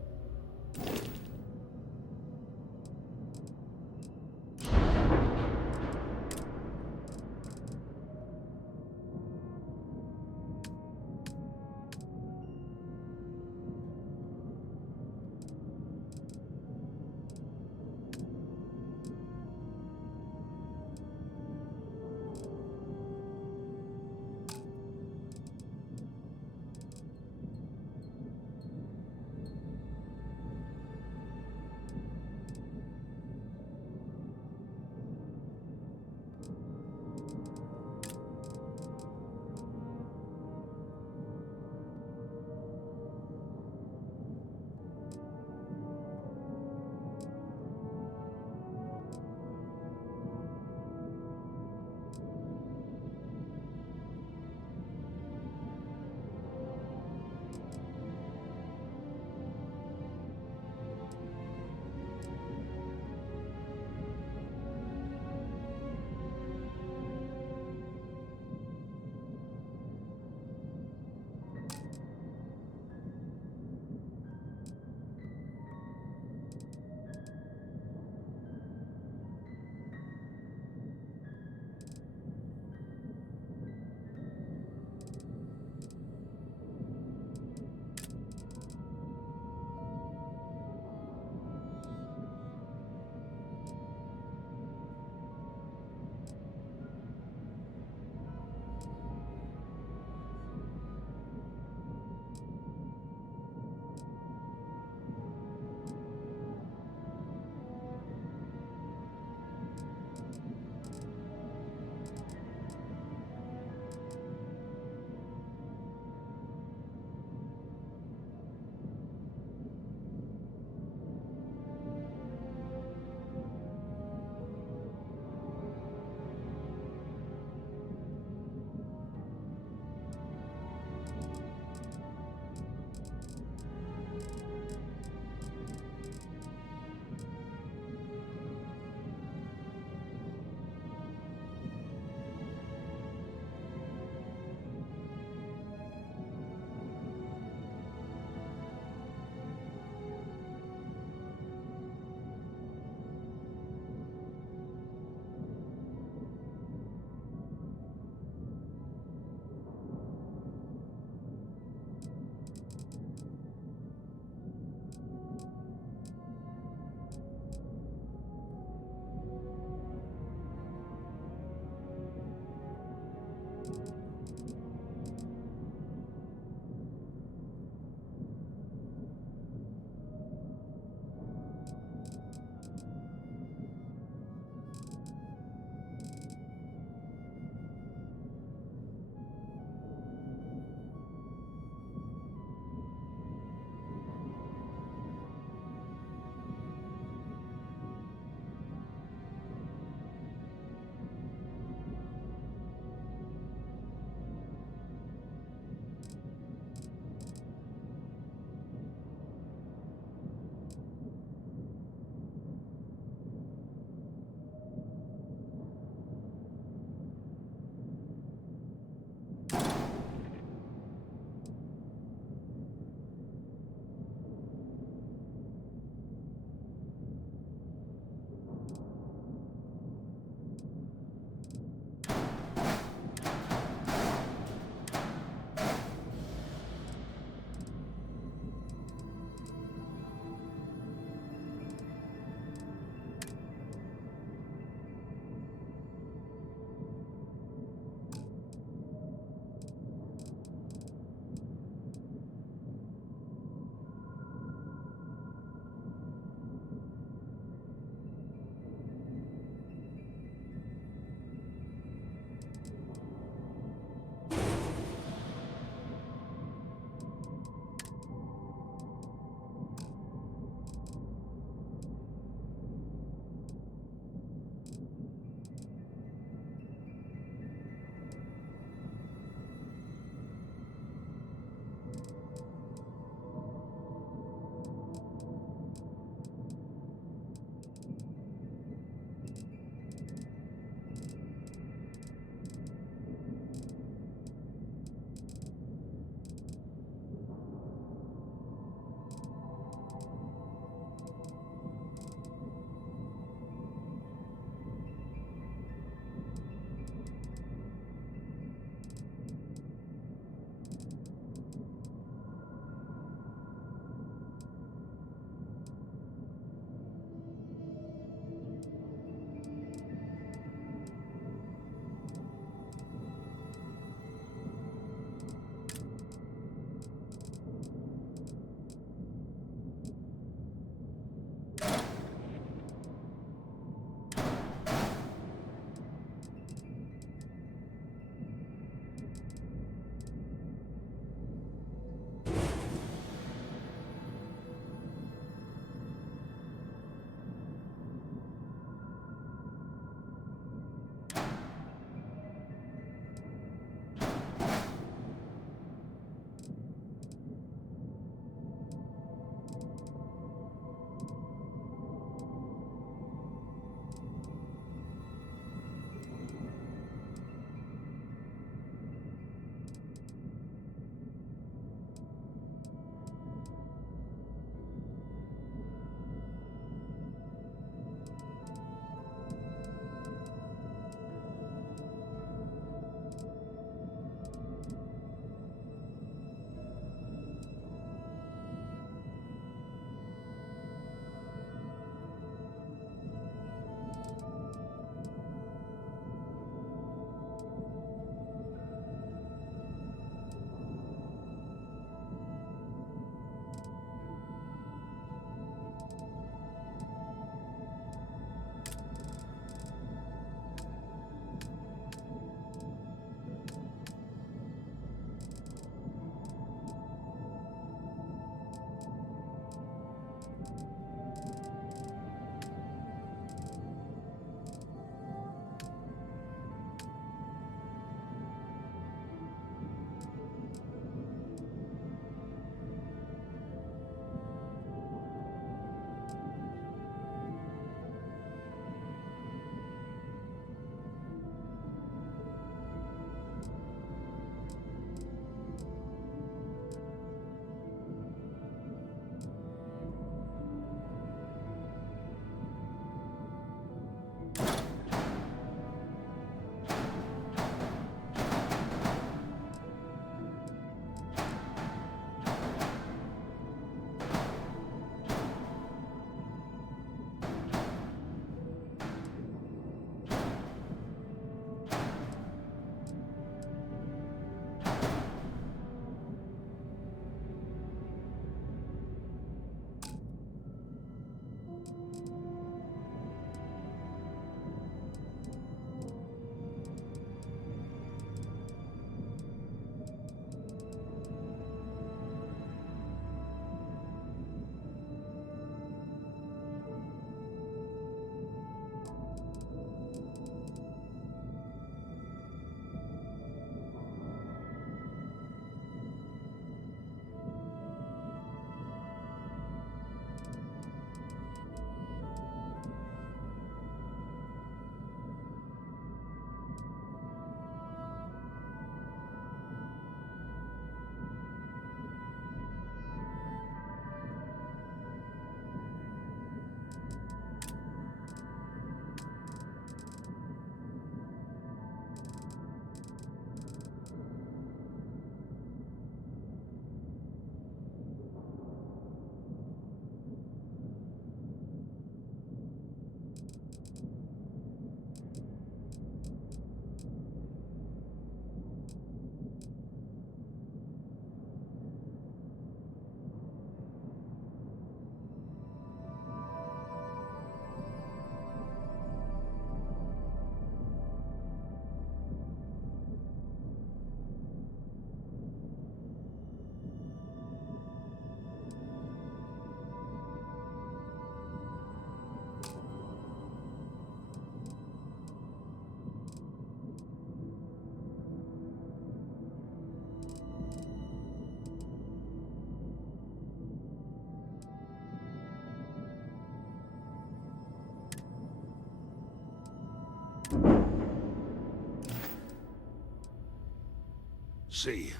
see you.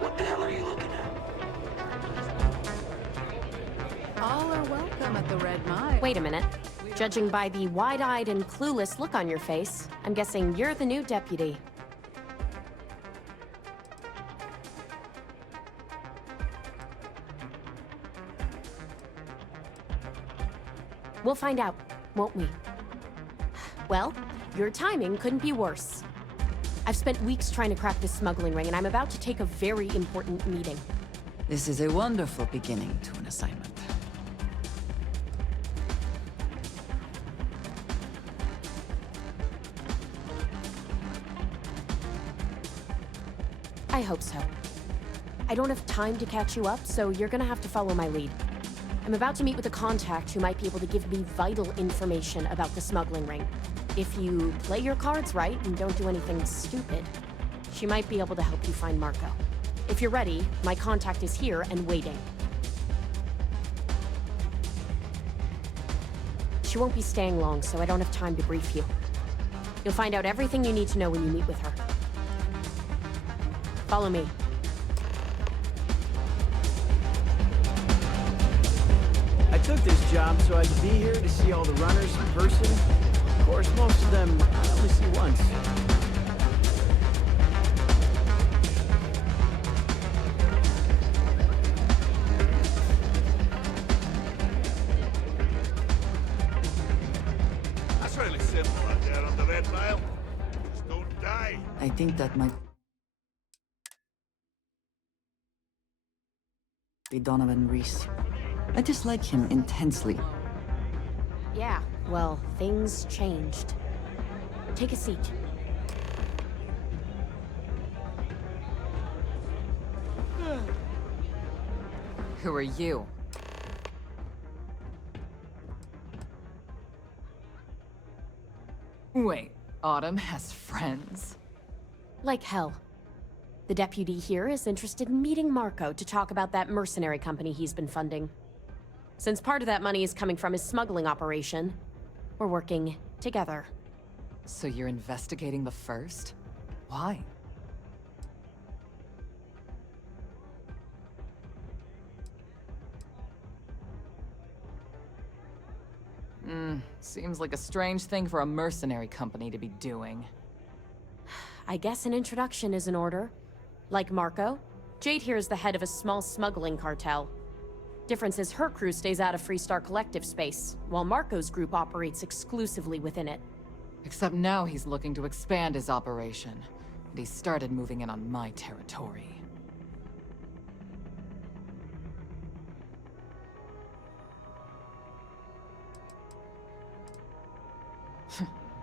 What the hell are you looking at? All are welcome at the Red Mile. Wait a minute. Judging by the wide-eyed and clueless look on your face, I'm guessing you're the new deputy. We'll find out, won't we? Well, your timing couldn't be worse. I've spent weeks trying to crack this smuggling ring, and I'm about to take a very important meeting. This is a wonderful beginning to an assignment. I hope so. I don't have time to catch you up, so you're gonna have to follow my lead. I'm about to meet with a contact who might be able to give me vital information about the smuggling ring. If you play your cards right and don't do anything stupid, she might be able to help you find Marco. If you're ready, my contact is here and waiting. She won't be staying long, so I don't have time to brief you. You'll find out everything you need to know when you meet with her. Follow me. I took this job so I could be here to see all the runners in person. Of course, most of them I only see once. That's really simple out there on the Red Mile. Just don't die. I think that might be Donovan Reese. I dislike him intensely. Yeah, well, things changed. Take a seat. Who are you? Wait, Autumn has friends? Like hell. The deputy here is interested in meeting Marco to talk about that mercenary company he's been funding. Since part of that money is coming from his smuggling operation, we're working together. So you're investigating the first? Why? Seems like a strange thing for a mercenary company to be doing. I guess an introduction is in order. Like Marco, Jade here is the head of a small smuggling cartel. Difference is her crew stays out of Freestar Collective space, while Marco's group operates exclusively within it. Except now he's looking to expand his operation, and he started moving in on my territory.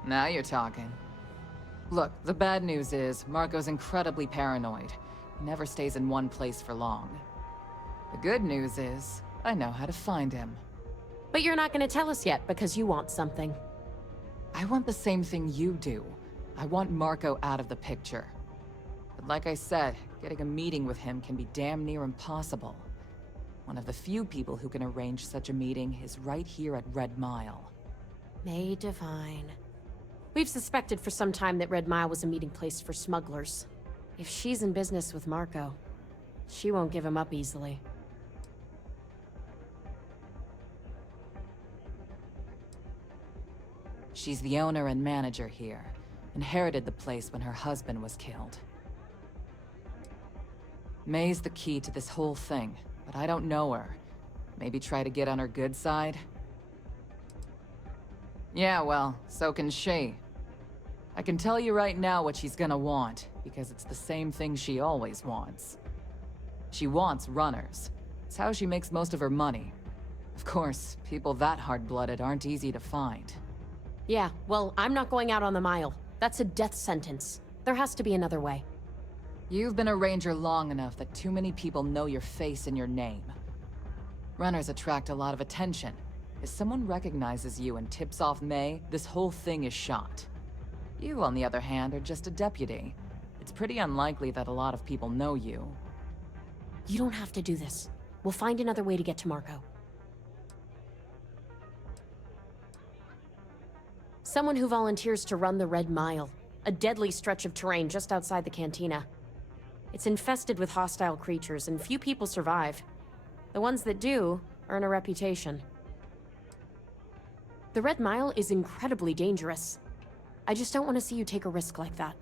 Now you're talking. Look, the bad news is, Marco's incredibly paranoid. He never stays in one place for long. The good news is, I know how to find him. But you're not gonna tell us yet because you want something. I want the same thing you do. I want Marco out of the picture. But like I said, getting a meeting with him can be damn near impossible. One of the few people who can arrange such a meeting is right here at Red Mile. May Divine. We've suspected for some time that Red Mile was a meeting place for smugglers. If she's in business with Marco, she won't give him up easily. She's the owner and manager here. Inherited the place when her husband was killed. May's the key to this whole thing, but I don't know her. Maybe try to get on her good side? Yeah, well, so can she. I can tell you right now what she's gonna want, because it's the same thing she always wants. She wants runners. It's how she makes most of her money. Of course, people that hard-blooded aren't easy to find. Yeah, well, I'm not going out on the mile. That's a death sentence. There has to be another way. You've been a ranger long enough that too many people know your face and your name. Runners attract a lot of attention. If someone recognizes you and tips off May, this whole thing is shot. You, on the other hand, are just a deputy. It's pretty unlikely that a lot of people know you. You don't have to do this. We'll find another way to get to Marco. Someone who volunteers to run the Red Mile, a deadly stretch of terrain just outside the cantina. It's infested with hostile creatures, and few people survive. The ones that do earn a reputation. The Red Mile is incredibly dangerous. I just don't want to see you take a risk like that.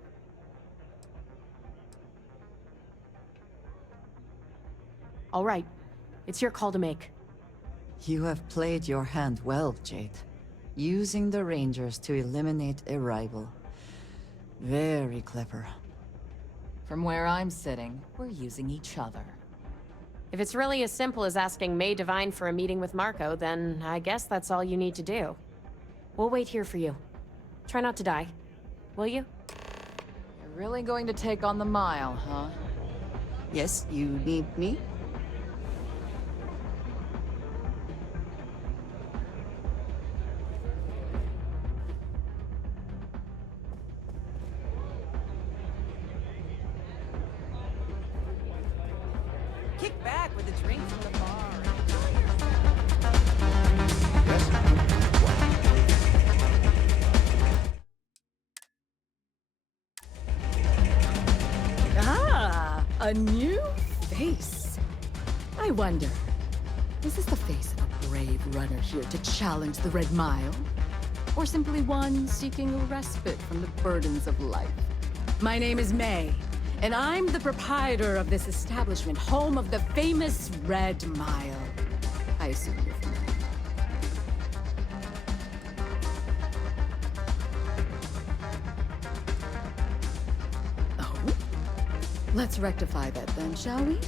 All right, it's your call to make. You have played your hand well, Jade. Using the Rangers to eliminate a rival. Very clever. From where I'm sitting, we're using each other. If it's really as simple as asking May Divine for a meeting with Marco, then I guess that's all you need to do. We'll wait here for you. Try not to die. Will you? You're really going to take on the Mile, huh? Yes, you need me? Kick back with a drink from the bar. Ah, a new face. I wonder, is this the face of a brave runner here to challenge the Red Mile? Or simply one seeking a respite from the burdens of life? My name is May, and I'm the proprietor of this establishment, home of the famous Red Mile. I assume you're familiar. Let's rectify that then, shall we?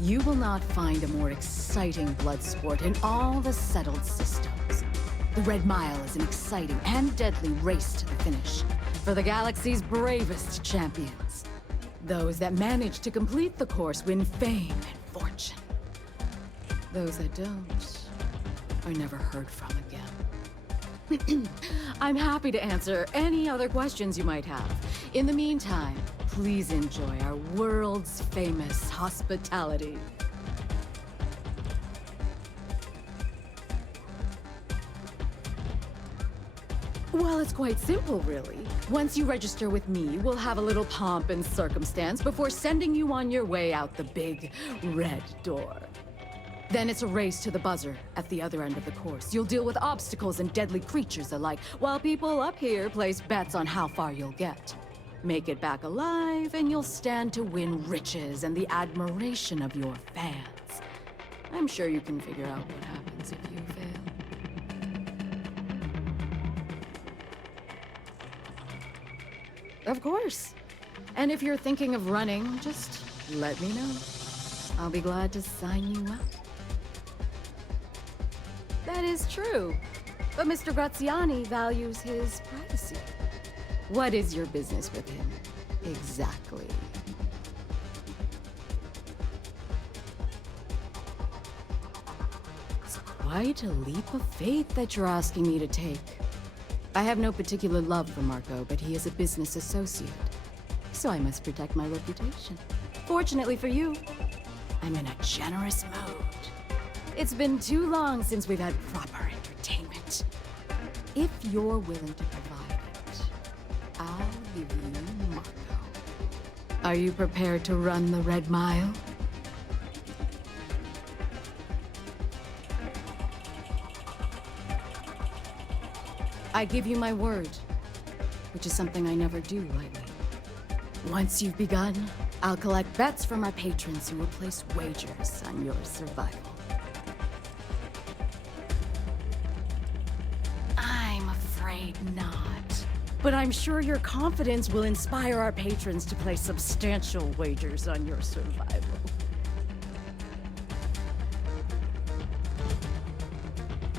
You will not find a more exciting blood sport in all the settled systems. The Red Mile is an exciting and deadly race to the finish for the galaxy's bravest champions. Those that manage to complete the course win fame and fortune. Those that don't are never heard from again. I'm happy to answer any other questions you might have. In the meantime, please enjoy our world's famous hospitality. Well, it's quite simple, really. Once you register with me, we'll have a little pomp and circumstance before sending you on your way out the big red door. Then it's a race to the buzzer at the other end of the course. You'll deal with obstacles and deadly creatures alike, while people up here place bets on how far you'll get. Make it back alive, and you'll stand to win riches and the admiration of your fans. I'm sure you can figure out what happens if you fail. Of course. And if you're thinking of running, just let me know. I'll be glad to sign you up. That is true. But Mr. Graziani values his privacy. What is your business with him? Exactly. It's quite a leap of faith that you're asking me to take. I have no particular love for Marco, but he is a business associate. So I must protect my reputation. Fortunately for you, I'm in a generous mood. It's been too long since we've had proper entertainment. If you're willing to provide it, I'll give you Marco. Are you prepared to run the Red Mile? I give you my word, which is something I never do lightly. Once you've begun, I'll collect bets from our patrons who will place wagers on your survival. I'm afraid not. But I'm sure your confidence will inspire our patrons to place substantial wagers on your survival.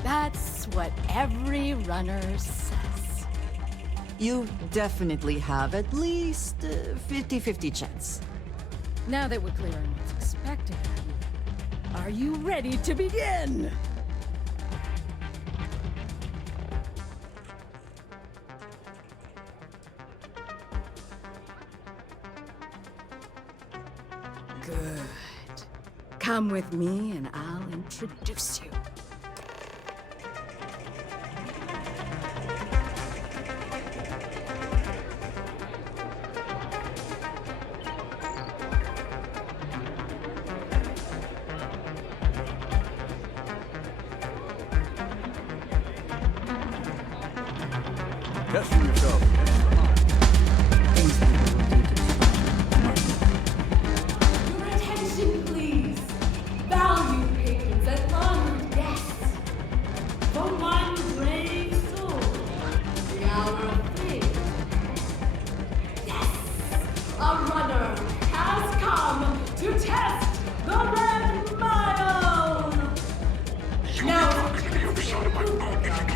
That's what every runner says. You definitely have at least 50-50 chance. Now that we're clear on what's expected of you, are you ready to begin? Good. Come with me and I'll introduce you. Testing yourself against the odds. Things that we will do to Your attention, please. Valued patrons and honored guests. For one brave soul, the hour of fame. Yes! A runner has come to test the Red Mile! Now,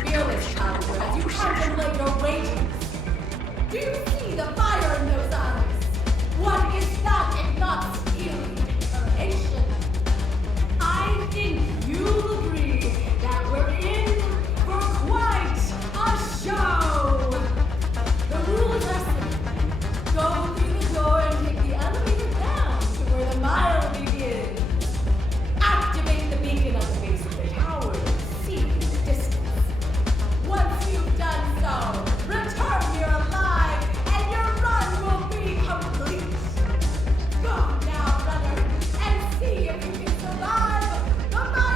fearless challenger, as you contemplate your ratings, do you see the fire in those eyes? What is that if not stealing determination? I think you'll agree that we're in for quite a show! The rules are simple. Go through the door and take the elevator down to where the mile begins. Activate the beacon at the base of the tower and see the distance. Once you've done so, return here alive, and your run will be complete. Go now, runner, and see if you can survive the mile!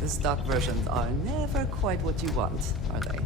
The stock versions are never quite what you want, are they?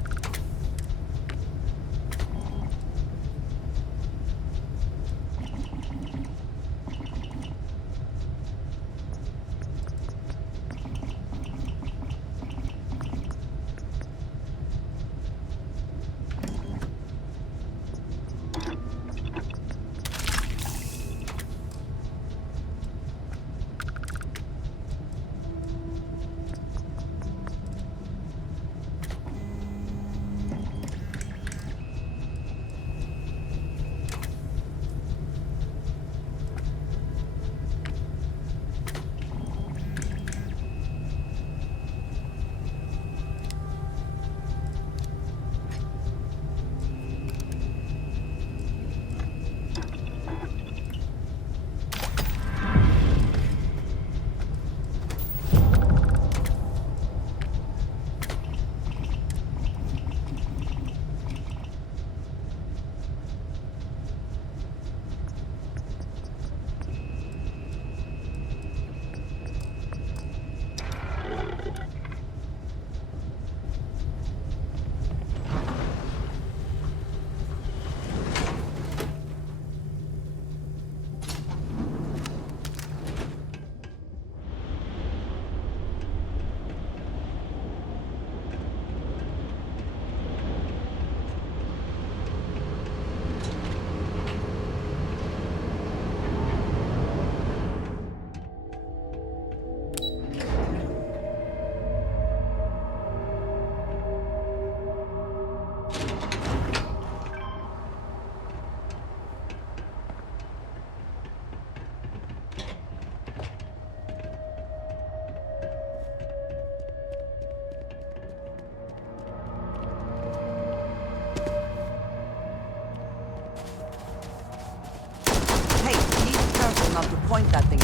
Not to point that thing.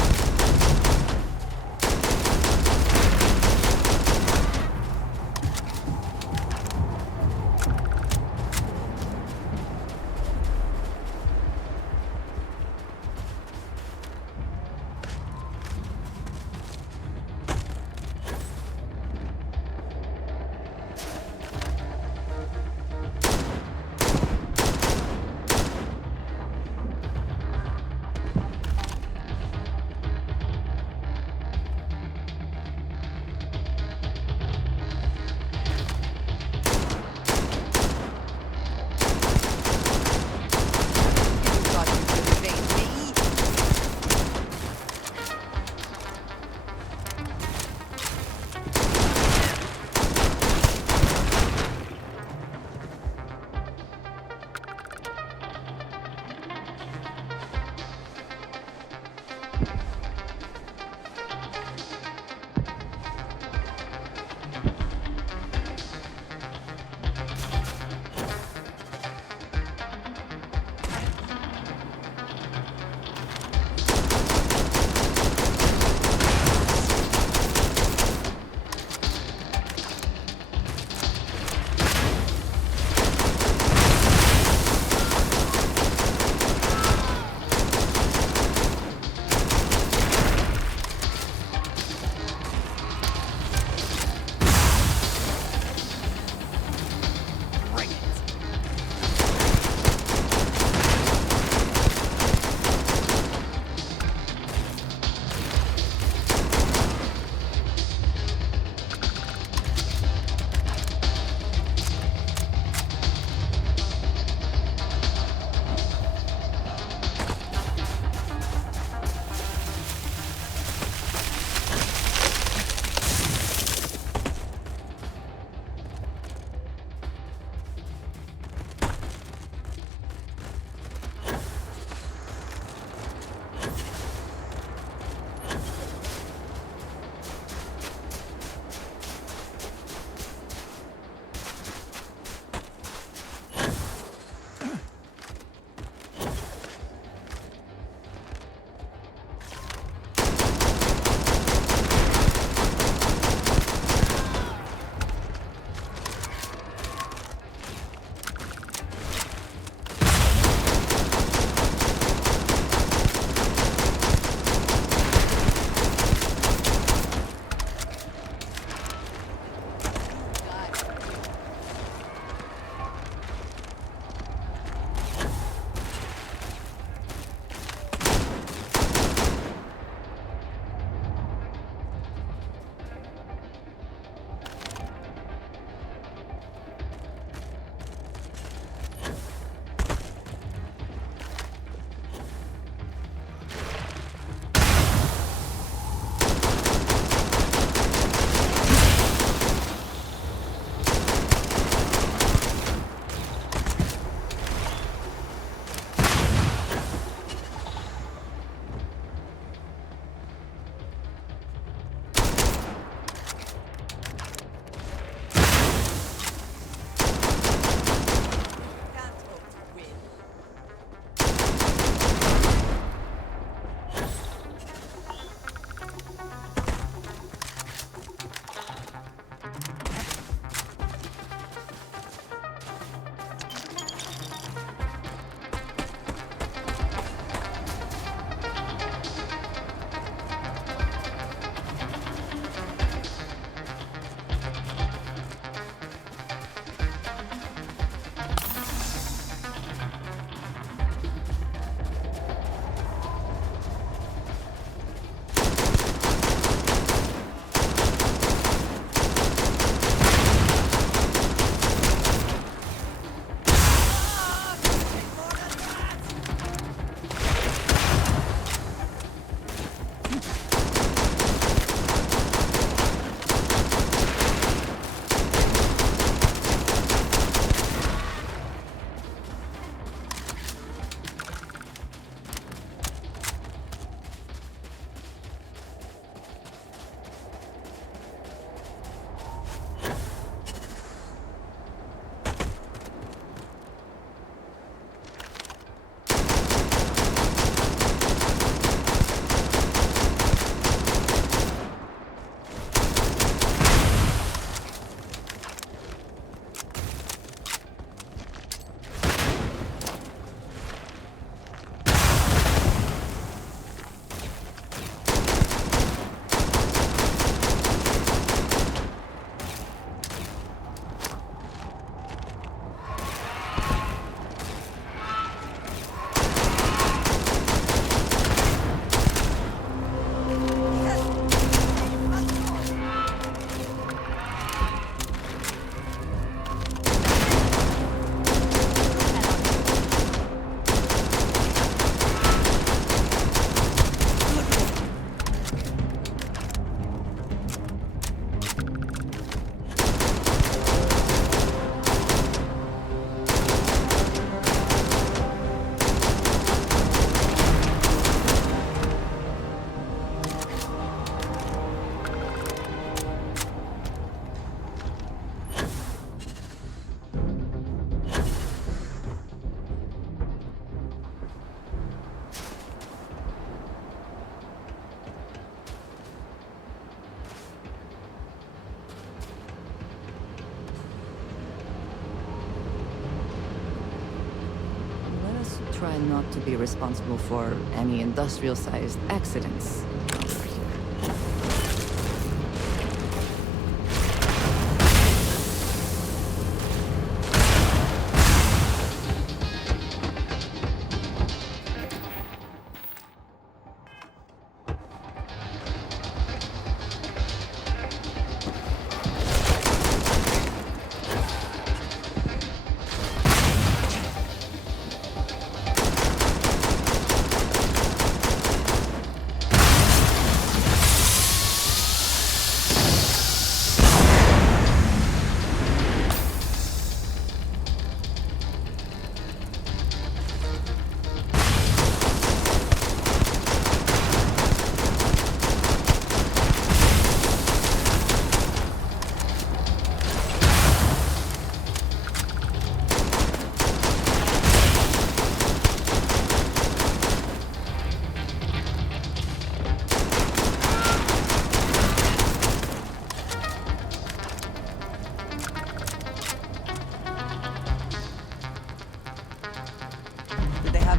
try not to be responsible for any industrial-sized accidents.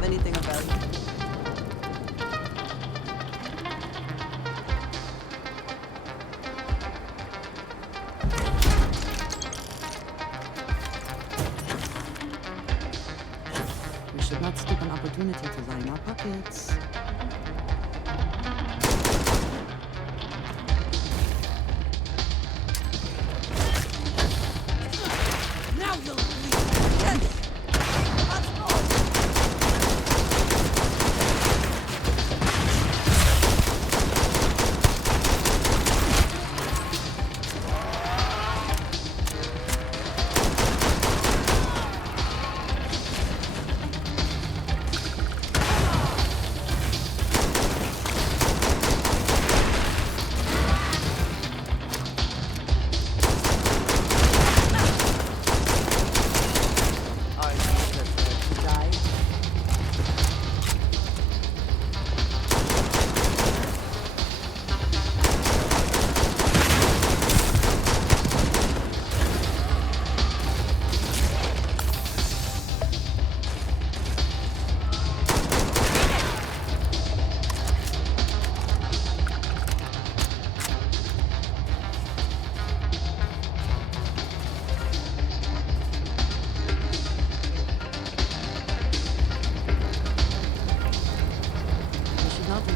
Anything of value? We should not skip an opportunity to line our pockets. Now you'll bleed. Yes! Let's go!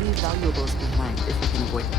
Leave valuables behind if we can avoid it.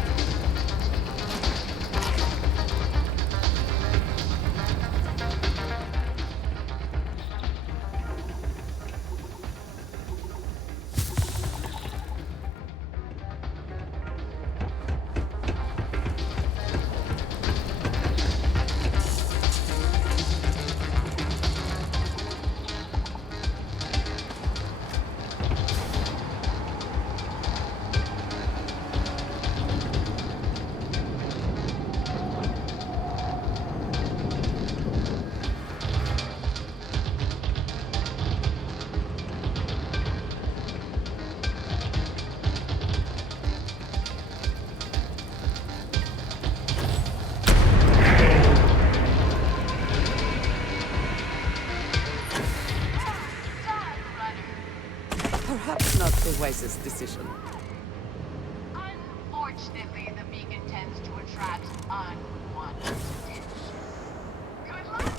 Perhaps not the wisest decision. Unfortunately, the beacon tends to attract unwanted attention. Good luck.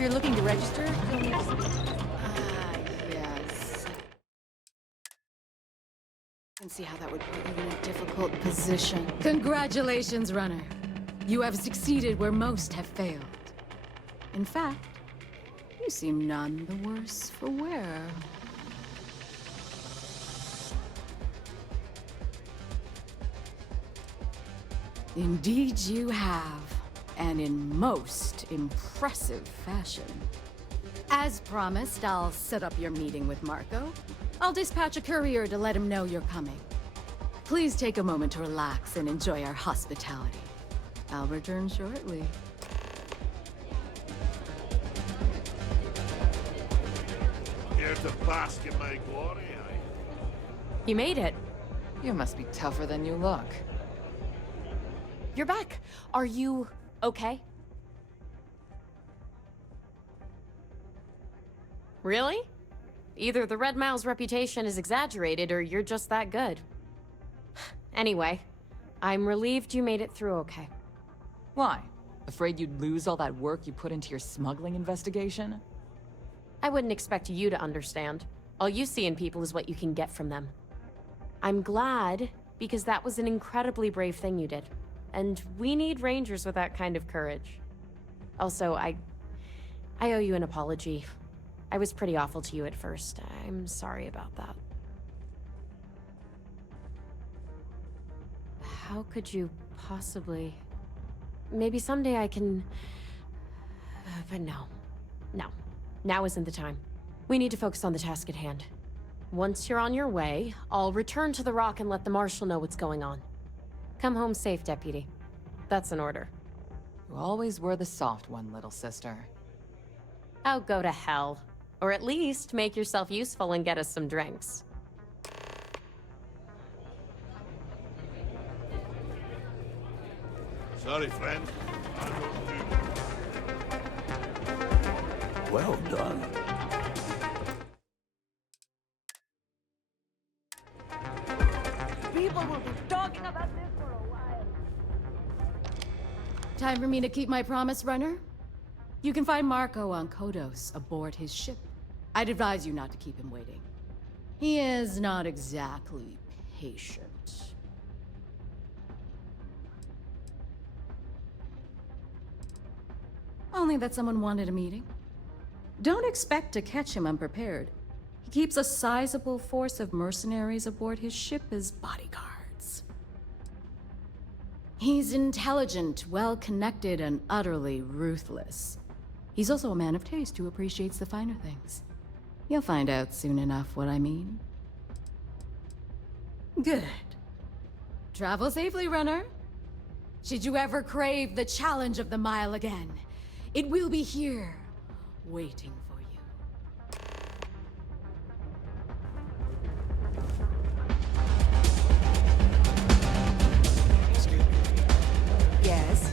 If you're looking to register, you'll need to... Yes. I can see how that would put you in a difficult position. Congratulations, runner. You have succeeded where most have failed. In fact, you seem none the worse for wear. Indeed you have, and in most impressive fashion. As promised, I'll set up your meeting with Marco. I'll dispatch a courier to let him know you're coming. Please take a moment to relax and enjoy our hospitality. I'll return shortly. Here to bask in my glory, You made it. You must be tougher than you look. You're back. Are you okay? Really? Either the Red Mile's reputation is exaggerated or you're just that good. Anyway, I'm relieved you made it through okay. Why? Afraid you'd lose all that work you put into your smuggling investigation? I wouldn't expect you to understand. All you see in people is what you can get from them. I'm glad, because that was an incredibly brave thing you did. And we need Rangers with that kind of courage. Also, I owe you an apology. I was pretty awful to you at first. I'm sorry about that. How could you possibly... Maybe someday I can... But no. No. Now isn't the time. We need to focus on the task at hand. Once you're on your way, I'll return to the Rock and let the Marshal know what's going on. Come home safe, Deputy. That's an order. You always were the soft one, little sister. Oh, go to hell. Or at least make yourself useful and get us some drinks. Sorry, friend. I don't do... Well done. People will be talking about this for a while. Time for me to keep my promise, runner? You can find Marco on Kodos aboard his ship. I'd advise you not to keep him waiting. He is not exactly patient. Only that someone wanted a meeting. Don't expect to catch him unprepared. He keeps a sizable force of mercenaries aboard his ship as bodyguards. He's intelligent, well-connected, and utterly ruthless. He's also a man of taste who appreciates the finer things. You'll find out soon enough what I mean. Good. Travel safely, runner. Should you ever crave the challenge of the mile again, it will be here, waiting for you. Yes?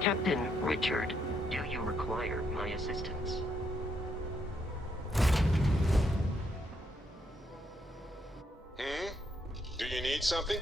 Captain Richard, do you require my assistance? Do you need something?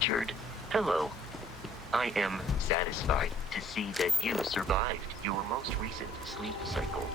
Richard. Hello. I am satisfied to see that you survived your most recent sleep cycle.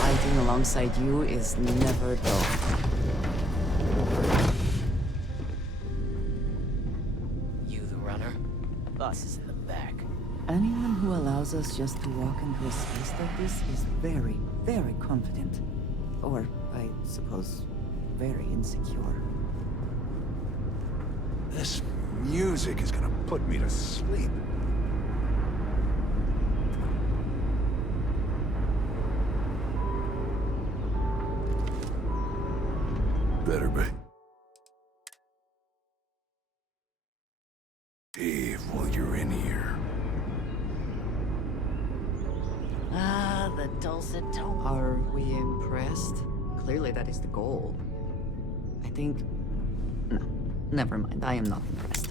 Fighting alongside you is never dull. You the runner? Boss is in the back. Anyone who allows us just to walk into a space like this is very, very confident. Or, I suppose, very insecure. This music is gonna put me to sleep. Better be. Eve, while you're in here. Ah, the dulcet tone. Are we impressed? Clearly that is the goal. I think... No, never mind. I am not impressed.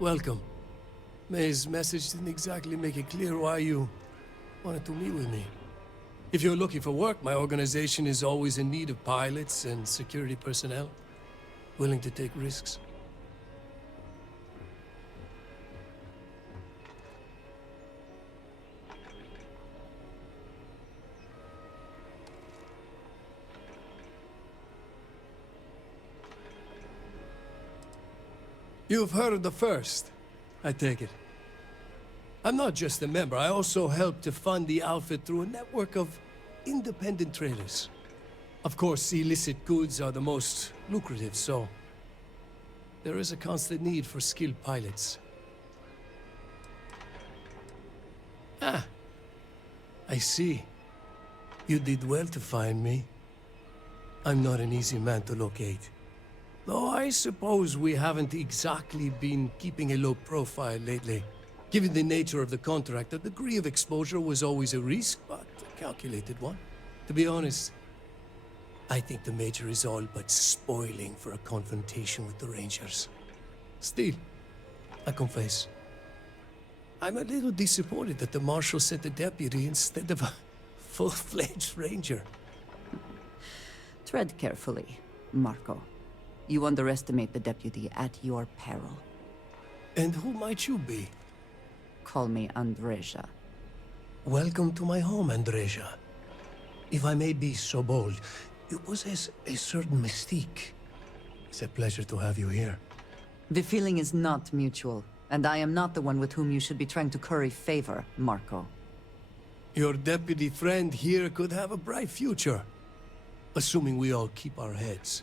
Welcome. May's message didn't exactly make it clear why you wanted to meet with me. If you're looking for work, my organization is always in need of pilots and security personnel, willing to take risks. You've heard of the First, I take it. I'm not just a member, I also help to fund the outfit through a network of independent traders. Of course, illicit goods are the most lucrative, so there is a constant need for skilled pilots. Ah, I see. You did well to find me. I'm not an easy man to locate. Though I suppose we haven't exactly been keeping a low profile lately. Given the nature of the contract, a degree of exposure was always a risk, but a calculated one. To be honest, I think the Major is all but spoiling for a confrontation with the Rangers. Still, I confess, I'm a little disappointed that the Marshal sent a deputy instead of a full-fledged Ranger. Tread carefully, Marco. You underestimate the deputy at your peril. And who might you be? Call me Andreja. Welcome to my home, Andreja. If I may be so bold, you possess a certain mystique. It's a pleasure to have you here. The feeling is not mutual, and I am not the one with whom you should be trying to curry favor, Marco. Your deputy friend here could have a bright future. Assuming we all keep our heads.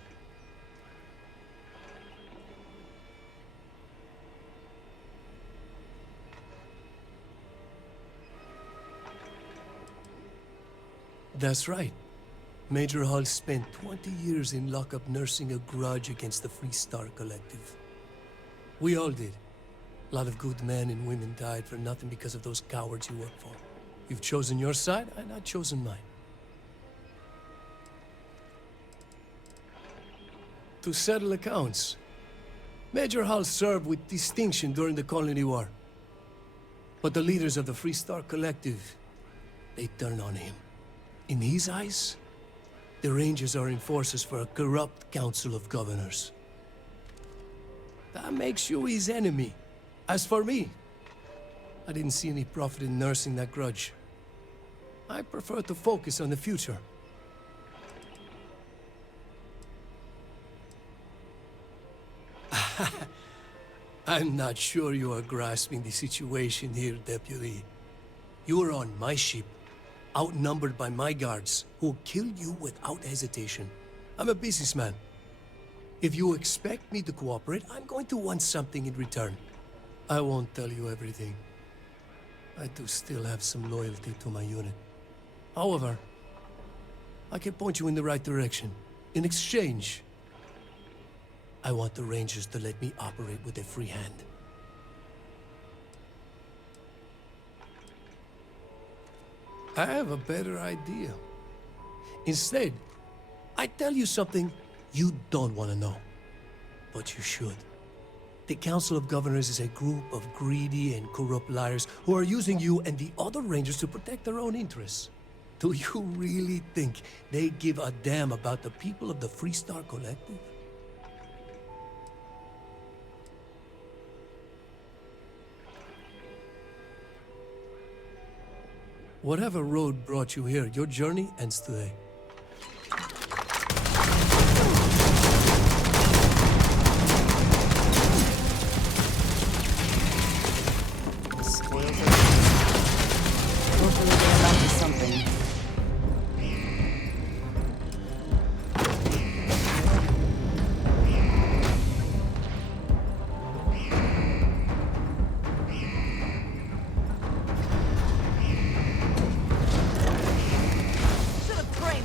That's right. Major Hull spent 20 years in lockup nursing a grudge against the Freestar Collective. We all did. A lot of good men and women died for nothing because of those cowards you work for. You've chosen your side, and I've chosen mine. To settle accounts, Major Hull served with distinction during the Colony War. But the leaders of the Freestar Collective, they turned on him. In his eyes, the Rangers are enforcers for a corrupt Council of Governors. That makes you his enemy. As for me, I didn't see any profit in nursing that grudge. I prefer to focus on the future. I'm not sure you are grasping the situation here, Deputy. You are on my ship, outnumbered by my guards, who'll kill you without hesitation. I'm a businessman. If you expect me to cooperate, I'm going to want something in return. I won't tell you everything. I do still have some loyalty to my unit. However, I can point you in the right direction. In exchange, I want the Rangers to let me operate with a free hand. I have a better idea. Instead, I tell you something you don't want to know. But you should. The Council of Governors is a group of greedy and corrupt liars who are using you and the other Rangers to protect their own interests. Do you really think they give a damn about the people of the Freestar Collective? Whatever road brought you here, your journey ends today. Hopefully they're about to something. Should have trained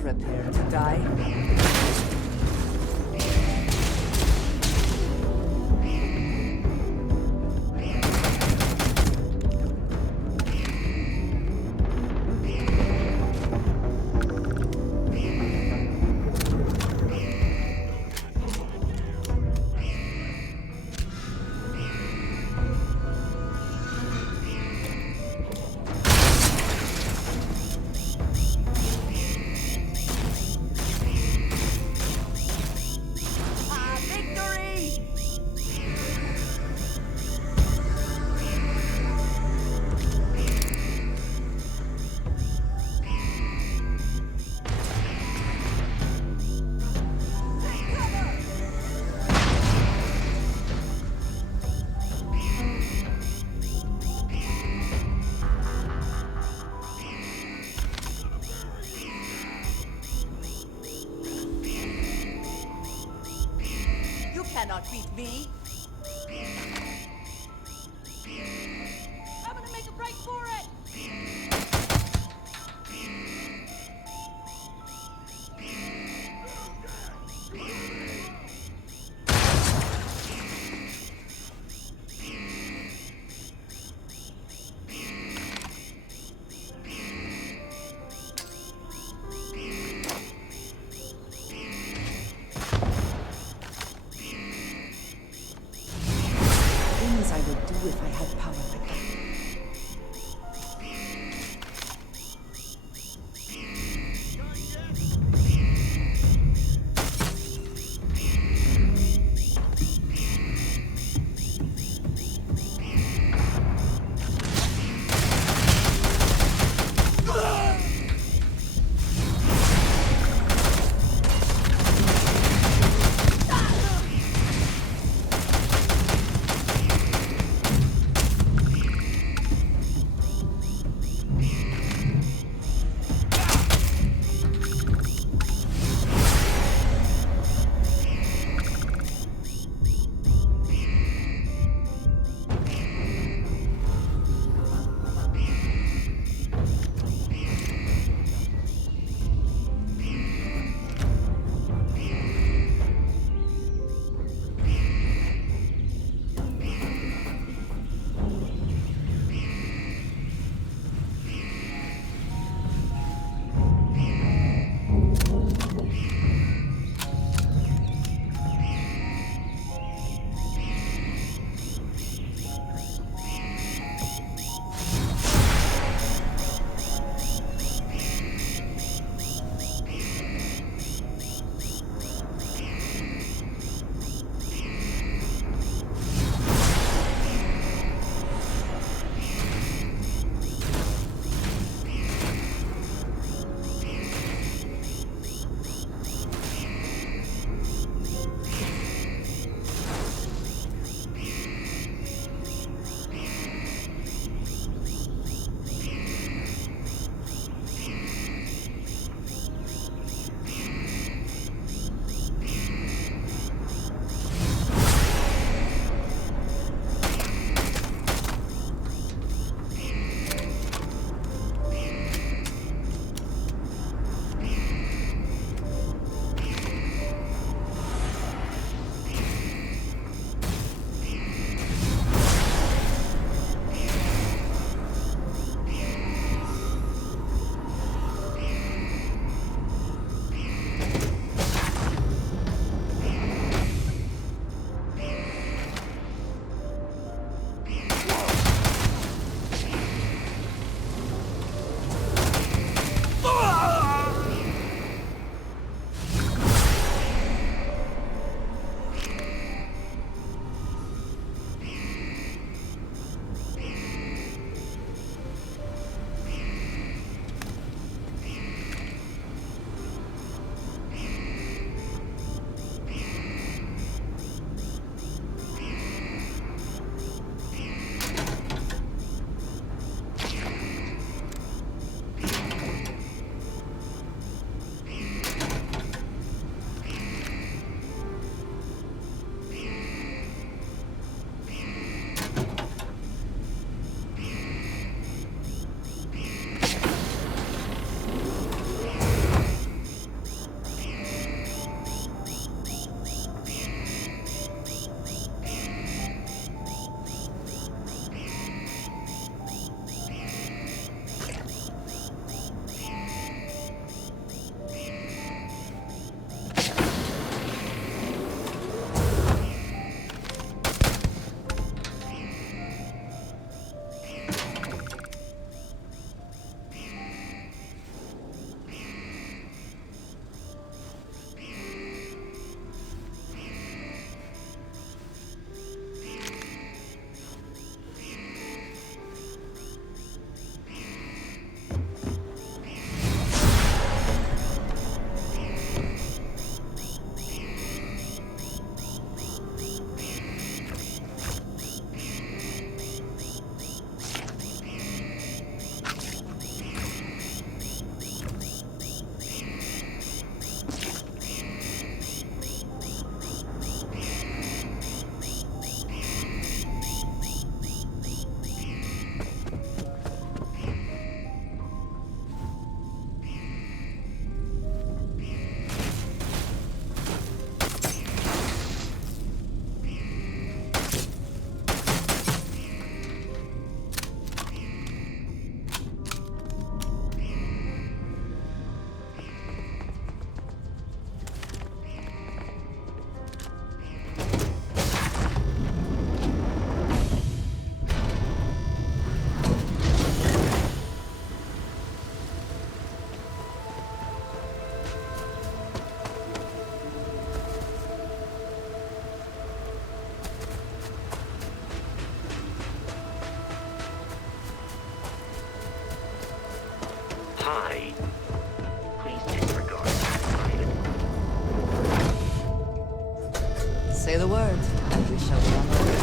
Prepare to die. Cannot beat me. I'm gonna make a break for it. Say the word, and we shall be on our way.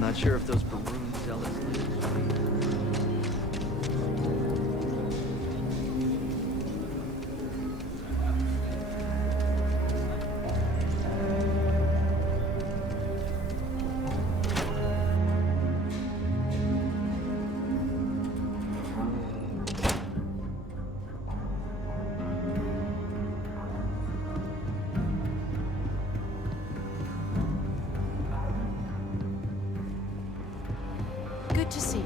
Not sure if those balloons tell us. Good to see you.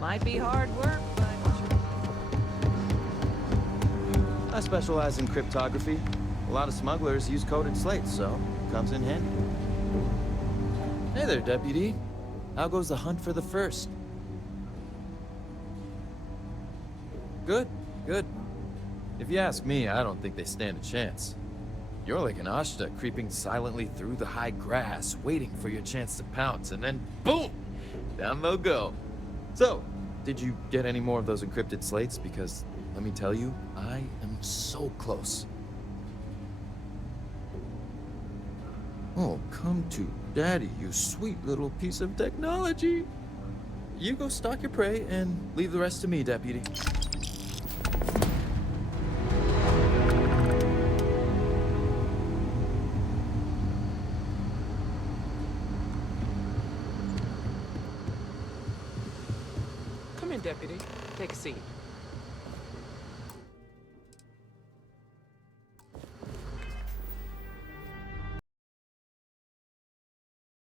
Might be hard work, but... I specialize in cryptography. A lot of smugglers use coded slates, so comes in handy. Hey there, Deputy. How goes the hunt for the first? Good, good. If you ask me, I don't think they stand a chance. You're like an Ashta creeping silently through the high grass, waiting for your chance to pounce, and then boom! Down they'll go. So, did you get any more of those encrypted slates? Because, let me tell you, I am so close. Oh, come to Daddy, you sweet little piece of technology. You go stalk your prey and leave the rest to me, Deputy. Come in, Deputy. Take a seat.